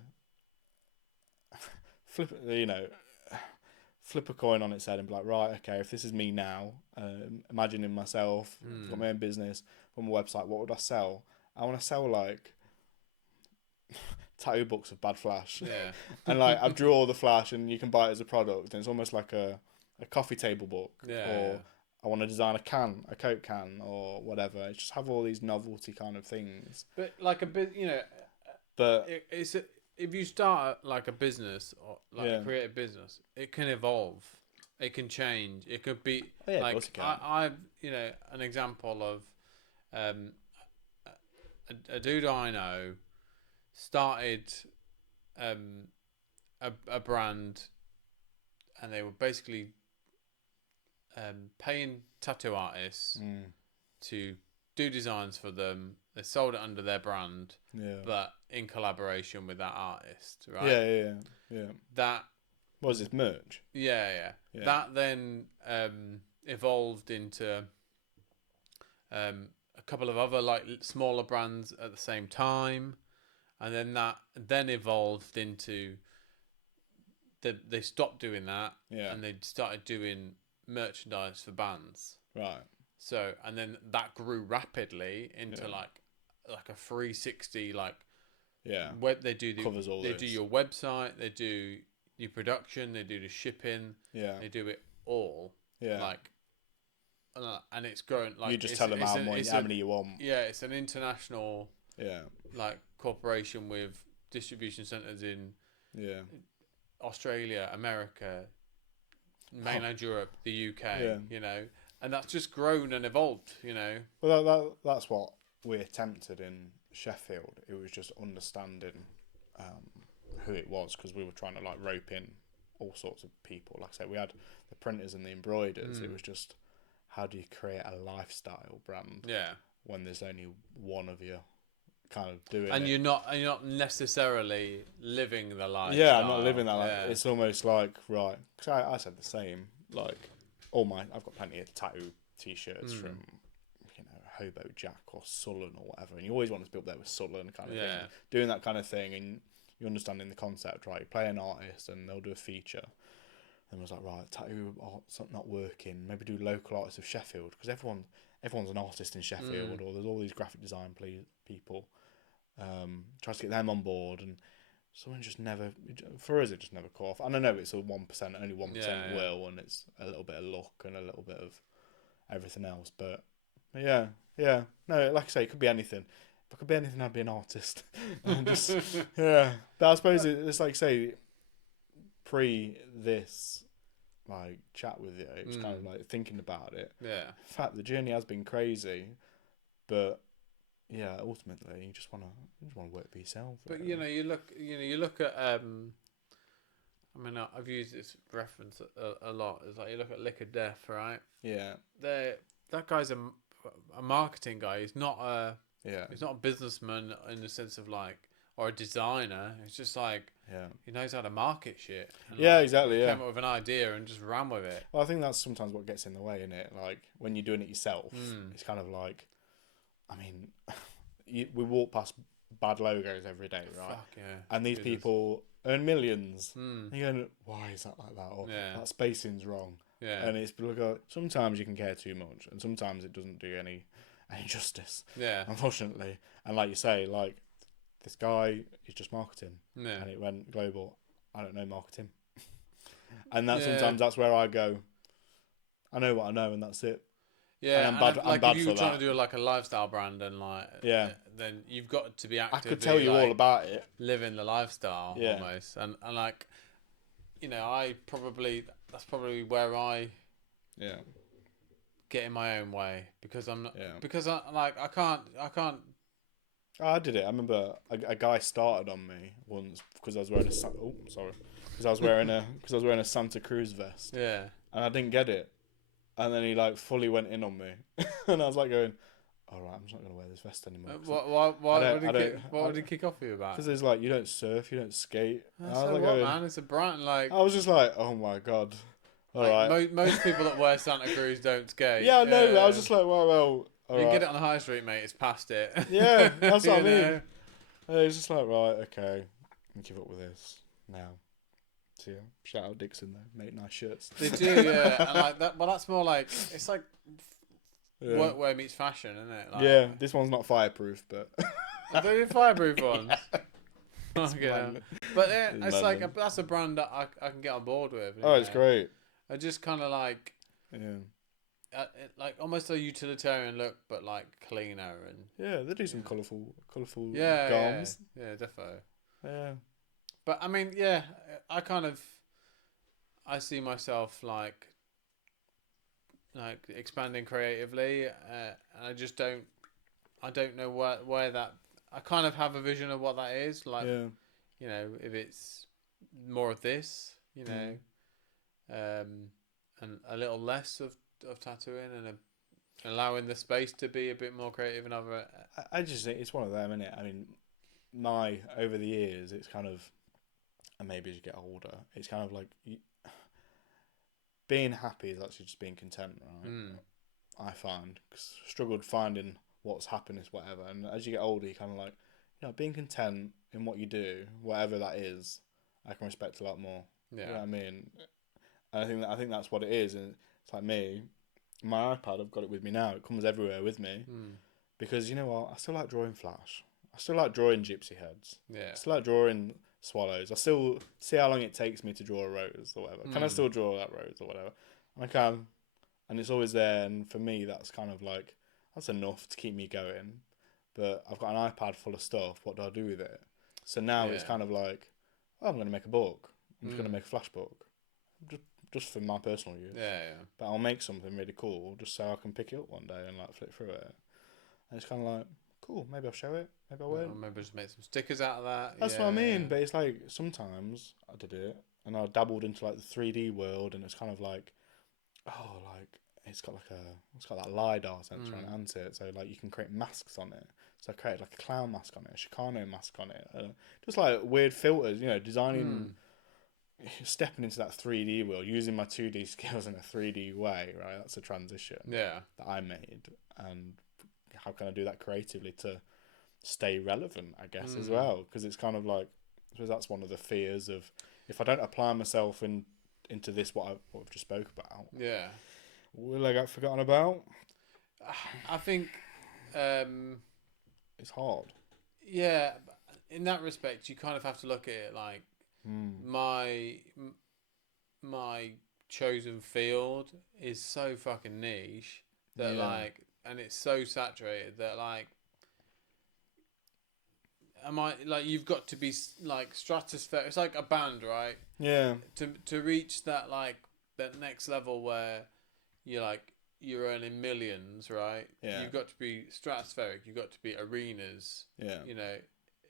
flip a coin on its head and be like, right, okay, if this is me now, imagining myself, I've got my own business, on my website, what would I sell? I want to sell like tattoo books of bad Flash, and like I drew all the Flash, and you can buy it as a product, and it's almost like a coffee table book, or I want to design a Coke can, or whatever. It's just have all these novelty kind of things. But like a bit, but if you start like a business or like a creative business, it can evolve, it can change, it could be I've an example of a dude I know started a brand, and they were basically paying tattoo artists to do designs for them. They sold it under their brand, but in collaboration with that artist, right? Yeah. That was his merch. Yeah. That then evolved into a couple of other like smaller brands at the same time, and then that evolved into they stopped doing that, and they started doing merchandise for bands, right? So, and then that grew rapidly into like a 360 web. They do do your website, they do your production, they do the shipping, they do it all, and it's growing. Like you just tell them how many you want. Yeah, it's an international like corporation with distribution centers in Australia, America, mainland Europe, the UK, and that's just grown and evolved, Well, that's what we attempted in Sheffield. It was just understanding who it was, because we were trying to like rope in all sorts of people. Like I said, we had the printers and the embroiders. It was just, how do you create a lifestyle brand when there's only one of you kind of doing it? You're not necessarily living the life. Yeah, I'm not living that life. It's almost like, right, because I said the same. Like I've got plenty of tattoo t-shirts from Hobo Jack or Sullen or whatever, and you always want to be up there with Sullen kind of Yeah. thing, doing that kind of thing, and you're understanding the concept, right? You play an artist and they'll do a feature. And I was like, right, tattoo art's not working. Maybe do local artists of Sheffield, because everyone's an artist in Sheffield, or there's all these graphic design people. Try to get them on board, and someone just never. For us, it just never caught off. And I know it's a 1%, only 1% will, and it's a little bit of luck and a little bit of everything else. But yeah. No, like I say, it could be anything. If I could be anything, I'd be an artist. Yeah. But I suppose it's like, say, pre this like chat with you, it was kind of like thinking about it. Yeah. In fact, the journey has been crazy, but yeah, ultimately you just wanna work for yourself. But really. you look at I mean, I've used this reference a lot. It's like you look at Lick of Death, right? Yeah. That guy's a marketing guy. He's not a businessman in the sense of like, or a designer. It's just like, he knows how to market shit. And Yeah, like, exactly. Yeah. Came up with an idea and just ran with it. Well, I think that's sometimes what gets in the way, isn't it? Like when you're doing it yourself, it's kind of like, I mean, we walk past bad logos every day, right? Fuck yeah. And these people earn millions. Mm. And you're going, why is that like that? Or that spacing's wrong. Yeah. And it's like, sometimes you can care too much, and sometimes it doesn't do any justice. Yeah. Unfortunately, and like you say, like this guy is just marketing, and it went global. I don't know marketing, and sometimes that's where I go. I know what I know, and that's it. Yeah, and I'm bad if you for were trying that. to do like a lifestyle brand and like, then you've got to be I actively. could tell you all about it. Living the lifestyle almost, and like, that's probably where I get in my own way, because I'm not because I can't. I did it. I remember a guy started on me once because I was wearing because I was wearing a Santa Cruz vest. Yeah. And I didn't get it. And then he like fully went in on me, and I was like going, "All right, I'm just not going to wear this vest anymore." What would he kick off you about? Because it's like, you don't surf, you don't skate. That's so what, man? It's a brand like. I was just like, oh my god. All right. Most people that wear Santa Cruz don't skate. Yeah, I know. But I was just like, well. You can get it on the high street, mate. It's past it. Yeah, that's what I mean. And it's just like, right, okay, I'll give up with this now. So yeah, shout out Dixon though, make nice shirts. They do, yeah. And like that, well, that's more like, it's like workwear meets fashion, isn't it? Like, yeah, this one's not fireproof, but are they fireproof ones? Okay. But it's like that's a brand that I can get on board with. Oh, it's great. I just kind of like, like almost a utilitarian look, but like cleaner and. Yeah, they do some colourful garms. Yeah, definitely. Yeah. But I mean, I see myself like expanding creatively, and I just don't know where that. I kind of have a vision of what that is, like, if it's more of this, and a little less of tattooing, and allowing the space to be a bit more creative and other. I just think it's one of them, isn't it? I mean, over the years, it's kind of. And maybe as you get older, it's kind of like being happy is actually just being content, right? I find, because I struggled finding what's happiness, whatever. And as you get older, you kind of like, being content in what you do, whatever that is, I can respect a lot more. Yeah. You know what I mean? And I think that's what it is. And it's like me, my iPad, I've got it with me now. It comes everywhere with me because you know what? I still like drawing Flash. I still like drawing gypsy heads. Yeah. I still like drawing swallows. I still see how long it takes me to draw a rose or whatever. Can I still draw that rose or whatever? And I can, and it's always there. And for me, that's kind of like, that's enough to keep me going. But I've got an iPad full of stuff. What do I do with it? So now it's kind of like, I'm going to make a book. I'm just going to make a Flash book, just for my personal use. Yeah. But I'll make something really cool just so I can pick it up one day and like flip through it. And it's kind of like, cool, maybe I'll show it, maybe I won't. Or maybe just make some stickers out of that. That's what I mean, but it's like, sometimes I did it, and I dabbled into like the 3D world, and it's kind of like, it's got that LiDAR sensor on it, so like you can create masks on it. So I created like a clown mask on it, a Chicano mask on it, just like weird filters, designing, stepping into that 3D world, using my 2D skills in a 3D way, right? That's a transition that I made, and how can I do that creatively to stay relevant, I guess, as well, because it's kind of like, I suppose that's one of the fears of, if I don't apply myself into this, what I've just spoke about, will I get forgotten about? I think It's hard. yeah, in that respect you kind of have to look at it like my chosen field is so fucking niche that like, and it's so saturated that like, am I like, you've got to be like stratosphere. It's like a band, right? Yeah. To reach that like that next level where you're earning millions, right? Yeah. You've got to be stratospheric. You've got to be arenas. Yeah. You know,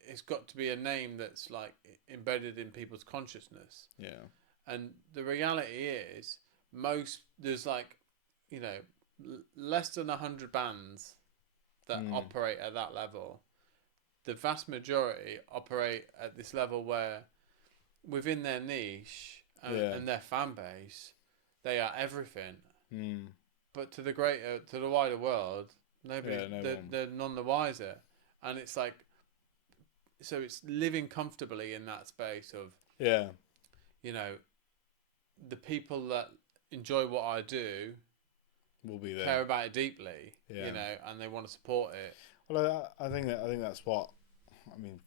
it's got to be a name that's like embedded in people's consciousness. Yeah. And the reality is, there's like, you know, less than 100 bands that operate at that level. The vast majority operate at this level where, within their niche and their fan base, they are everything. But to the wider world, they're none the wiser. And it's like, so it's living comfortably in that space of, you know, the people that enjoy what I do will be there, care about it deeply, you know, and they want to support it. Well, I think that's what, I mean,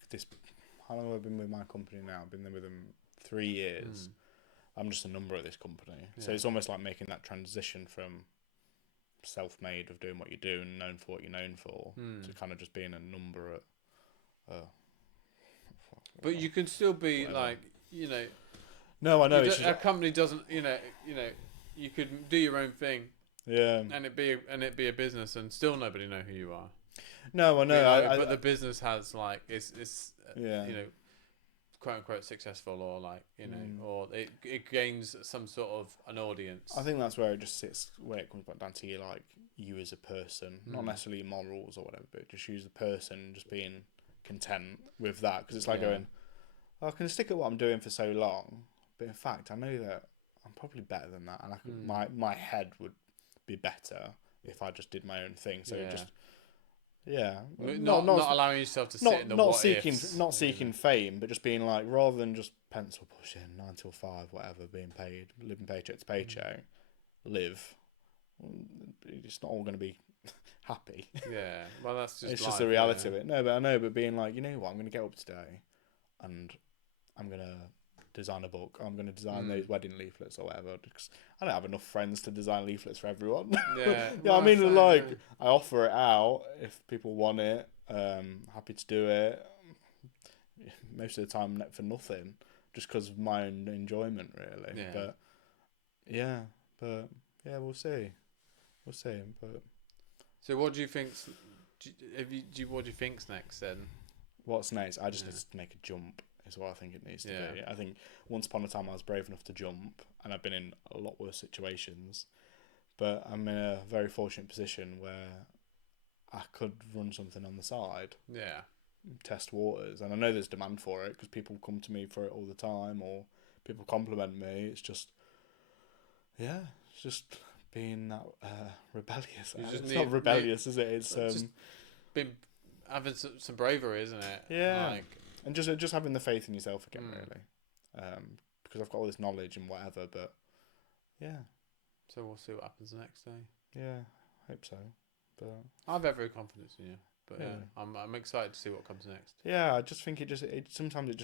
how long have I been with my company now? I've been there with them 3 years. I'm just a number at this company. So it's almost like making that transition from self-made of doing what you do and known for what you're known for to kind of just being a number at but you can still be like, you know, no, I know a company doesn't, you know, you could do your own thing, and it be a business and still nobody know who you are. No, I know, but the business has like, it's you know, quote unquote successful, or like, you know, or it gains some sort of an audience. I think that's where it just sits, where it comes back down to you as a person, not necessarily morals or whatever, but just you as a person, just being content with that, because it's like going, I can stick at what I'm doing for so long, but in fact I know that I'm probably better than that, and I could, my head would be better if I just did my own thing. So just not allowing yourself to sit in the what ifs. Not seeking fame, but just being like, rather than just pencil pushing 9 till 5, whatever, being paid, living paycheck to paycheck, live. It's not all going to be happy. Yeah, well, that's just it's life, just the reality of it. No, but I know, but being like, you know what, I'm going to get up today, and I'm going to design a book. I'm going to design those wedding leaflets or whatever, because I don't have enough friends to design leaflets for everyone. I mean, like, I offer it out if people want it. Happy to do it. Most of the time for nothing, just because of my own enjoyment, really. But we'll see. But so, what do you think's? What do you think's next then? What's next? I just need to make a jump. Is what I think it needs to be. I think once upon a time I was brave enough to jump, and I've been in a lot worse situations, but I'm in a very fortunate position where I could run something on the side, test waters, and I know there's demand for it because people come to me for it all the time, or people compliment me. It's just being that rebellious. It's not rebellious, is it? It's just been having some bravery, isn't it? Yeah. Like, and just having the faith in yourself again, really. Because I've got all this knowledge and whatever, but so we'll see what happens next day. Yeah, hope so. But I have every confidence in you. But I'm excited to see what comes next. Yeah, I just think sometimes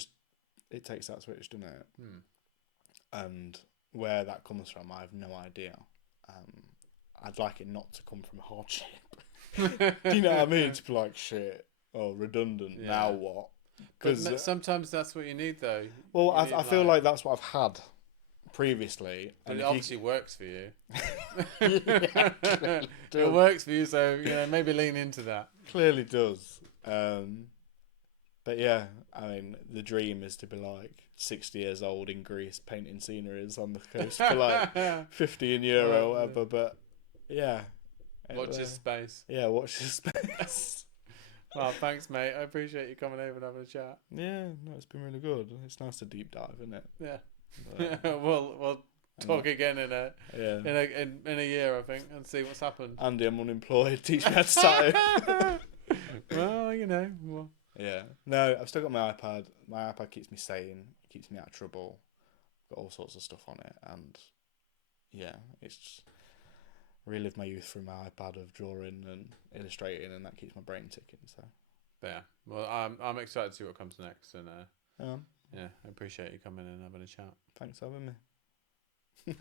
it takes that switch, doesn't it? And where that comes from, I have no idea. I'd like it not to come from hardship. Do you know what I mean? To be like, shit, redundant. Now what? Because sometimes that's what you need, though. Well, I feel like that's what I've had previously, and it obviously works for you. It works for you, so maybe lean into that. Clearly does. But yeah, I mean, the dream is to be like 60 years old in Greece painting sceneries on the coast for like €15 or whatever. But yeah, watch this space. Yeah, watch this space. Well, thanks, mate. I appreciate you coming over and having a chat. Yeah, no, it's been really good. It's nice to deep dive, isn't it? Yeah. Well, talk again in Yeah. a year, I think, and see what's happened. Andy, I'm unemployed. Teach me how to tattoo. Well, you know. Well, Yeah. No, I've still got my iPad. My iPad keeps me sane. It keeps me out of trouble. Got all sorts of stuff on it, and yeah, it's just relive my youth through my iPad of drawing and illustrating, and that keeps my brain ticking. So. but yeah. Well, I'm excited to see what comes next, and Yeah. yeah, I appreciate you coming in and having a chat. Thanks for having me.